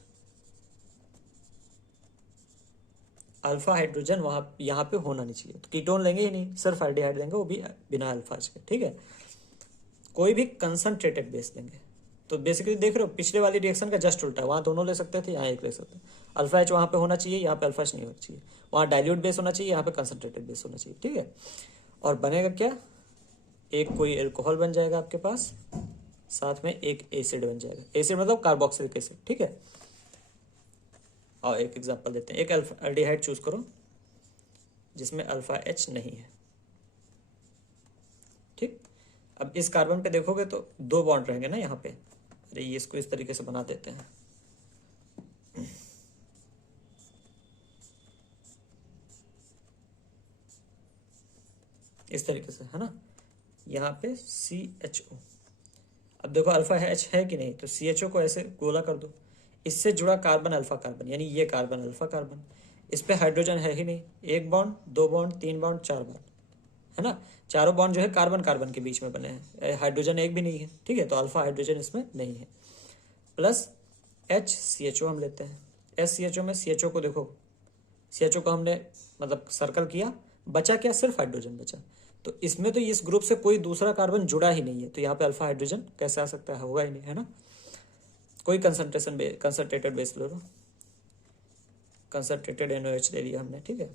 Alpha hydrogen वहां यहाँ पे होना नहीं चाहिए, तो कीटोन लेंगे ही नहीं, सिर्फ एल्डिहाइड लेंगे, वो भी बिना अल्फा एच के। ठीक है, कोई भी कंसंट्रेटेड बेस लेंगे। तो बेसिकली देख रहे हो पिछले वाली रिएक्शन का जस्ट उल्टा है, वहां दोनों ले सकते थे, यहाँ एक ले सकते हैं। अल्फा एच वहां पे होना चाहिए, यहाँ पे अल्फा एच नहीं होना चाहिए। वहां डाइल्यूट बेस होना चाहिए, यहाँ पे कंसंट्रेटेड बेस होना चाहिए। ठीक है, और बनेगा क्या, एक कोई एल्कोहल बन जाएगा आपके पास, साथ में एक एसिड बन जाएगा। एसिड मतलब कार्बोक्सिलिक एसिड। ठीक है, और एक एग्जांपल देते हैं, एक अल्फा एल्डिहाइड चूज करो जिसमें अल्फा एच नहीं है। ठीक, अब इस कार्बन पे देखोगे तो 2 बॉन्ड रहेंगे ना यहाँ पे। अरे ये इसको इस तरीके से बना देते हैं, इस तरीके से, है ना, यहाँ पे CHO। अब देखो अल्फा एच है कि नहीं, तो CHO को ऐसे गोला कर दो, इससे जुड़ा कार्बन अल्फा कार्बन, यानी ये कार्बन अल्फा कार्बन, इस पे हाइड्रोजन है ही नहीं, 1 बॉन्ड 2 बॉन्ड 3 बॉन्ड 4 बॉन्ड, है ना, चारों बॉन्ड जो है कार्बन कार्बन के बीच में बने हैं, हाइड्रोजन एक भी नहीं है। ठीक है, तो अल्फा हाइड्रोजन इसमें नहीं है। प्लस HCHO हम लेते हैं, SCHO में CHO को देखो, CHO को हमने मतलब सर्कल किया, बचा क्या, सिर्फ हाइड्रोजन बचा। तो इसमें तो इस ग्रुप से कोई दूसरा कार्बन जुड़ा ही नहीं है, तो यहाँ पे अल्फा हाइड्रोजन कैसे आ सकता है, होगा ही नहीं, है ना। कोई कंसंट्रेटेड बेस ले लो, कंसंट्रेटेड NOH ले लिया हमने। ठीक है,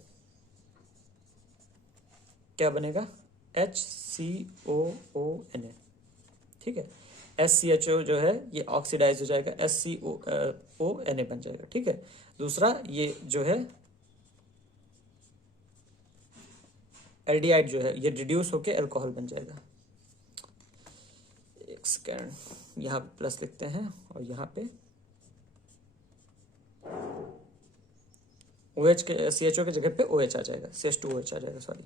क्या बनेगा, HCOONA। ठीक है, SCHO जो है ये ऑक्सीडाइज हो जाएगा, SCOONA बन जाएगा। ठीक है, दूसरा ये जो है एल्डिहाइड जो है ये रिड्यूस होके अल्कोहल बन जाएगा। एक सेकेंड, यहाँ पे प्लस लिखते हैं और यहाँ पे OH के CHO के जगह पे OH आ जाएगा, CH2OH आ जाएगा, सॉरी।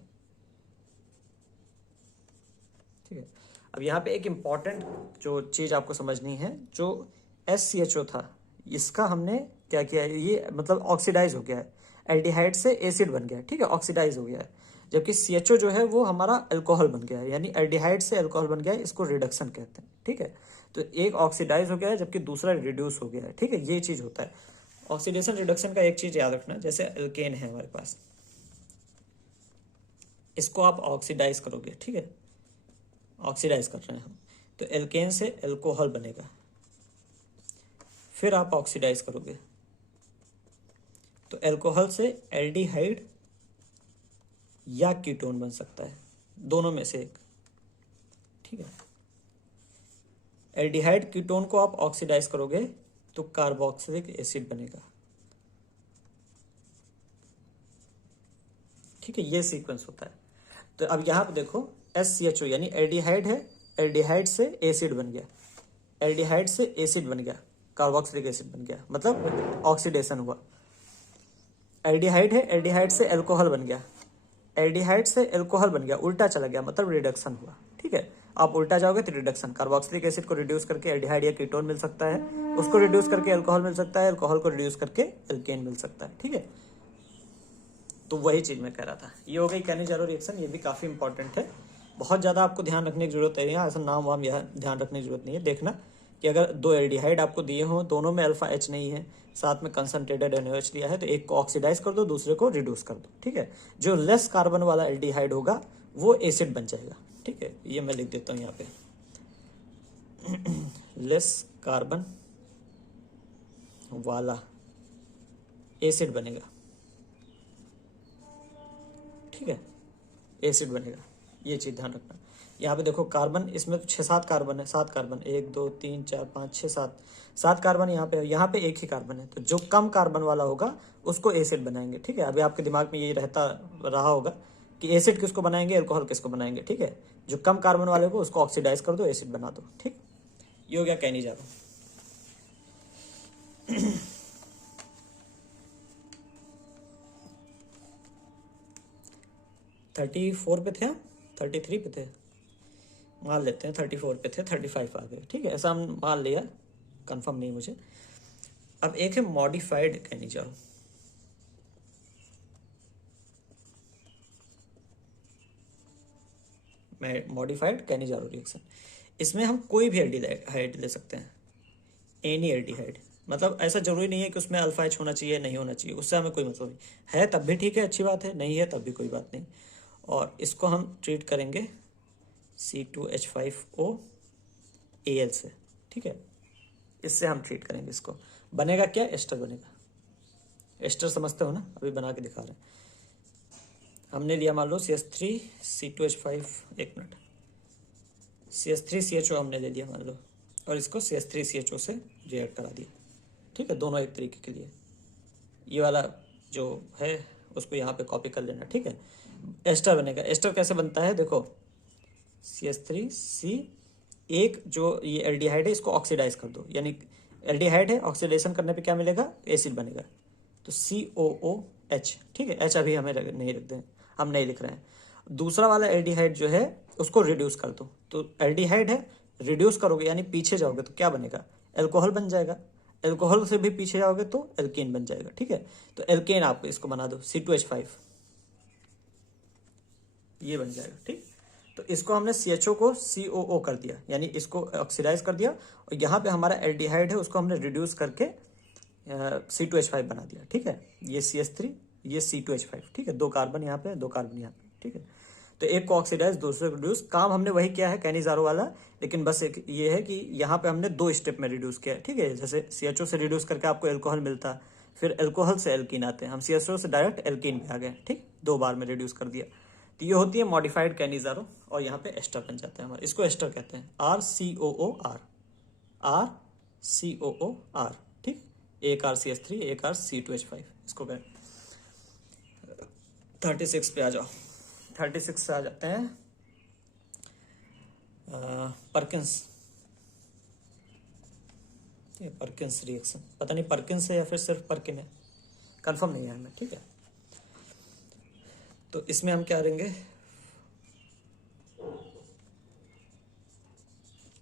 ठीक है, अब यहाँ पे एक इम्पॉर्टेंट जो चीज़ आपको समझनी है, जो SCHO था इसका हमने क्या किया है, ये मतलब ऑक्सीडाइज हो गया है, एल्डिहाइड से एसिड बन गया है। ठीक है, ऑक्सीडाइज हो गया है, जबकि CHO जो है वो हमारा अल्कोहल बन गया है, यानी एल्डिहाइड से अल्कोहल बन गया है, इसको रिडक्शन कहते हैं। ठीक है, तो एक ऑक्सीडाइज हो गया है जबकि दूसरा रिड्यूस हो गया है। ठीक है, ये चीज़ होता है ऑक्सीडेशन रिडक्शन का। एक चीज़ याद रखना, जैसे एल्केन है हमारे पास, इसको आप ऑक्सीडाइज करोगे। ठीक है, ऑक्सीडाइज कर रहे हैं हम, तो एल्केन से अल्कोहल बनेगा, फिर आप ऑक्सीडाइज करोगे तो अल्कोहल से एल्डिहाइड या कीटोन बन सकता है, दोनों में से एक। ठीक है, एल्डिहाइड कीटोन को आप ऑक्सीडाइज करोगे तो कार्बोक्सिलिक एसिड बनेगा। ठीक है, ये सीक्वेंस होता है। तो अब यहां पे देखो SCHO यानी एल्डिहाइड है, एल्डिहाइड से एसिड बन गया, एल्डिहाइड से एसिड बन गया, कार्बोक्सिलिक एसिड बन गया, मतलब ऑक्सीडेशन हुआ। एल्डिहाइड है, एल्डिहाइड से अल्कोहल बन गया, एल्डिहाइड से अल्कोहल बन गया, उल्टा चला गया, मतलब रिडक्शन हुआ। ठीक है, आप उल्टा जाओगे तो रिडक्शन, कार्बोक्सिलिक एसिड को रिड्यूस करके एल्डिहाइड या कीटोन मिल सकता है, उसको रिड्यूस करके अल्कोहल मिल सकता है, अल्कोहल को रिड्यूस करके एल्केन मिल सकता है। ठीक है, तो वही चीज मैं कह रहा था, ये हो गई कैनिजारो रिएक्शन, ये भी काफी इंपॉर्टेंट है, बहुत ज्यादा आपको ध्यान रखने की जरूरत है। यहाँ ऐसा नाम वाम यह ध्यान रखने की जरूरत नहीं है। देखना कि अगर 2 एल्डिहाइड आपको दिए हों, दोनों में अल्फा एच नहीं है, साथ में कंसंट्रेटेड NOH लिया है, तो एक को ऑक्सीडाइज कर दो, दूसरे को रिड्यूस कर दो। ठीक है, जो लेस कार्बन वाला एल्डिहाइड होगा वो एसिड बन जाएगा। ठीक है, ये मैं लिख देता हूँ यहाँ पे, लेस कार्बन वाला एसिड बनेगा। ठीक है, एसिड बनेगा, ये चीज ध्यान रखना। यहाँ पे देखो कार्बन, इसमें तो 6-7 कार्बन है, 7 कार्बन, 1 2 3 4 5 6 7 कार्बन यहाँ पे है, यहाँ पे एक ही कार्बन है, तो जो कम कार्बन वाला होगा उसको एसिड बनाएंगे। ठीक है, अभी आपके दिमाग में यही रहता रहा होगा कि एसिड किसको बनाएंगे, अल्कोहल किसको बनाएंगे। ठीक है, जो कम कार्बन वाले को उसको ऑक्सीडाइज कर दो, एसिड बना दो। ठीक, ये हो गया कैनिजारो। 34 पे थे हम, 33 पे थे, मान लेते हैं 34 पे थे, 35 आ गए, ठीक है, ऐसा हम मान लिया, कंफर्म नहीं मुझे। अब एक है modified Cannizzaro, modified Cannizzaro reaction, इसमें हम कोई भी एल्डिहाइड ले सकते हैं, एनी एल्डिहाइड, मतलब ऐसा जरूरी नहीं है कि उसमें अल्फा एच होना चाहिए, नहीं होना चाहिए, उससे हमें कोई मतलब नहीं है, तब भी ठीक है, अच्छी बात है, नहीं है तब भी कोई बात नहीं। और इसको हम ट्रीट करेंगे C2H5O Al से, ठीक है, इससे हम ट्रीट करेंगे इसको, बनेगा क्या, एस्टर बनेगा। एस्टर समझते हो ना, अभी बना के दिखा रहे हैं। हमने लिया मान लो CH3C2H5, एक मिनट, CH3CHO हमने ले लिया मान लो, और इसको CH3CHO से रिएक्ट करा दिया, ठीक है, दोनों एक तरीके के लिए। ये वाला जो है उसको यहाँ पे कॉपी कर लेना, ठीक है। एस्टर बनेगा, एस्टर कैसे बनता है देखो, CH3C, एक जो ये एल्डिहाइड है इसको ऑक्सीडाइज कर दो, यानी एल्डिहाइड है, ऑक्सीडेशन करने पे क्या मिलेगा, एसिड बनेगा, तो COOH, ठीक है, H अभी हमें नहीं रख दें, हम नहीं लिख रहे हैं। दूसरा वाला एल्डिहाइड जो है उसको रिड्यूस कर दो, तो एल्डिहाइड है, रिड्यूस करोगे यानी पीछे जाओगे तो क्या बनेगा, एल्कोहल बन जाएगा, एल्कोहल से भी पीछे जाओगे तो एल्केन बन जाएगा, ठीक है, तो एल्केन आप इसको बना दो C2H5, ये बन जाएगा, ठीक। तो इसको हमने CHO को COO कर दिया, यानी इसको ऑक्सीडाइज कर दिया, और यहाँ पे हमारा एल्डिहाइड है उसको हमने रिड्यूस करके C2H5 बना दिया, ठीक है, ये CH3, ये C2H5, ठीक है, 2 कार्बन यहाँ पे, 2 कार्बन यहाँ पे, ठीक है। तो एक को ऑक्सीडाइज, दूसरे को रिड्यूस, काम हमने वही किया है कैनिजारो वाला, लेकिन बस एक ये है कि यहाँ पे हमने 2 स्टेप में रिड्यूस किया है, ठीक है, जैसे CHO से रिड्यूस करके आपको एल्कोहल मिलता, फिर एल्कोहल से एल्कीन आते हैं, हम CHO से डायरेक्ट एल्कीन पे आ गए, ठीक, 2 बार में रिड्यूस कर दिया। तो ये होती है मॉडिफाइड कैनिजारो, और यहाँ पे एस्टर बन जाता है हमारा, इसको एस्टर कहते हैं, RCOOR, RCOOR, ठीक, एक RCH3, एक C2H5, इसको कहें। 36 पे आ जाओ, 36 से आ जाते हैं परकिंस, ये परकिंस रिएक्शन, पता नहीं परकिंस है या फिर सिर्फ परकिन है, कंफर्म नहीं है हमें, ठीक है। तो इसमें हम क्या करेंगे,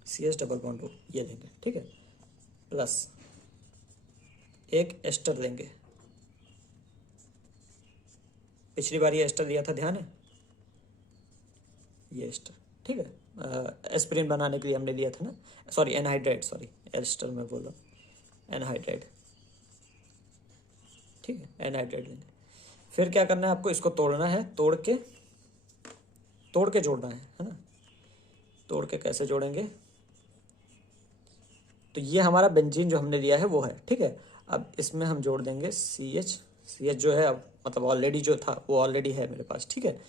CH डबल बॉन्ड ये लेंगे, ठीक है, प्लस एक एस्टर लेंगे, पिछली बार ये एस्टर लिया था, ध्यान है, ये एस्टर, ठीक है, एस्पिरिन बनाने के लिए हमने लिया था ना, सॉरी एनहाइड्राइड, सॉरी एस्टर में बोला, एनहाइड्राइड, ठीक है, एनहाइड्राइड लेंगे। फिर क्या करना है आपको, इसको तोड़ना है, तोड़ के जोड़ना है ना, तोड़ के कैसे जोड़ेंगे, तो ये हमारा बेंजीन जो हमने लिया है वो है, ठीक है। अब इसमें हम जोड़ देंगे CH जो है, अब मतलब ऑलरेडी जो था वो ऑलरेडी है मेरे पास, ठीक है।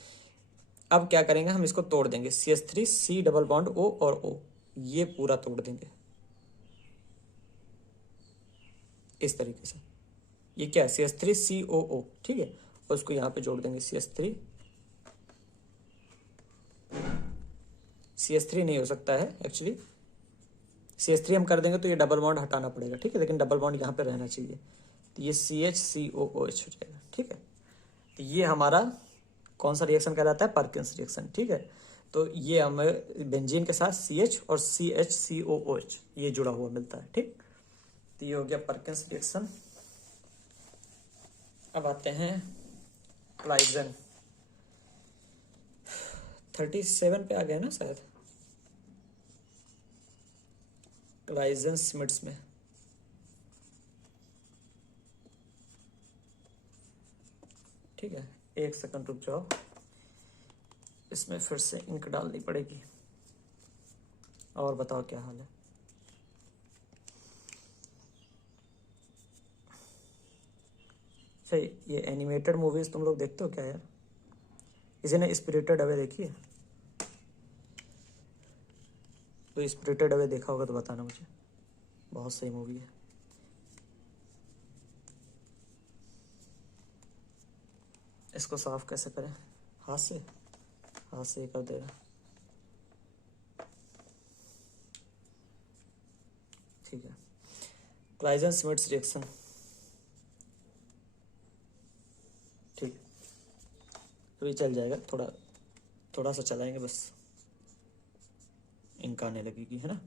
अब क्या करेंगे, हम इसको तोड़ देंगे, CH3C डबल बॉन्ड O और O, ये पूरा तोड़ देंगे इस तरीके से, ये क्या है CH3COO, ठीक है, और उसको यहाँ पे जोड़ देंगे CH3 नहीं हो सकता है एक्चुअली, CH3 हम कर देंगे तो ये डबल बॉन्ड हटाना पड़ेगा, ठीक है, लेकिन डबल बॉन्ड यहाँ पे रहना चाहिए, तो ये CHCOOH हो जाएगा, ठीक है। तो ये हमारा कौन सा रिएक्शन कहलाता है, परकिंस रिएक्शन, ठीक है। तो ये हमें बेंजीन के साथ CH और CHCOOH ये जुड़ा हुआ मिलता है, ठीक। तो ये हो गया परकिंस रिएक्शन। अब आते हैं क्लाइजन, 37 पे आ गया ना शायद, क्लाइजन स्मिट्स में, ठीक है, एक सेकंड रुक जाओ, इसमें फिर से इंक डालनी पड़ेगी। और बताओ क्या हाल है, सही, ये एनिमेटेड मूवीज तुम लोग देखते हो क्या यार, किसी ने स्पिरिटेड अवे देखी है, तो स्पिरिटेड अवे देखा होगा तो बताना मुझे, बहुत सही मूवी है। इसको साफ कैसे करें, हाथ से ही कर देगा, ठीक है। क्लाइजन स्मिट्स रिएक्शन, ठीक है, अभी चल जाएगा, थोड़ा थोड़ा सा चलाएंगे बस, इंक आने लगेगी, है ना।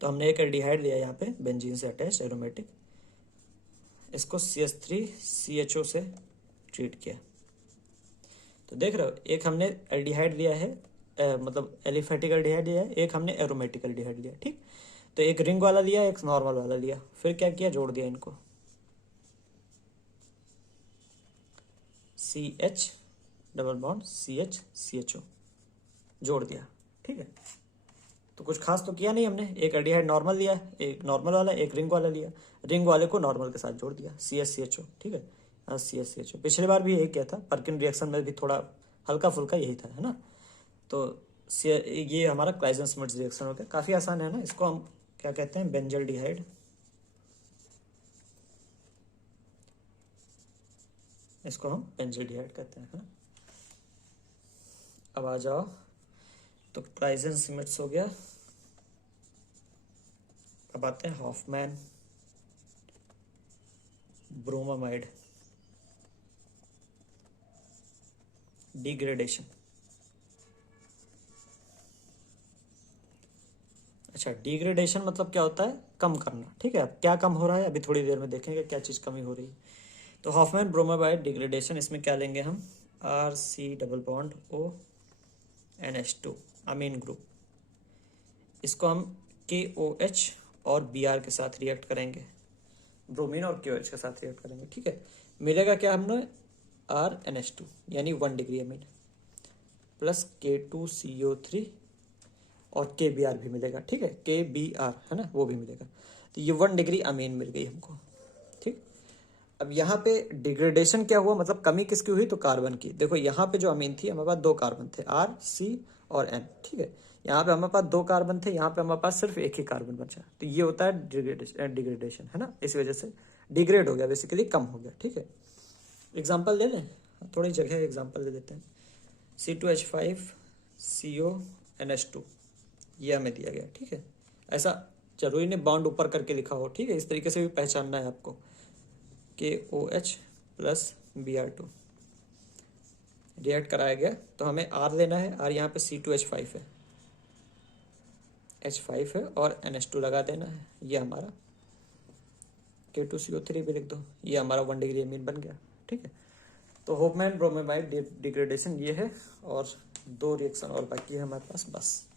तो हमने एक एल्डिहाइड लिया यहाँ पे बेंजीन से अटैच एरोमेटिक, इसको CH3CHO से ट्रीट किया। तो देख रहे हो, एक हमने एल्डिहाइड लिया है, मतलब एलिफेटिक एल्डिहाइड लिया है, एक हमने एरोमेटिक एल्डिहाइड लिया, ठीक। तो एक रिंग वाला लिया, एक नॉर्मल वाला लिया, फिर क्या किया, जोड़ दिया इनको, CH double bond CH CHO जोड़ दिया, ठीक है। तो कुछ खास तो किया नहीं हमने, एक एल्डिहाइड नॉर्मल लिया, एक नॉर्मल वाला, एक रिंग वाला लिया, रिंग वाले को नॉर्मल के साथ जोड़ दिया, CH CHO, ठीक है। CH CHO पिछली बार भी यही किया था, पर्किन रिएक्शन में भी थोड़ा हल्का फुल्का यही था, है ना। तो ये हमारा क्लाइजेन-स्मिट्ज रिएक्शन हो गया, काफ़ी आसान है ना। इसको हम क्या कहते हैं, बेंजल्डिहाइड, इसको हम बेंजल्डिहाइड कहते हैं, है ना। अब आ जाओ, तो क्लाइजेन-स्मिट्ज हो गया। अब आते हैं हॉफमैन ब्रोमामाइड डिग्रेडेशन। अच्छा, डिग्रेडेशन मतलब क्या होता है, कम करना, ठीक है। अब क्या कम हो रहा है, अभी थोड़ी देर में देखेंगे क्या चीज़ कमी हो रही है। तो हॉफमैन ब्रोमामाइड डिग्रेडेशन, इसमें क्या लेंगे हम, RC डबल बॉन्ड ONH2 अमीन ग्रुप, इसको हम KOH और Br के साथ रिएक्ट करेंगे, ब्रोमीन और KOH के साथ रिएक्ट करेंगे, ठीक है। मिलेगा क्या हमने, RNH2 यानी 1 डिग्री अमीन, प्लस K2CO3 और KBr भी मिलेगा, ठीक है, KBr है ना, वो भी मिलेगा। तो ये 1 डिग्री अमीन मिल गई हमको, ठीक। अब यहाँ पे डिग्रेडेशन क्या हुआ, मतलब कमी किसकी हुई, तो कार्बन की। देखो यहाँ पे जो अमीन थी, हमारे पास 2 कार्बन थे, R C और N, ठीक है। यहाँ पे हमारे पास 2 कार्बन थे, यहाँ पे हमारे पास सिर्फ एक ही कार्बन बचा, तो ये होता है डिग्रेडेशन, है ना। इस वजह से डिग्रेड हो गया, बेसिकली कम हो गया, ठीक है। एग्जाम्पल ले लें, थोड़ी जगह एग्जाम्पल ले लेते हैं। C2H5CO NH2 ये हमें दिया गया, ठीक है। ऐसा जरूरी नहीं बॉन्ड ऊपर करके लिखा हो, ठीक है, इस तरीके से भी पहचानना है आपको। KOH प्लस Br2 रिएक्ट कराया गया, तो हमें R लेना है, R यहाँ पे C2H5 है, H5 है, और NH2 लगा देना है, ये हमारा K2CO3 भी लिख दो, ये हमारा 1 डिग्री अमीन बन गया, ठीक है। तो हॉफमैन ब्रोमामाइड डिग्रेडेशन ये है, और 2 रिएक्शन और बाकी है हमारे पास बस।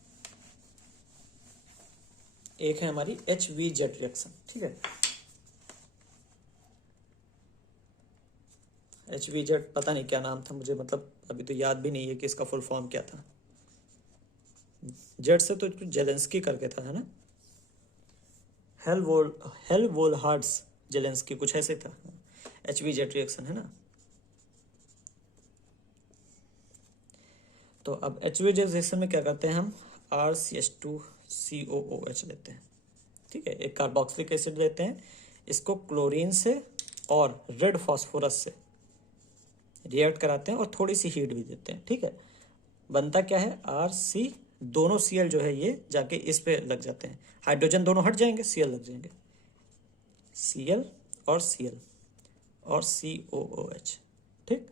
एक है हमारी HVZ रिएक्शन, ठीक है। HVZ पता नहीं क्या नाम था मुझे, मतलब अभी तो याद भी नहीं है कि इसका फुल फॉर्म क्या था। जेड से तो जेलेंस्की करके था, है ना, हेलवोल्हार्ड्स जेलेंस्की, कुछ ऐसे था। HVZ रिएक्शन, है ना। तो अब HVZ रिएक्शन में क्या करते हैं हम, RCH2COOH लेते हैं, ठीक है। एक कार्बोक्सिलिक एसिड लेते हैं, इसको क्लोरीन से और रेड फास्फोरस से रिएक्ट कराते हैं, और थोड़ी सी हीट भी देते हैं, ठीक है। बनता क्या है, RC, दोनों Cl जो है ये जाके इस पे लग जाते हैं, हाइड्रोजन दोनों हट जाएंगे, Cl लग जाएंगे, Cl और Cl और COOH, ठीक।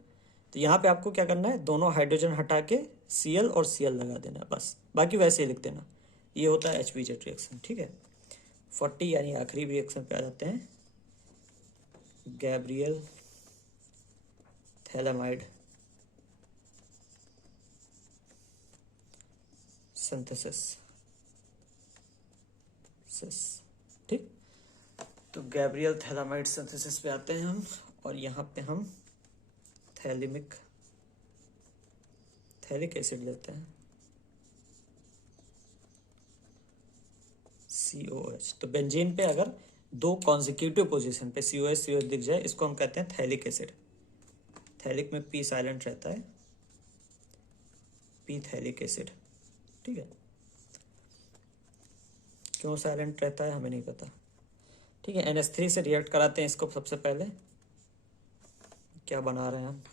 तो यहाँ पे आपको क्या करना है, दोनों हाइड्रोजन हटा के Cl और Cl लगा देना, बस, बाकी वैसे ही लिख देना। ये होता है HVZ रिएक्शन, ठीक है। 40 यानी आखिरी रिएक्शन पे आ जाते हैं, गैब्रियल थैलामाइड सिंथेसिस, ठीक। तो गैब्रियल थैलामाइड सिंथेसिस पे आते हैं हम, और यहाँ पे हम थैलिक एसिड लेते हैं, COH। तो बेंजीन पे अगर 2 कॉन्जिक्यूटिव पोजीशन पे COH दिख जाए, इसको हम कहते हैं थैलिक एसिड। थैलिक में P साइलेंट रहता है, P थैलिक एसिड, ठीक है। क्यों साइलेंट रहता है हमें नहीं पता, ठीक है। NH3 से रिएक्ट कराते हैं इसको, सबसे पहले क्या बना रहे हैं हम,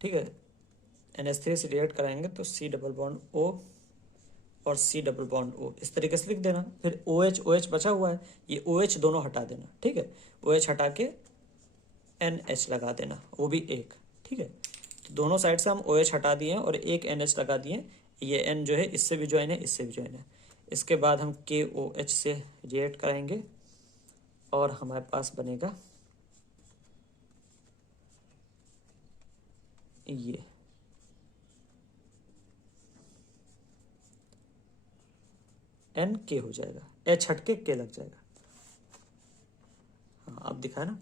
ठीक है। NH3 से रिएक्ट कराएंगे तो C डबल बॉन्ड O और C डबल बॉन्ड O इस तरीके से लिख देना। फिर OH बचा हुआ है, ये OH दोनों हटा देना, ठीक है। OH हटा के NH लगा देना, वो भी एक, ठीक है। तो दोनों साइड से हम OH हटा दिए और एक NH लगा दिए। ये N जो है इससे भी ज्वाइन है, इससे भी ज्वाइन है। इसके बाद हम KOH से रिएक्ट कराएंगे और हमारे पास बनेगा ये NK हो जाएगा, H हट के K लग जाएगा। हाँ अब दिखा ना,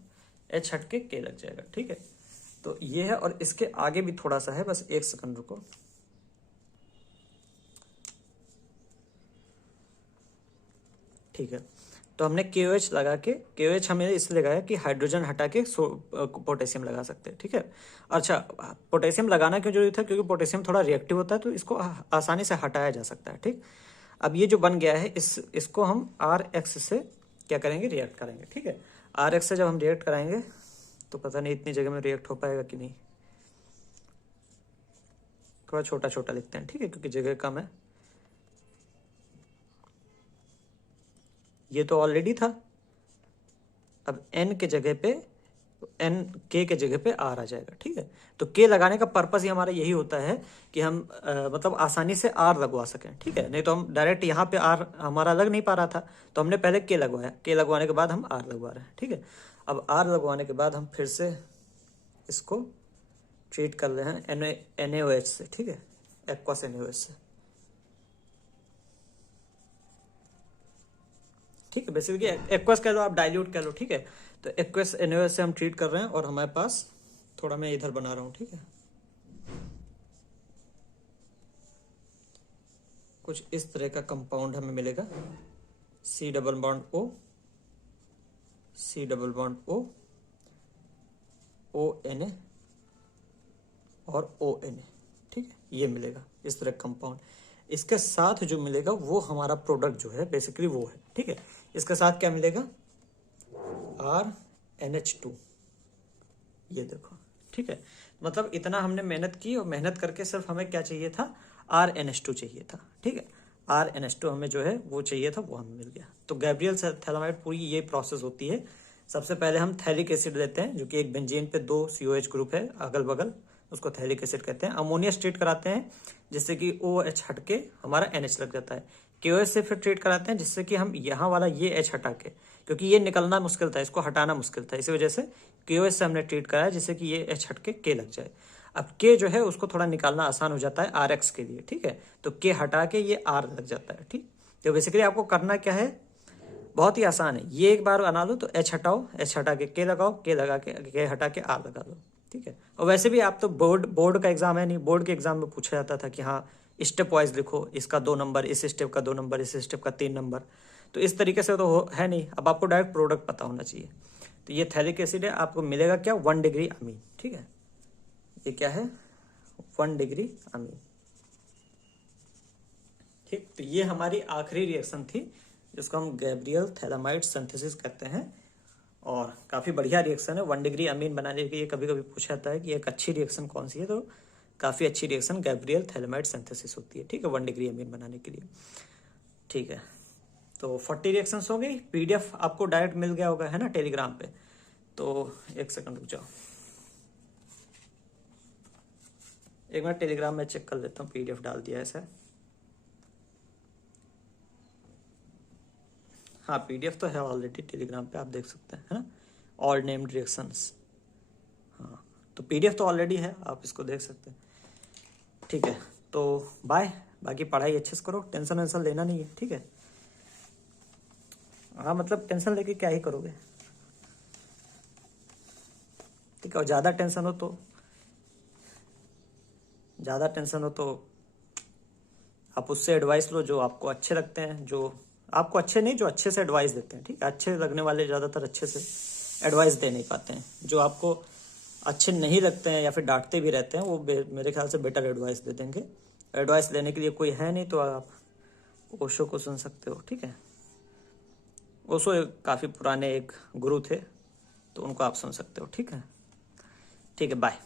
H हट के K लग जाएगा, ठीक है। तो ये है और इसके आगे भी थोड़ा सा है, बस एक सेकंड रुको। ठीक है, तो हमने KOH लगा के, KOH हमने इसलिए लगाया कि हाइड्रोजन हटा के पोटेशियम लगा सकते हैं, ठीक है। अच्छा, पोटेशियम लगाना क्यों जरूरी था? क्योंकि पोटेशियम थोड़ा रिएक्टिव होता है, तो इसको आसानी से हटाया जा सकता है, ठीक। अब ये जो बन गया है इसको हम RX से क्या करेंगे, रिएक्ट करेंगे, ठीक है। RX से जब हम रिएक्ट कराएंगे तो पता नहीं इतनी जगह में रिएक्ट हो पाएगा कि नहीं, थोड़ा छोटा छोटा लिखते हैं, ठीक है, क्योंकि जगह कम है। ये तो ऑलरेडी था, अब N के जगह पे K के जगह पे R आ जाएगा, ठीक है। तो K लगाने का पर्पस ही हमारा यही होता है कि हम मतलब आसानी से R लगवा सकें, ठीक है। नहीं तो हम डायरेक्ट यहाँ पे R हमारा लग नहीं पा रहा था, तो हमने पहले K लगवाया, K लगवाने के बाद हम R लगवा रहे हैं, ठीक है। अब R लगवाने के बाद हम फिर से इसको ट्रीट कर रहे हैं NaOH से, ठीक है, एक्वस NaOH से, ठीक है। बेसिकली एक्वस कह लो, आप डाइल्यूट कह लो, ठीक है। तो एक्वस NaOH से हम ट्रीट कर रहे हैं और हमारे पास थोड़ा मैं इधर बना रहा हूँ, ठीक है, कुछ इस तरह का कंपाउंड हमें मिलेगा। C double bond O, C double bond O, ONA और ONA, ठीक है, ये मिलेगा इस तरह कंपाउंड। इसके साथ जो मिलेगा वो हमारा प्रोडक्ट जो है बेसिकली वो है, ठीक है। इसके साथ क्या मिलेगा, RNH2, ये देखो, ठीक है। मतलब इतना हमने मेहनत की और मेहनत करके सिर्फ हमें क्या चाहिए था, RNH2 चाहिए था, ठीक है। RNH2 हमें जो है वो चाहिए था, वो हमें मिल गया। तो गैब्रियल थैलामाइड पूरी ये प्रोसेस होती है। सबसे पहले हम थैलिक एसिड लेते हैं, जो कि एक बेंजीन पे 2 COH ग्रुप है अगल बगल, उसको थैलिक एसिड कहते हैं। अमोनिया ट्रीट कराते हैं जिससे कि OH हट के हमारा NH लग जाता है। KOH से फिर ट्रीट कराते हैं जिससे कि हम यहाँ वाला ये H हटा के, क्योंकि ये निकलना मुश्किल था, इसको हटाना मुश्किल था, इसी वजह से KOH से हमने ट्रीट कराया जिससे कि ये H हट के K लग जाए। अब K जो है उसको थोड़ा निकालना आसान हो जाता है RX के लिए, ठीक है। तो K हटा के ये R लग जाता है, ठीक। तो बेसिकली आपको करना क्या है, बहुत ही आसान है। ये एक बार बना लो तो H हटाओ, H हटा के K लगाओ, K लगा के K हटा के R लगा दो, ठीक है। और वैसे भी आप तो बोर्ड का एग्जाम है नहीं, बोर्ड के एग्जाम में पूछा जाता था कि हाँ स्टेप वाइज लिखो, इसका 2 नंबर, इस स्टेप का 2 नंबर, इस स्टेप का 3 नंबर। तो इस तरीके से तो है नहीं, अब आपको डायरेक्ट प्रोडक्ट पता होना चाहिए। तो ये थैलिक एसिड है, आपको मिलेगा क्या, 1 डिग्री अमीन, ठीक है। ये क्या है, 1 डिग्री अमीन, ठीक। तो ये हमारी आखिरी रिएक्शन थी जिसको हम गैब्रियल थैलामाइड सिंथेसिस कहते हैं, और काफ़ी बढ़िया रिएक्शन है। 1 डिग्री अमीन बनाने के लिए कभी कभी पूछा जाता है कि एक अच्छी रिएक्शन कौन सी है, तो काफ़ी अच्छी रिएक्शन गैब्रियल थैलामाइड सिंथेसिस होती है, ठीक है, 1 डिग्री अमीन बनाने के लिए, ठीक है। तो 40 रिएक्शंस हो गई। PDF आपको डायरेक्ट मिल गया होगा, है ना, टेलीग्राम पे। तो एक सेकंड रुक जाओ, एक मिनट टेलीग्राम में चेक कर लेता हूँ, PDF डाल दिया है सर। हाँ PDF तो है ऑलरेडी टेलीग्राम पे, आप देख सकते हैं, है ना, ऑल नेम्ड रिएक्शंस। हाँ तो PDF तो ऑलरेडी है, आप इसको देख सकते हैं, ठीक है। तो बाय, बाकी पढ़ाई अच्छे से करो, टेंशन वेंशन लेना नहीं है, ठीक है। हाँ मतलब टेंशन लेके क्या ही करोगे, ठीक है। और ज़्यादा टेंशन हो तो आप उससे एडवाइस लो जो आपको अच्छे लगते हैं, जो आपको अच्छे नहीं, जो अच्छे से एडवाइस देते हैं, ठीक है। अच्छे लगने वाले ज़्यादातर अच्छे से एडवाइस दे नहीं पाते हैं, जो आपको अच्छे नहीं लगते हैं या फिर डांटते भी रहते हैं, वो मेरे ख्याल से बेटर एडवाइस दे देंगे। एडवाइस लेने के लिए कोई है नहीं तो आप ओशो को सुन सकते हो, ठीक है। ओशो काफ़ी पुराने एक गुरु थे, तो उनको आप सुन सकते हो, ठीक है। ठीक है, बाय।